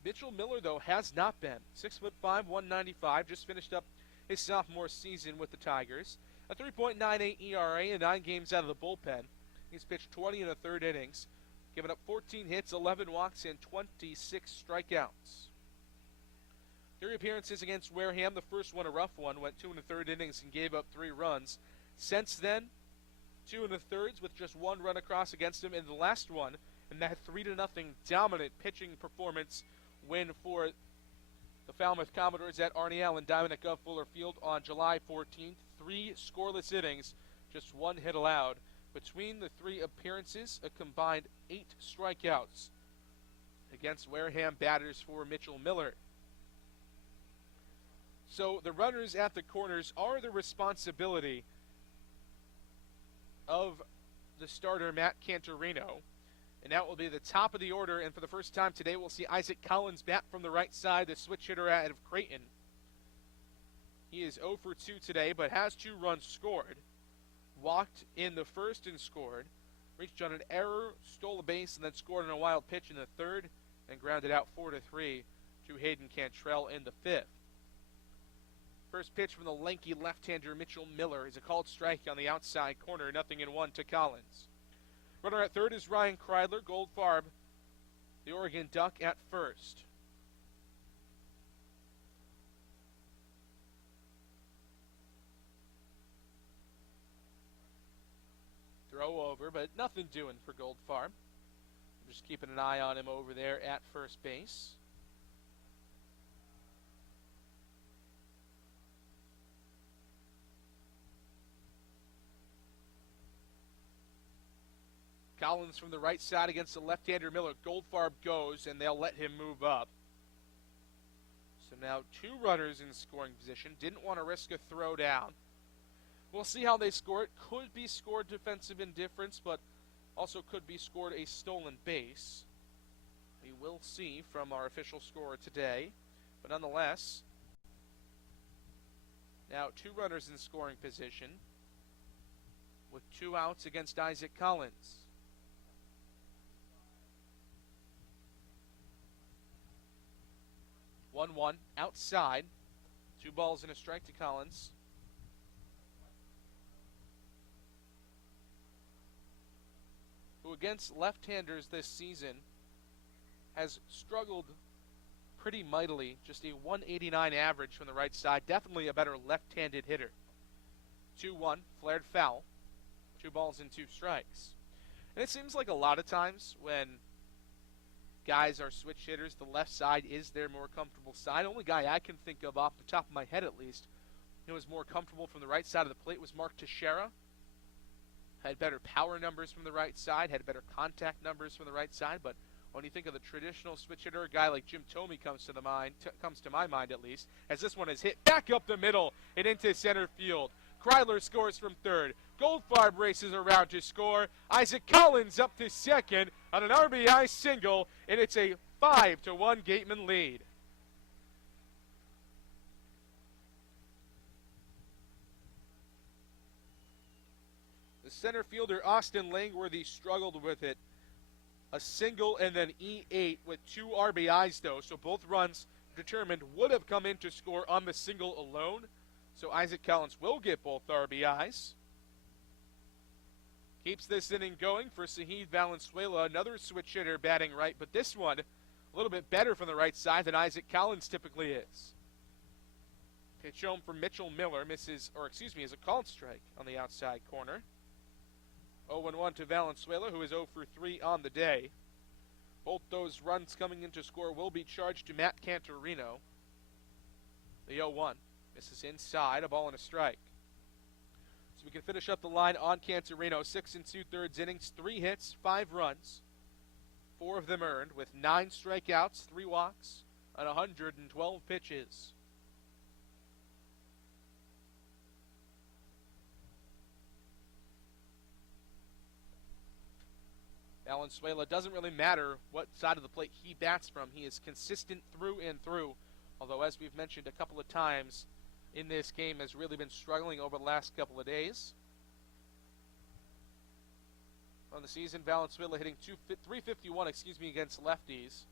Mitchell Miller, though, has not been. 6'5", 195, just finished up his sophomore season with the Tigers. A 3.98 ERA in 9 games out of the bullpen. He's pitched 20 in the third innings, given up 14 hits, 11 walks, and 26 strikeouts. 3 appearances against Wareham. The first one a rough one, went 2 in the third innings and gave up 3 runs. Since then, 2 in the thirds with just 1 run across against him in the last one, and that 3-0 dominant pitching performance win for the Falmouth Commodores at Arnie Allen Diamond at Gov Fuller Field on July 14th. 3 scoreless innings, just 1 hit allowed. Between the 3 appearances, a combined 8 strikeouts against Wareham batters for Mitchell Miller. So the runners at the corners are the responsibility of the starter, Matt Cantorino. And that will be the top of the order. And for the first time today, we'll see Isaac Collins bat from the right side, the switch hitter out of Creighton. He is 0 for 2 today, but has 2 runs scored. Walked in the first and scored. Reached on an error, stole a base, and then scored on a wild pitch in the third, and grounded out 4-3 to Hayden Cantrell in the fifth. First pitch from the lanky left-hander Mitchell Miller is a called strike on the outside corner, 0-1 to Collins. Runner at third is Ryan Kreidler. Goldfarb, the Oregon Duck, at first. Throw over, but nothing doing for Goldfarb. I'm just keeping an eye on him over there at first base. Collins from the right side against the left-hander Miller. Goldfarb goes, and they'll let him move up. So now 2 runners in scoring position. Didn't want to risk a throw down. We'll see how they score it. Could be scored defensive indifference, but also could be scored a stolen base. We will see from our official scorer today. But nonetheless, now 2 runners in scoring position with 2 outs against Isaac Collins. 1-1 outside. 2 balls and a strike to Collins. Who against left-handers this season has struggled pretty mightily. Just a 189 average from the right side. Definitely a better left-handed hitter. 2-1, flared foul. 2 balls and 2 strikes. And it seems like a lot of times when guys are switch hitters, the left side is their more comfortable side. Only guy I can think of off the top of my head at least who was more comfortable from the right side of the plate was Mark Teixeira. Had better power numbers from the right side, had better contact numbers from the right side, but when you think of the traditional switch hitter, a guy like Jim Thome comes to my mind at least, as this one is hit back up the middle and into center field. Kreidler scores from third. Goldfarb races around to score. Isaac Collins up to second on an RBI single, and it's a 5-1 Gatemen lead. The center fielder, Austin Langworthy, struggled with it. A single and then E8 with 2 RBIs, though, so both runs determined would have come in to score on the single alone. So Isaac Collins will get both RBIs. Keeps this inning going for Sahid Valenzuela, another switch hitter batting right, but this one a little bit better from the right side than Isaac Collins typically is. Pitch home from Mitchell Miller, is a called strike on the outside corner. 0-1 to Valenzuela, who is 0 for 3 on the day. Both those runs coming in to score will be charged to Matt Cantorino. The 0-1 misses inside, a ball and a strike. So we can finish up the line on Cantorino. 6 2/3 innings, 3 hits, 5 runs. 4 of them earned with 9 strikeouts, 3 walks, on 112 pitches. Valenzuela, doesn't really matter what side of the plate he bats from. He is consistent through and through, although as we've mentioned a couple of times in this game, has really been struggling over the last couple of days. On the season, Valenzuela hitting 351 against lefties,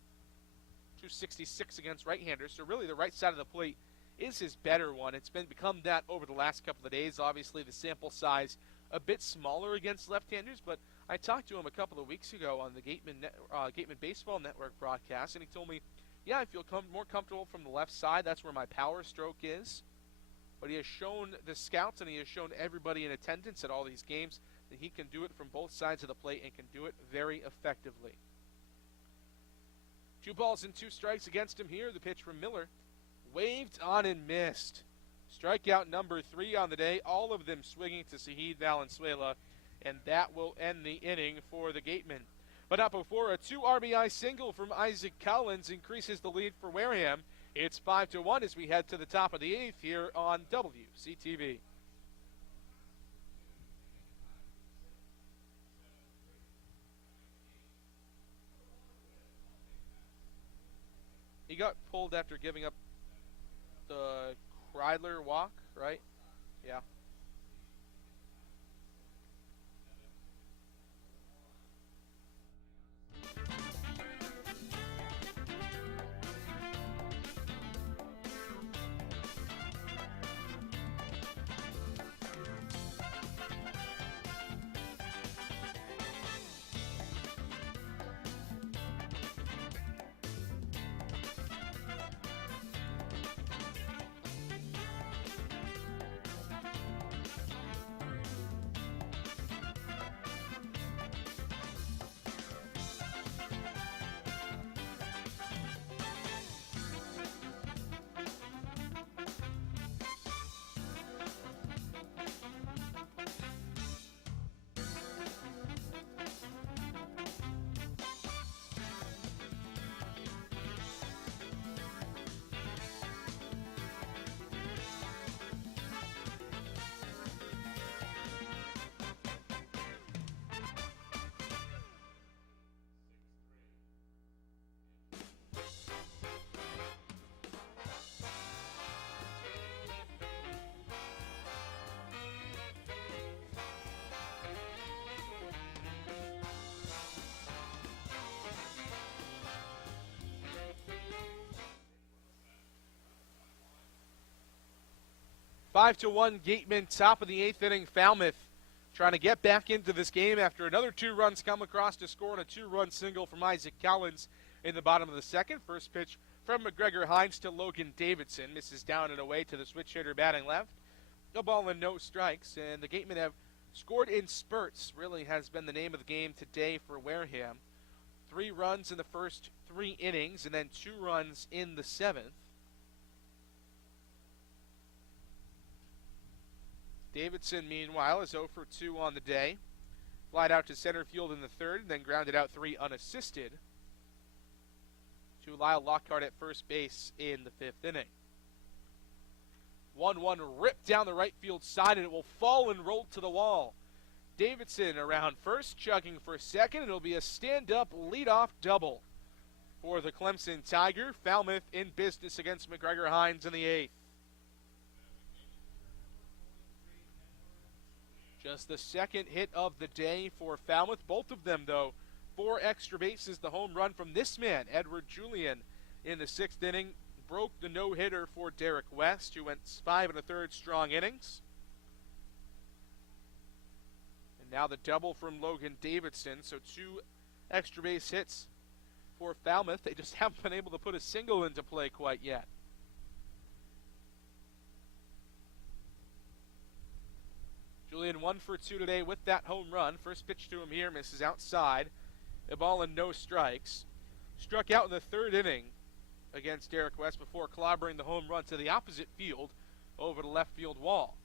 266 against right-handers. So really the right side of the plate is his better one. It's become that over the last couple of days. Obviously the sample size a bit smaller against left-handers, but I talked to him a couple of weeks ago on the Gatemen Baseball Network broadcast, and he told me, yeah, I feel more comfortable from the left side. That's where my power stroke is. But he has shown the scouts and he has shown everybody in attendance at all these games that he can do it from both sides of the plate and can do it very effectively. 2 balls and 2 strikes against him here. The pitch from Miller. Waved on and missed. Strikeout number 3 on the day. All of them swinging to Zahid Valenzuela. And that will end the inning for the Gatemen. But not before a 2 RBI single from Isaac Collins increases the lead for Wareham. It's 5-1 as we head to the top of the 8th here on WCTV. He got pulled after giving up the Kreidler walk, right? Yeah. Five to 1 Gatemen, top of the 8th inning. Falmouth trying to get back into this game after another 2 runs come across to score on a 2-run single from Isaac Collins in the bottom of the 2nd. First pitch from McGregor Hines to Logan Davidson. Misses down and away to the switch hitter batting left. A ball and no strikes, and the Gatemen have scored in spurts. Really has been the name of the game today for Wareham. 3 runs in the first 3 innings and then 2 runs in the 7th. Davidson, meanwhile, is 0 for 2 on the day. Flied out to center field in the 3rd, and then grounded out 3 unassisted to Lyle Lockhart at first base in the 5th inning. 1-1 ripped down the right field side, and it will fall and roll to the wall. Davidson around first, chugging for second. It'll be a stand-up leadoff double for the Clemson Tiger. Falmouth in business against McGregor Hines in the 8th. Just the 2nd hit of the day for Falmouth. Both of them, though, 4 extra bases. The home run from this man, Edward Julian, in the 6th inning. Broke the no-hitter for Derek West, who went 5 1/3 strong innings. And now the double from Logan Davidson. So 2 extra base hits for Falmouth. They just haven't been able to put a single into play quite yet. Julian 1 for 2 today with that home run. First pitch to him here, misses outside. A ball and no strikes. Struck out in the 3rd inning against Derek West before clobbering the home run to the opposite field over the left field wall.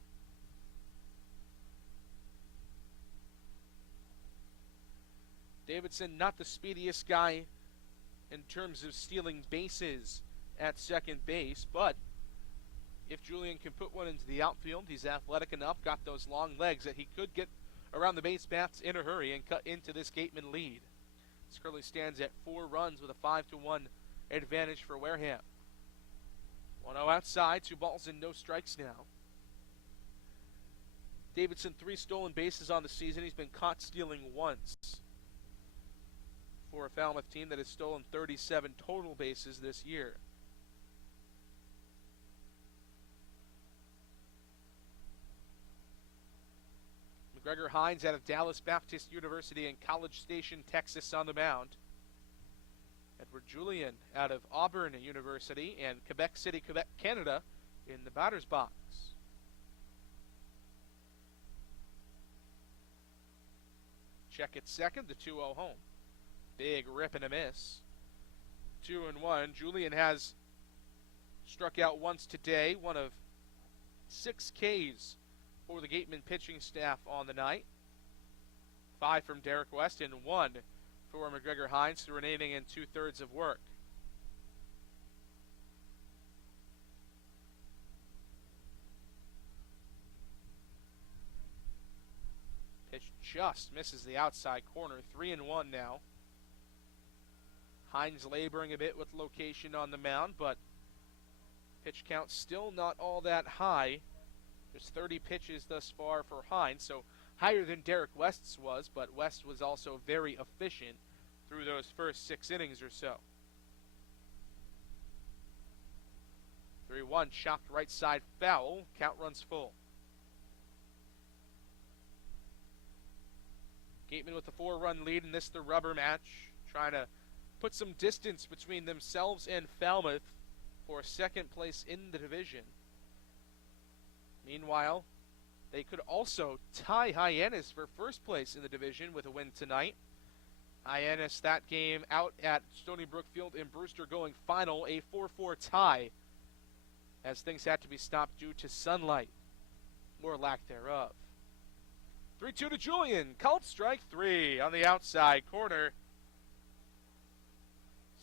Davidson, not the speediest guy in terms of stealing bases at second base, but if Julian can put one into the outfield, he's athletic enough, got those long legs that he could get around the base paths in a hurry and cut into this Gateman lead. This currently stands at 4 runs with a 5-1 advantage for Wareham. 1-0 outside, 2 balls and no strikes now. Davidson, 3 stolen bases on the season. He's been caught stealing once for a Falmouth team that has stolen 37 total bases this year. McGregor Hines out of Dallas Baptist University in College Station, Texas on the mound. Edward Julian out of Auburn University and Quebec City, Quebec, Canada in the batter's box. Check at second, the 2-0 home. Big rip and a miss. 2-1. Julian has struck out once today, one of 6 Ks for the Gatemen pitching staff on the night. 5 from Derek West and 1 for McGregor Hines, the remaining in 2/3 of work. Pitch just misses the outside corner. 3-1 now. Hines laboring a bit with location on the mound, but pitch count still not all that high. There's 30 pitches thus far for Hines, so higher than Derek West's was, but West was also very efficient through those first 6 innings or so. 3-1, chopped right side foul. Count runs full. Gatemen with a 4-run lead in this, the rubber match, trying to put some distance between themselves and Falmouth for second place in the division. Meanwhile, they could also tie Hyannis for first place in the division with a win tonight. Hyannis, that game out at Stony Brook Field in Brewster, going final, a 4-4 tie, as things had to be stopped due to sunlight, or lack thereof. 3-2 to Julian, called strike 3 on the outside corner.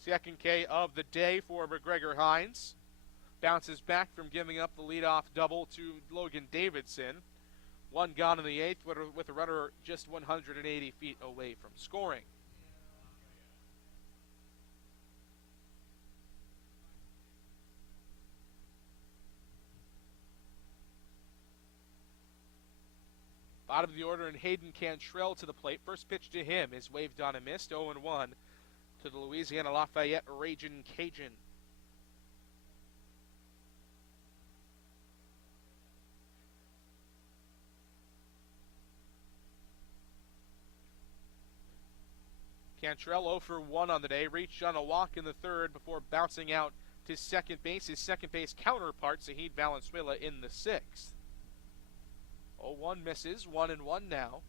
Second K of the day for McGregor Hines. Bounces back from giving up the leadoff double to Logan Davidson. 1 gone in the 8th with a runner just 180 feet away from scoring. Bottom of the order, and Hayden Cantrell to the plate. First pitch to him is waved on and missed. 0-1 to the Louisiana Lafayette Ragin' Cajun. Cantrell 0 for 1 on the day, reached on a walk in the 3rd before bouncing out to second base. His second base counterpart, Zahid Valenzuela, in the 6th. 0-1 misses, 1-1 now.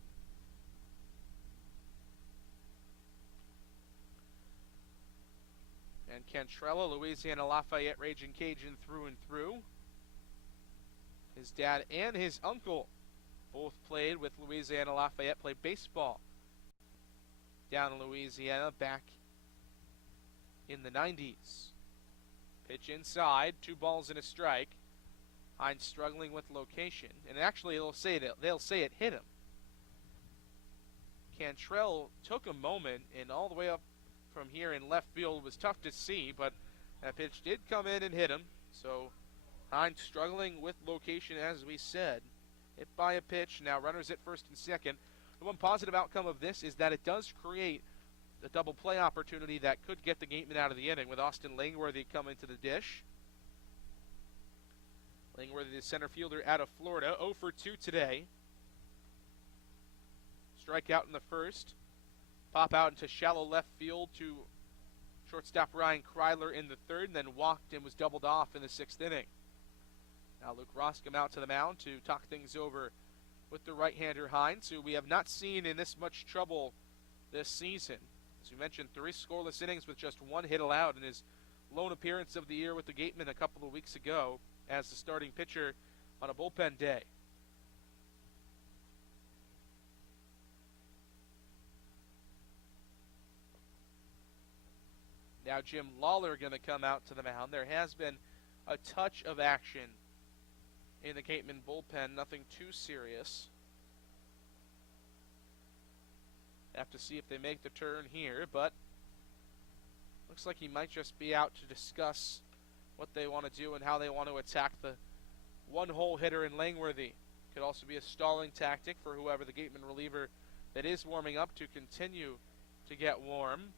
And Cantrell, Louisiana Lafayette Ragin' Cajun through and through. His dad and his uncle both played with Louisiana Lafayette, played baseball down in Louisiana back in the 90s. Pitch inside, 2 balls and a strike. Hines struggling with location, and actually they'll say it hit him. Cantrell took a moment, and all the way up from here in left field was tough to see, but that pitch did come in and hit him. So Hines struggling with location, as we said. Hit by a pitch, now runners at first and second. The one positive outcome of this is that it does create a double play opportunity that could get the Gatemen out of the inning, with Austin Langworthy coming to the dish. Langworthy, the center fielder out of Florida, 0 for 2 today. Strikeout in the 1st. Pop out into shallow left field to shortstop Ryan Kryler in the 3rd, and then walked and was doubled off in the 6th inning. Now Luke Roscom out to the mound to talk things over with the right-hander Hines, who we have not seen in this much trouble this season. As we mentioned, 3 scoreless innings with just 1 hit allowed in his lone appearance of the year with the Gatemen a couple of weeks ago as the starting pitcher on a bullpen day. Now Jim Lawler going to come out to the mound. There has been a touch of action in the Gatemen bullpen, nothing too serious. Have to see if they make the turn here, but looks like he might just be out to discuss what they want to do and how they want to attack the one-hole hitter in Langworthy. Could also be a stalling tactic for whoever the Gatemen reliever that is warming up to continue to get warm.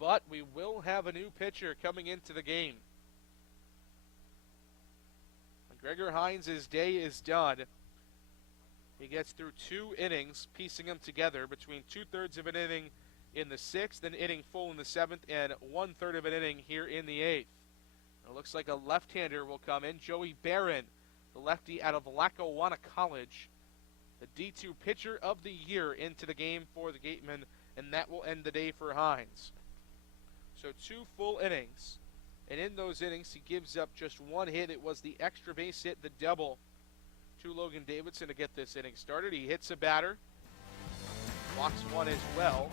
But we will have a new pitcher coming into the game. Gregor Hines' day is done. He gets through 2 innings, piecing them together between 2/3 of an inning in the 6th, an inning full in the 7th, and 1/3 of an inning here in the 8th. It looks like a left-hander will come in. Joey Barron, the lefty out of Lackawanna College, the D2 pitcher of the year into the game for the Gatemen, and that will end the day for Hines. So 2 full innings, and in those innings he gives up just 1 hit. It was the extra base hit, the double, to Logan Davidson to get this inning started. He hits a batter, walks 1 as well.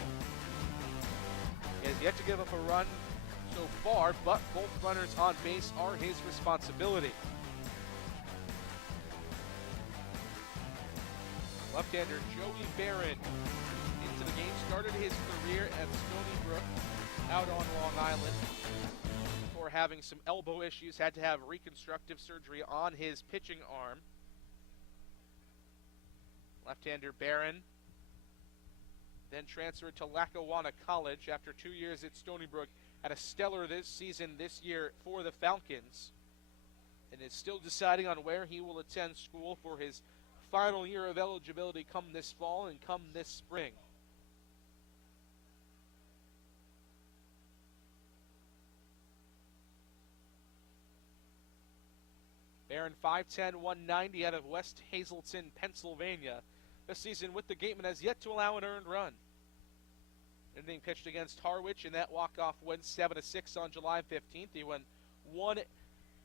He has yet to give up a run so far, but both runners on base are his responsibility. Left-hander Joey Barron into the game, started his career at Stony Brook out on Long Island before having some elbow issues, had to have reconstructive surgery on his pitching arm. Left-hander Barron then transferred to Lackawanna College after 2 years at Stony Brook. Had a stellar this year for the Falcons, and is still deciding on where he will attend school for his final year of eligibility come this fall and come this spring. Barron 5'10", 190 out of West Hazelton, Pennsylvania. This season with the Gatemen has yet to allow an earned run. Inning pitched against Harwich, and that walk-off went 7-6 on July 15th. He went 1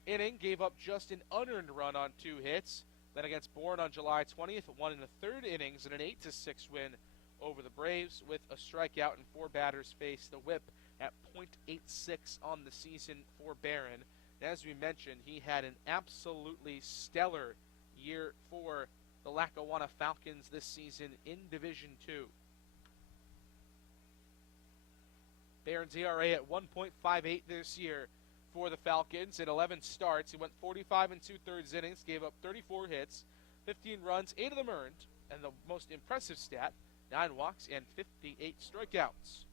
inning, gave up just an unearned run on 2 hits. Then against Bourne on July 20th, won in the 3rd innings in an 8-6 win over the Braves with a strikeout and 4 batters faced. The whip at .86 on the season for Barron. And as we mentioned, he had an absolutely stellar year for the Lackawanna Falcons this season in Division II. Barron's ERA at 1.58 this year for the Falcons. In 11 starts, he went 45 2/3 innings, gave up 34 hits, 15 runs, 8 of them earned, and the most impressive stat, 9 walks and 58 strikeouts.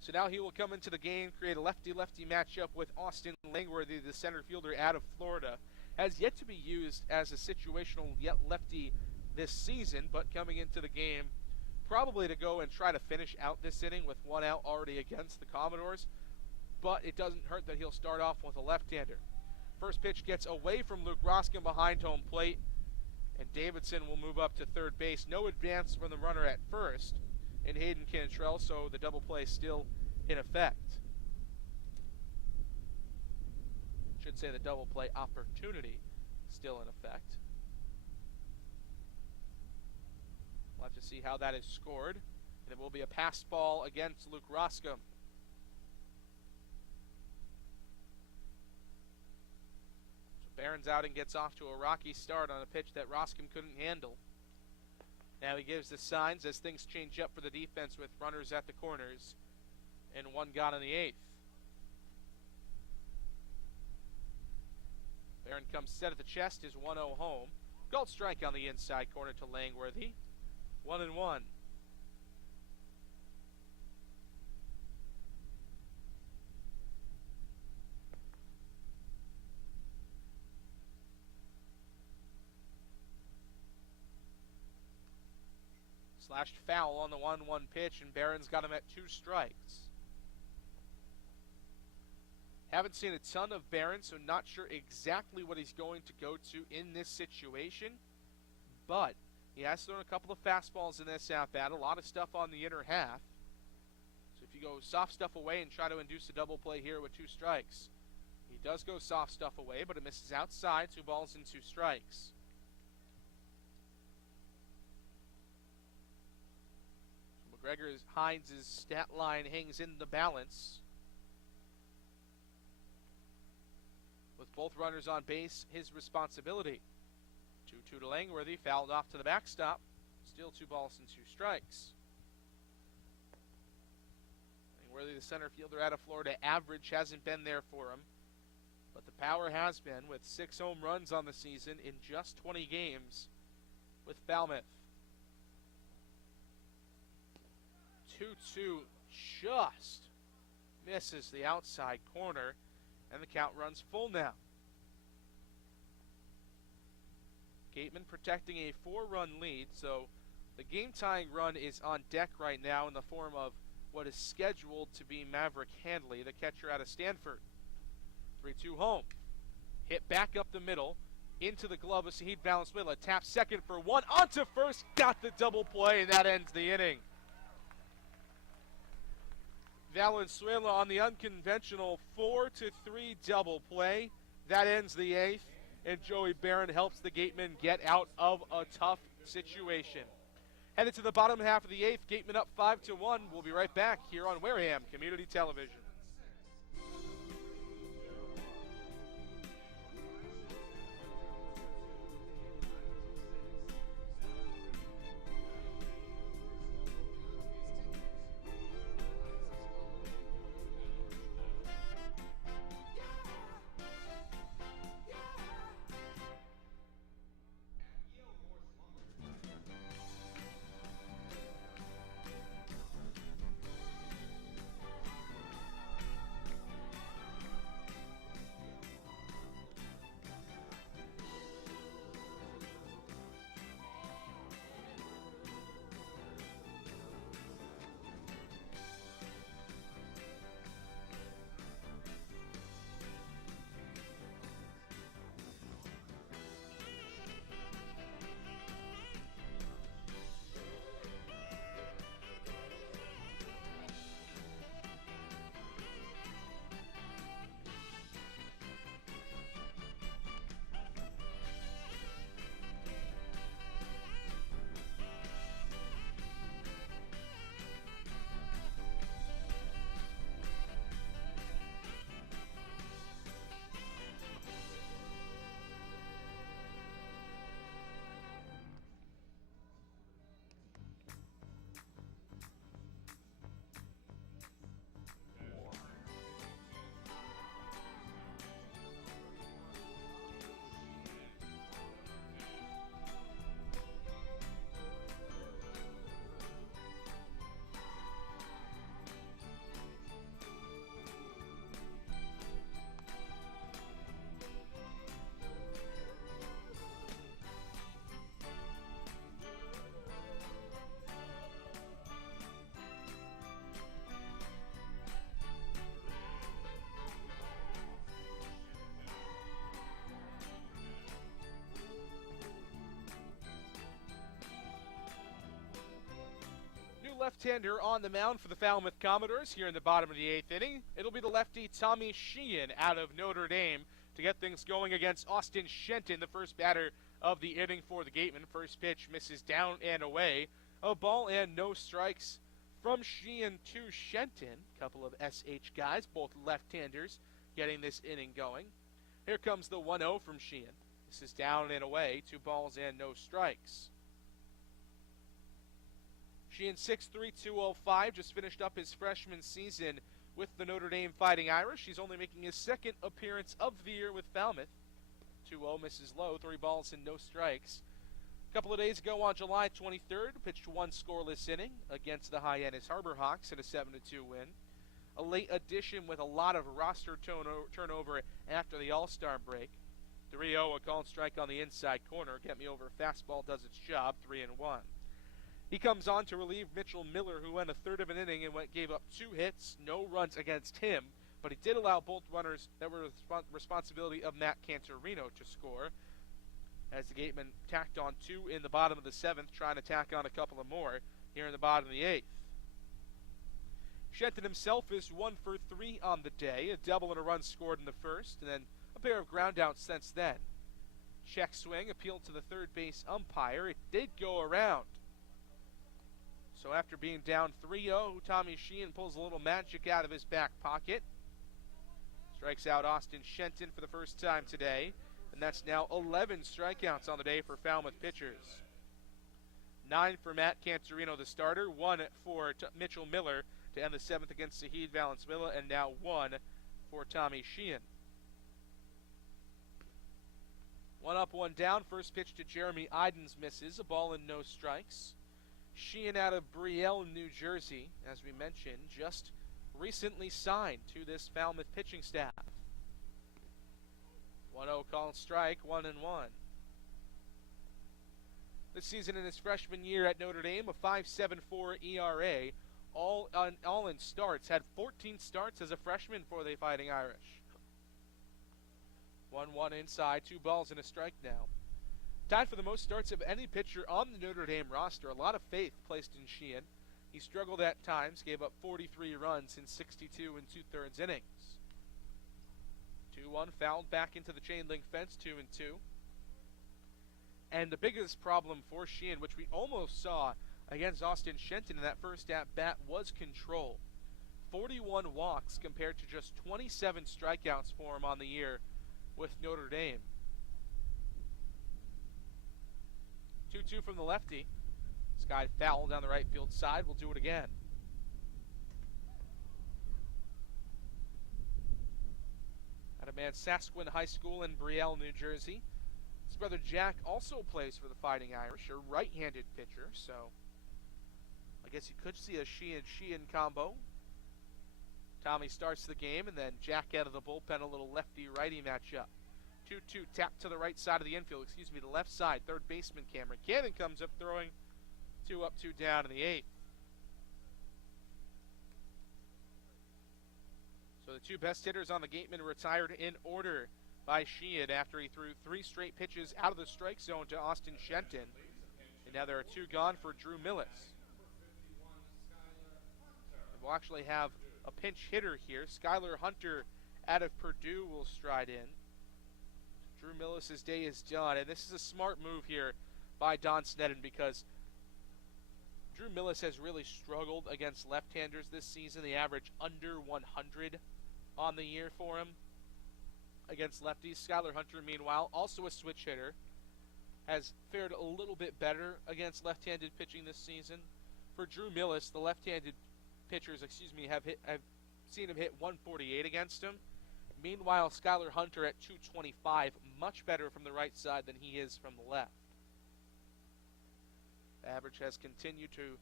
So now he will come into the game, create a lefty-lefty matchup with Austin Langworthy, the center fielder out of Florida. Has yet to be used as a situational lefty this season, but coming into the game, probably to go and try to finish out this inning with 1 out already against the Commodores. But it doesn't hurt that he'll start off with a left-hander. First pitch gets away from Luke Roskin behind home plate, and Davidson will move up to third base. No advance from the runner at first in Hayden Cantrell, so the double play still in effect. Should say the double play opportunity still in effect. We'll have to see how that is scored. And it will be a pass ball against Luke Roscom. So Barron's outing gets off to a rocky start on a pitch that Roscom couldn't handle. Now he gives the signs as things change up for the defense with runners at the corners and 1 gone in the 8th. Barron comes set at the chest, his 1-0 home. Called strike on the inside corner to Langworthy. 1-1. Slashed foul on the 1-1 pitch, and Barron's got him at 2 strikes. Haven't seen a ton of Barron, so not sure exactly what he's going to go to in this situation. But he has thrown a couple of fastballs in this at-bat, a lot of stuff on the inner half. So if you go soft stuff away and try to induce a double play here with 2 strikes. He does go soft stuff away, but it misses outside, 2 balls and 2 strikes. So McGregor Hines' stat line hangs in the balance. With both runners on base, his responsibility. 2-2 to Langworthy, fouled off to the backstop. Still 2 balls and 2 strikes. Worthy, the center fielder out of Florida, average hasn't been there for him. But the power has been, with 6 home runs on the season in just 20 games with Falmouth. 2-2 just misses the outside corner, and the count runs full now. Gatemen protecting a 4-run lead, so the game-tying run is on deck right now in the form of what is scheduled to be Maverick Handley, the catcher out of Stanford. 3-2 home. Hit back up the middle, into the glove of Sahid Valenzuela. Taps second for 1, onto first, got the double play, and that ends the inning. Valenzuela on the unconventional 4-3 double play. That ends the 8th, and Joey Barron helps the Gatemen get out of a tough situation. Headed to the bottom half of the 8th, Gatemen up 5-1. We'll be right back here on Wareham Community Television. Left-hander on the mound for the Falmouth Commodores here in the bottom of the 8th inning. It'll be the lefty Tommy Sheehan out of Notre Dame to get things going against Austin Shenton, the first batter of the inning for the Gatemen. First pitch misses down and away. A ball and no strikes from Sheehan to Shenton. Couple of SH guys, both left-handers, getting this inning going. Here comes the 1-0 from Sheehan. This is down and away, 2 balls and no strikes. Sheehan 6'3", 205, just finished up his freshman season with the Notre Dame Fighting Irish. He's only making his 2nd appearance of the year with Falmouth. 2-0 misses low, 3 balls and no strikes. A couple of days ago on July 23rd, pitched 1 scoreless inning against the Hyannis Harbor Hawks in a 7-2 win. A late addition with a lot of roster turnover after the All-Star break. 3-0, a called strike on the inside corner. Get me over, fastball does its job, 3-1. He comes on to relieve Mitchell Miller, who went a third of an inning and gave up 2 hits, no runs against him, but he did allow both runners that were responsibility of Matt Cantorino to score, as the Gatemen tacked on 2 in the bottom of the 7th, trying to tack on a couple of more here in the bottom of the 8th. Shenton himself is 1 for 3 on the day, a double and a run scored in the first, and then a pair of ground outs since then. Check swing appealed to the third base umpire. It did go around. So after being down 3-0, Tommy Sheehan pulls a little magic out of his back pocket. Strikes out Austin Shenton for the first time today. And that's now 11 strikeouts on the day for Falmouth pitchers. 9 for Matt Cantorino, the starter, 1 for Mitchell Miller to end the 7th against Zahid Valenzuela, and now 1 for Tommy Sheehan. 1 up, 1 down. First pitch to Jeremy Idens misses. A ball and no strikes. Sheehan out of Brielle, New Jersey, as we mentioned, just recently signed to this Falmouth pitching staff. 1-0 call strike, 1-1. This season in his freshman year at Notre Dame, a 5.74 ERA, all in starts, had 14 starts as a freshman for the Fighting Irish. 1-1 inside, 2 balls and a strike now. Tied for the most starts of any pitcher on the Notre Dame roster. A lot of faith placed in Sheehan. He struggled at times, gave up 43 runs in 62 2/3 innings. 2-1 fouled back into the chain link fence, 2-2. And the biggest problem for Sheehan, which we almost saw against Austin Shenton in that first at-bat, was control. 41 walks compared to just 27 strikeouts for him on the year with Notre Dame. 2-2 from the lefty. This guy fouled down the right field side. We'll do it again. Out of Mansasquin High School in Brielle, New Jersey. His brother Jack also plays for the Fighting Irish, a right-handed pitcher, so I guess you could see a Sheehan combo. Tommy starts the game, and then Jack out of the bullpen, a little lefty-righty matchup. 2-2, tap to the right side of the infield, the left side, third baseman Cameron Cannon comes up throwing. 2 up, 2 down in the 8th. So the 2 best hitters on the Gatemen retired in order by Sheehan after he threw 3 straight pitches out of the strike zone to Austin Shenton. And now there are 2 gone for Drew Millis. We'll actually have a pinch hitter here. Skylar Hunter out of Purdue will stride in. Drew Millis' day is done, and this is a smart move here by Don Sneddon because Drew Millis has really struggled against left-handers this season. They average under 100 on the year for him against lefties. Skylar Hunter, meanwhile, also a switch hitter, has fared a little bit better against left-handed pitching this season. For Drew Millis, the left-handed pitchers, have seen him hit 148 against him. Meanwhile, Skylar Hunter at 225, much better from the right side than he is from the left. The average has continued to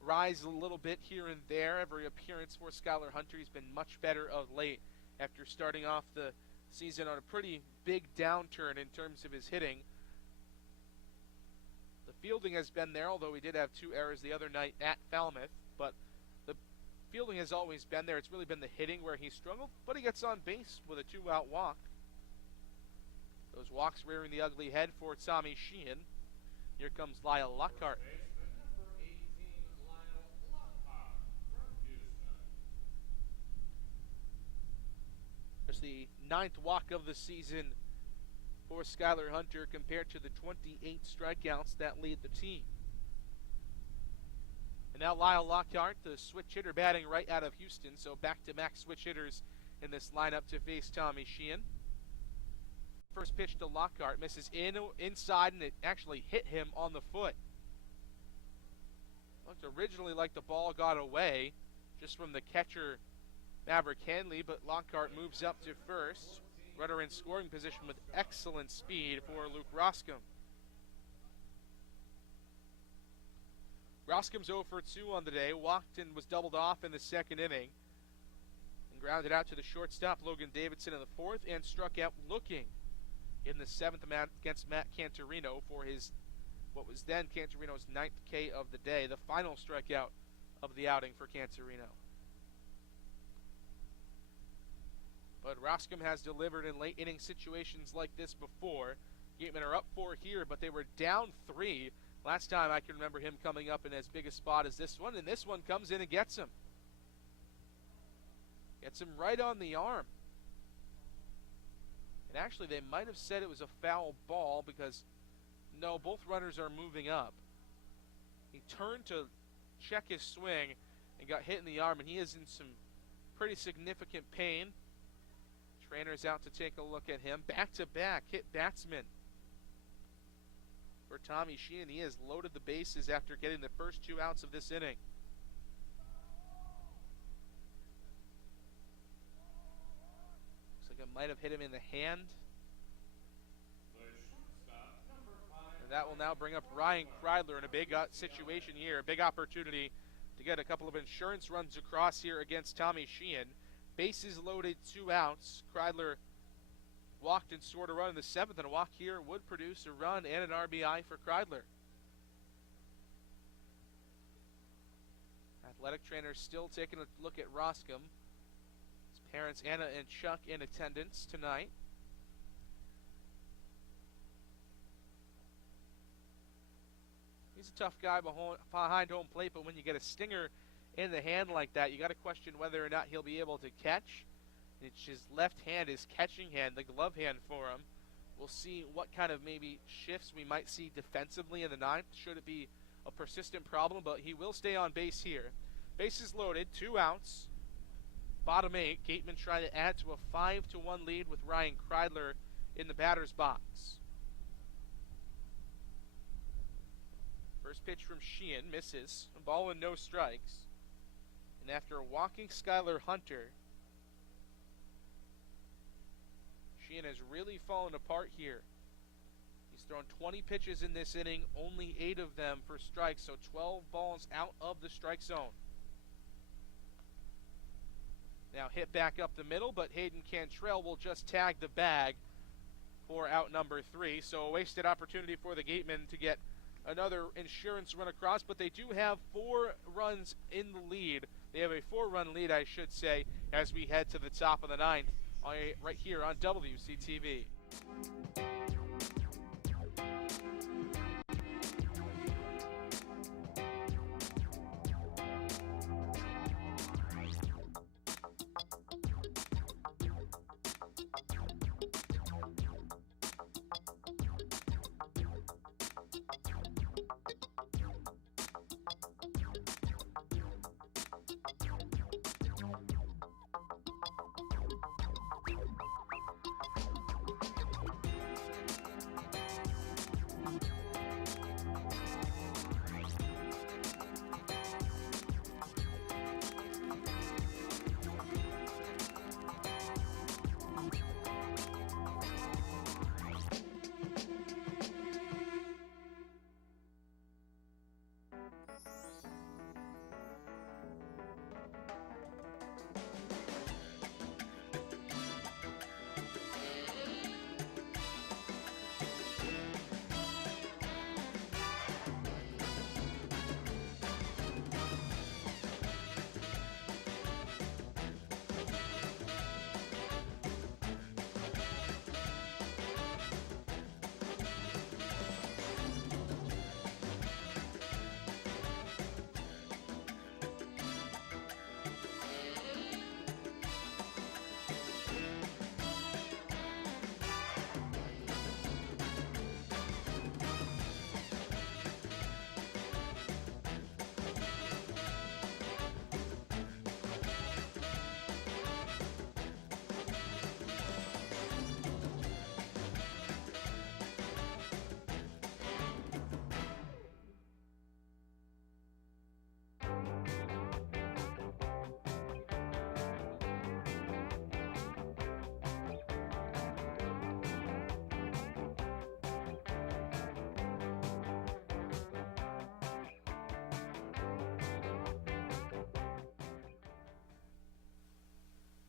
rise a little bit here and there. Every appearance for Skylar Hunter, he's been much better of late after starting off the season on a pretty big downturn in terms of his hitting. The fielding has been there, although he did have 2 errors the other night at Falmouth, but the fielding has always been there. It's really been the hitting where he struggled, but he gets on base with a 2-out walk. Those walks rearing the ugly head for Tommy Sheehan. Here comes Lyle Lockhart. There's the 9th walk of the season for Skylar Hunter compared to the 28 strikeouts that lead the team. And now Lyle Lockhart, the switch hitter, batting right out of Houston, so back-to-back switch hitters in this lineup to face Tommy Sheehan. First pitch to Lockhart, misses inside, and it actually hit him on the foot. Looked originally like the ball got away just from the catcher, Maverick Hanley, but Lockhart moves up to first. Runner in scoring position with excellent speed for Luke Roscom. Roscom's 0 for 2 on the day, walked and was doubled off in the 2nd inning, and grounded out to the shortstop, Logan Davidson, in the 4th, and struck out looking in the 7th against Matt Cantorino for his, what was then Cantorino's 9th K of the day, the final strikeout of the outing for Cantorino. But Roscom has delivered in late inning situations like this before. Gatemen are up 4 here, but they were down 3. Last time I can remember him coming up in as big a spot as this one, and this one comes in and gets him. Gets him right on the arm. And actually, they might have said it was a foul ball because, no, both runners are moving up. He turned to check his swing and got hit in the arm, and he is in some pretty significant pain. Trainer's out to take a look at him. Back-to-back hit batsman for Tommy Sheehan. He has loaded the bases after getting the first 2 outs of this inning. Looks like it might have hit him in the hand. And that will now bring up Ryan Kreidler in a big situation here, a big opportunity to get a couple of insurance runs across here against Tommy Sheehan. Bases loaded, 2 outs. Kreidler walked and scored a run in the 7th, and a walk here would produce a run and an RBI for Kreidler. Athletic trainer still taking a look at Roscom. His parents Anna and Chuck in attendance tonight. He's a tough guy behind home plate, but when you get a stinger in the hand like that, you got to question whether or not he'll be able to catch. It's his left hand, his catching hand, the glove hand for him. We'll see what kind of maybe shifts we might see defensively in the 9th. Should it be a persistent problem, but he will stay on base here. Bases loaded, 2 outs. Bottom 8, Gatemen trying to add to a 5-1 lead with Ryan Kreidler in the batter's box. First pitch from Sheehan, misses. A ball and no strikes. And after walking Skylar Hunter, Sheehan has really fallen apart here. He's thrown 20 pitches in this inning, only 8 of them for strikes, so 12 balls out of the strike zone. Now hit back up the middle, but Hayden Cantrell will just tag the bag for out number 3. So a wasted opportunity for the Gatemen to get another insurance run across, but they do have 4 runs in the lead. They have a 4-run lead, I should say, as we head to the top of the 9th. Right here on WCTV.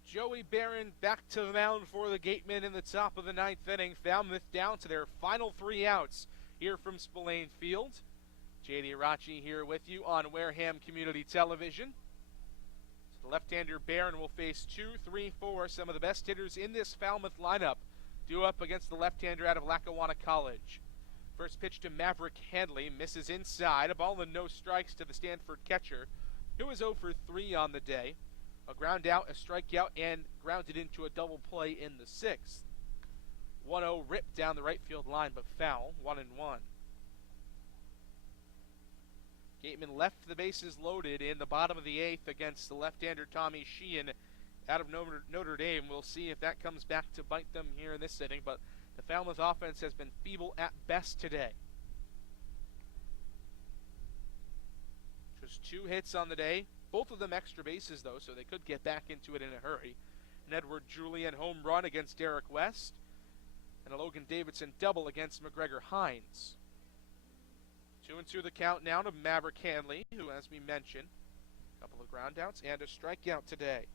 Joey Barron back to the mound for the Gatemen in the top of the 9th inning. Falmouth down to their final 3 outs here from Spillane Field. J.D. Arachi here with you on Wareham Community Television. So the left-hander Barron will face 2, 3, 4, some of the best hitters in this Falmouth lineup, due up against the left-hander out of Lackawanna College. First pitch to Maverick Handley, misses inside. A ball and no strikes to the Stanford catcher, who is 0 for 3 on the day. A ground out, a strikeout, and grounded into a double play in the 6th. 1-0 ripped down the right field line, but foul, 1-1. Gateman left the bases loaded in the bottom of the 8th against the left-hander Tommy Sheehan out of Notre Dame. We'll see if that comes back to bite them here in this inning, but the Falmouth offense has been feeble at best today. Just 2 hits on the day, both of them extra bases though, so they could get back into it in a hurry. An Edward Julian home run against Derek West, and a Logan Davidson double against McGregor Hines. 2-2 the count now to Maverick Hanley, who, as we mentioned, a couple of groundouts and a strikeout today.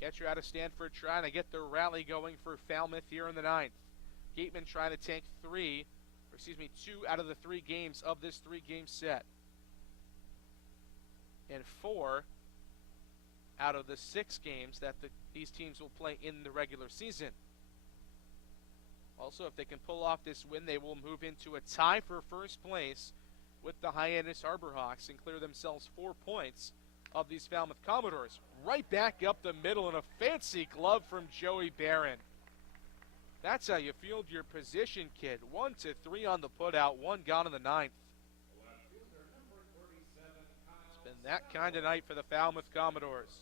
Catcher out of Stanford trying to get the rally going for Falmouth here in the 9th. Gatemen trying to take 2 out of the 3 games of this 3-game set. And 4 out of the 6 games that these teams will play in the regular season. Also, if they can pull off this win, they will move into a tie for first place with the Hyannis Harborhawks and clear themselves 4 points of these Falmouth Commodores. Right back up the middle, and a fancy glove from Joey Barron. That's how you field your position, kid. 1-3 on the putout, 1 gone in the 9th. It's been that kind of night for the Falmouth Commodores.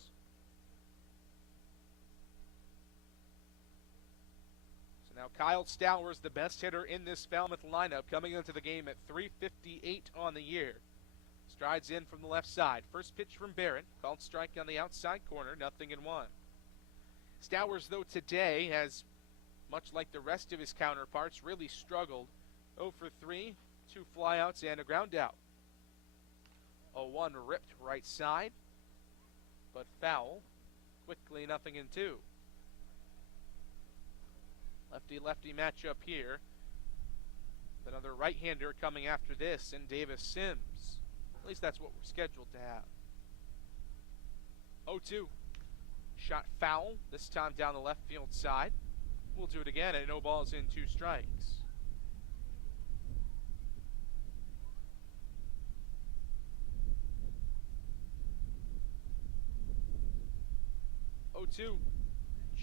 So now Kyle Stowers, the best hitter in this Falmouth lineup, coming into the game at .358 on the year. Strides in from the left side. First pitch from Barron. Called strike on the outside corner. 0-1. Stowers, though, today has, much like the rest of his counterparts, really struggled. 0 for 3, 2 flyouts, and a ground out. 0-1 ripped right side, but foul. Quickly 0-2. Lefty-lefty matchup here. Another right-hander coming after this in Davis Sims. At least that's what we're scheduled to have. 0-2. Shot foul, this time down the left field side. We'll do it again, and no balls in, 2 strikes.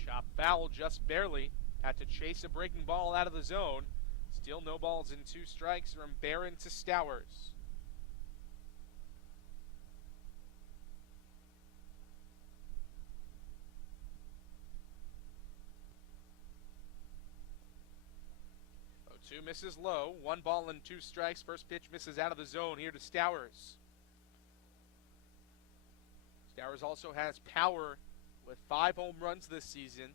Chop foul just barely. Had to chase a breaking ball out of the zone. Still no balls in, 2 strikes from Barron to Stowers. Misses low. 1 ball and 2 strikes. First pitch misses out of the zone here to Stowers. Stowers also has power with 5 home runs this season.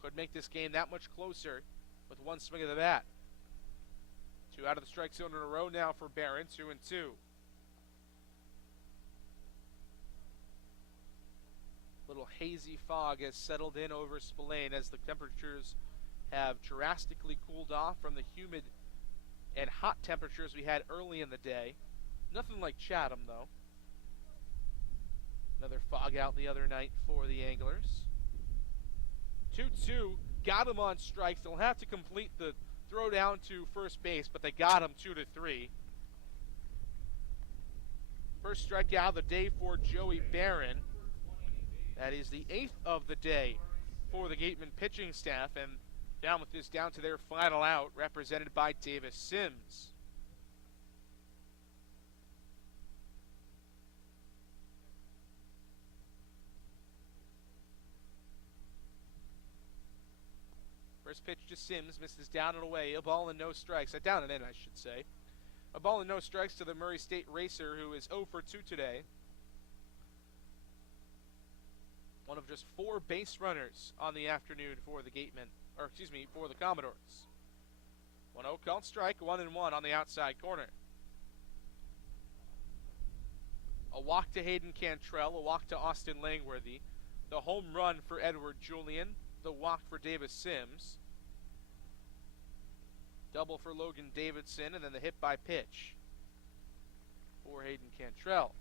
Could make this game that much closer with 1 swing of the bat. 2 out of the strike zone in a row now for Barron. 2-2. Little hazy fog has settled in over Spillane as the temperatures have drastically cooled off from the humid and hot temperatures we had early in the day. Nothing like Chatham, though. Another fog out the other night for the Anglers. 2-2, got him on strikes. They'll have to complete the throw down to first base, but they got him 2-3. First strikeout of the day for Joey Barron. That is the 8th of the day for the Gatemen pitching staff, and Falmouth is down to their final out, represented by Davis Sims. First pitch to Sims, misses down and away. A ball and no strikes. Down and in, I should say. A ball and no strikes to the Murray State Racer, who is 0 for 2 today. One of just 4 base runners on the afternoon for the Gatemen. For the Commodores. 1-0 called strike, 1-1 on the outside corner. A walk to Hayden Cantrell, a walk to Austin Langworthy. The home run for Edward Julian, the walk for Davis Sims. Double for Logan Davidson, and then the hit by pitch for Hayden Cantrell.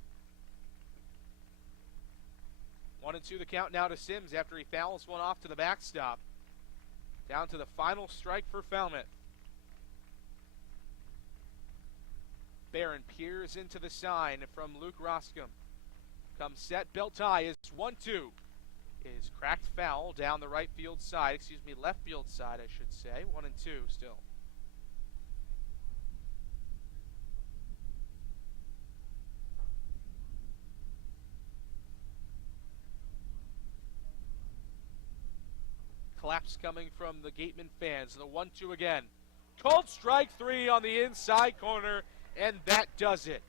1-2 the count now to Sims after he fouls one off to the backstop. Down to the final strike for Falmouth. Barron peers into the sign from Luke Roscom. Comes set, belt tie is 1-2. Is cracked foul down the right field side, left field side, I should say. 1-2 still. Claps coming from the Gatemen fans. The 1-2 again. Called strike three on the inside corner, and that does it.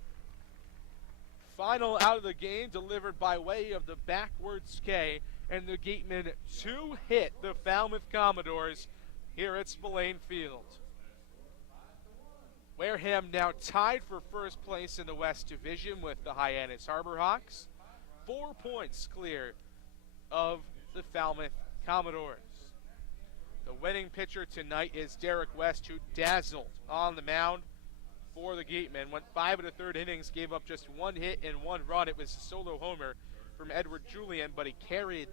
Final out of the game delivered by way of the backwards K, and the Gatemen two-hit the Falmouth Commodores here at Spillane Field. Wareham now tied for first place in the West Division with the Hyannis Harbor Hawks, 4 points clear of the Falmouth Commodores. The winning pitcher tonight is Derek West, who dazzled on the mound for the Gatemen. Went 5 1/3 innings, gave up just 1 hit and 1 run. It was a solo homer from Edward Julian, but he carried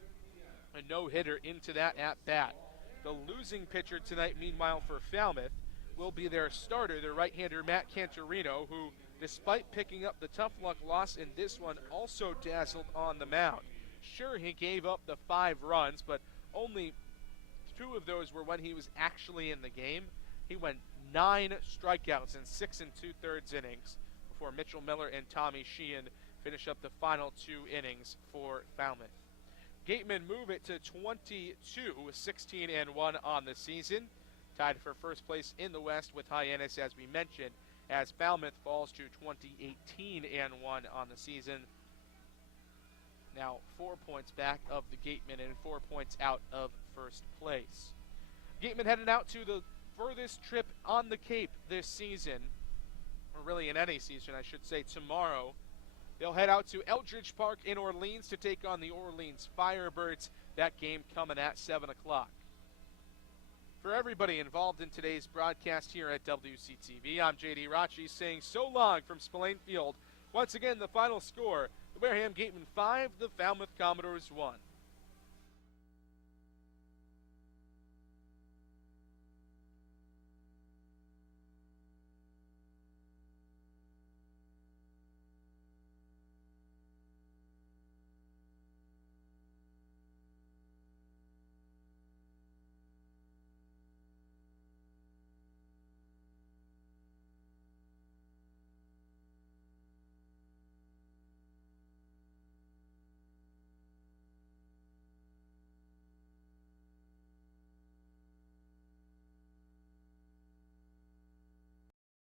a no-hitter into that at-bat. The losing pitcher tonight, meanwhile, for Falmouth, will be their starter, their right-hander Matt Cantorino, who, despite picking up the tough luck loss in this one, also dazzled on the mound. Sure, he gave up the 5 runs, but only 2 of those were when he was actually in the game. He went 9 strikeouts in 6 2/3 innings before Mitchell Miller and Tommy Sheehan finish up the final 2 innings for Falmouth. Gatemen move it to 22, 16-1 on the season, tied for first place in the West with Hyannis, as we mentioned, as Falmouth falls to 18-1 on the season. Now 4 points back of the Gatemen and 4 points out of first place. Gatemen headed out to the furthest trip on the Cape this season, or really in any season, I should say, tomorrow. They'll head out to Eldridge Park in Orleans to take on the Orleans Firebirds. That game coming at 7 o'clock. For everybody involved in today's broadcast here at WCTV, I'm JD Rachi saying so long from Spillane Field. Once again, the final score, the Wareham Gatemen 5, the Falmouth Commodores 1.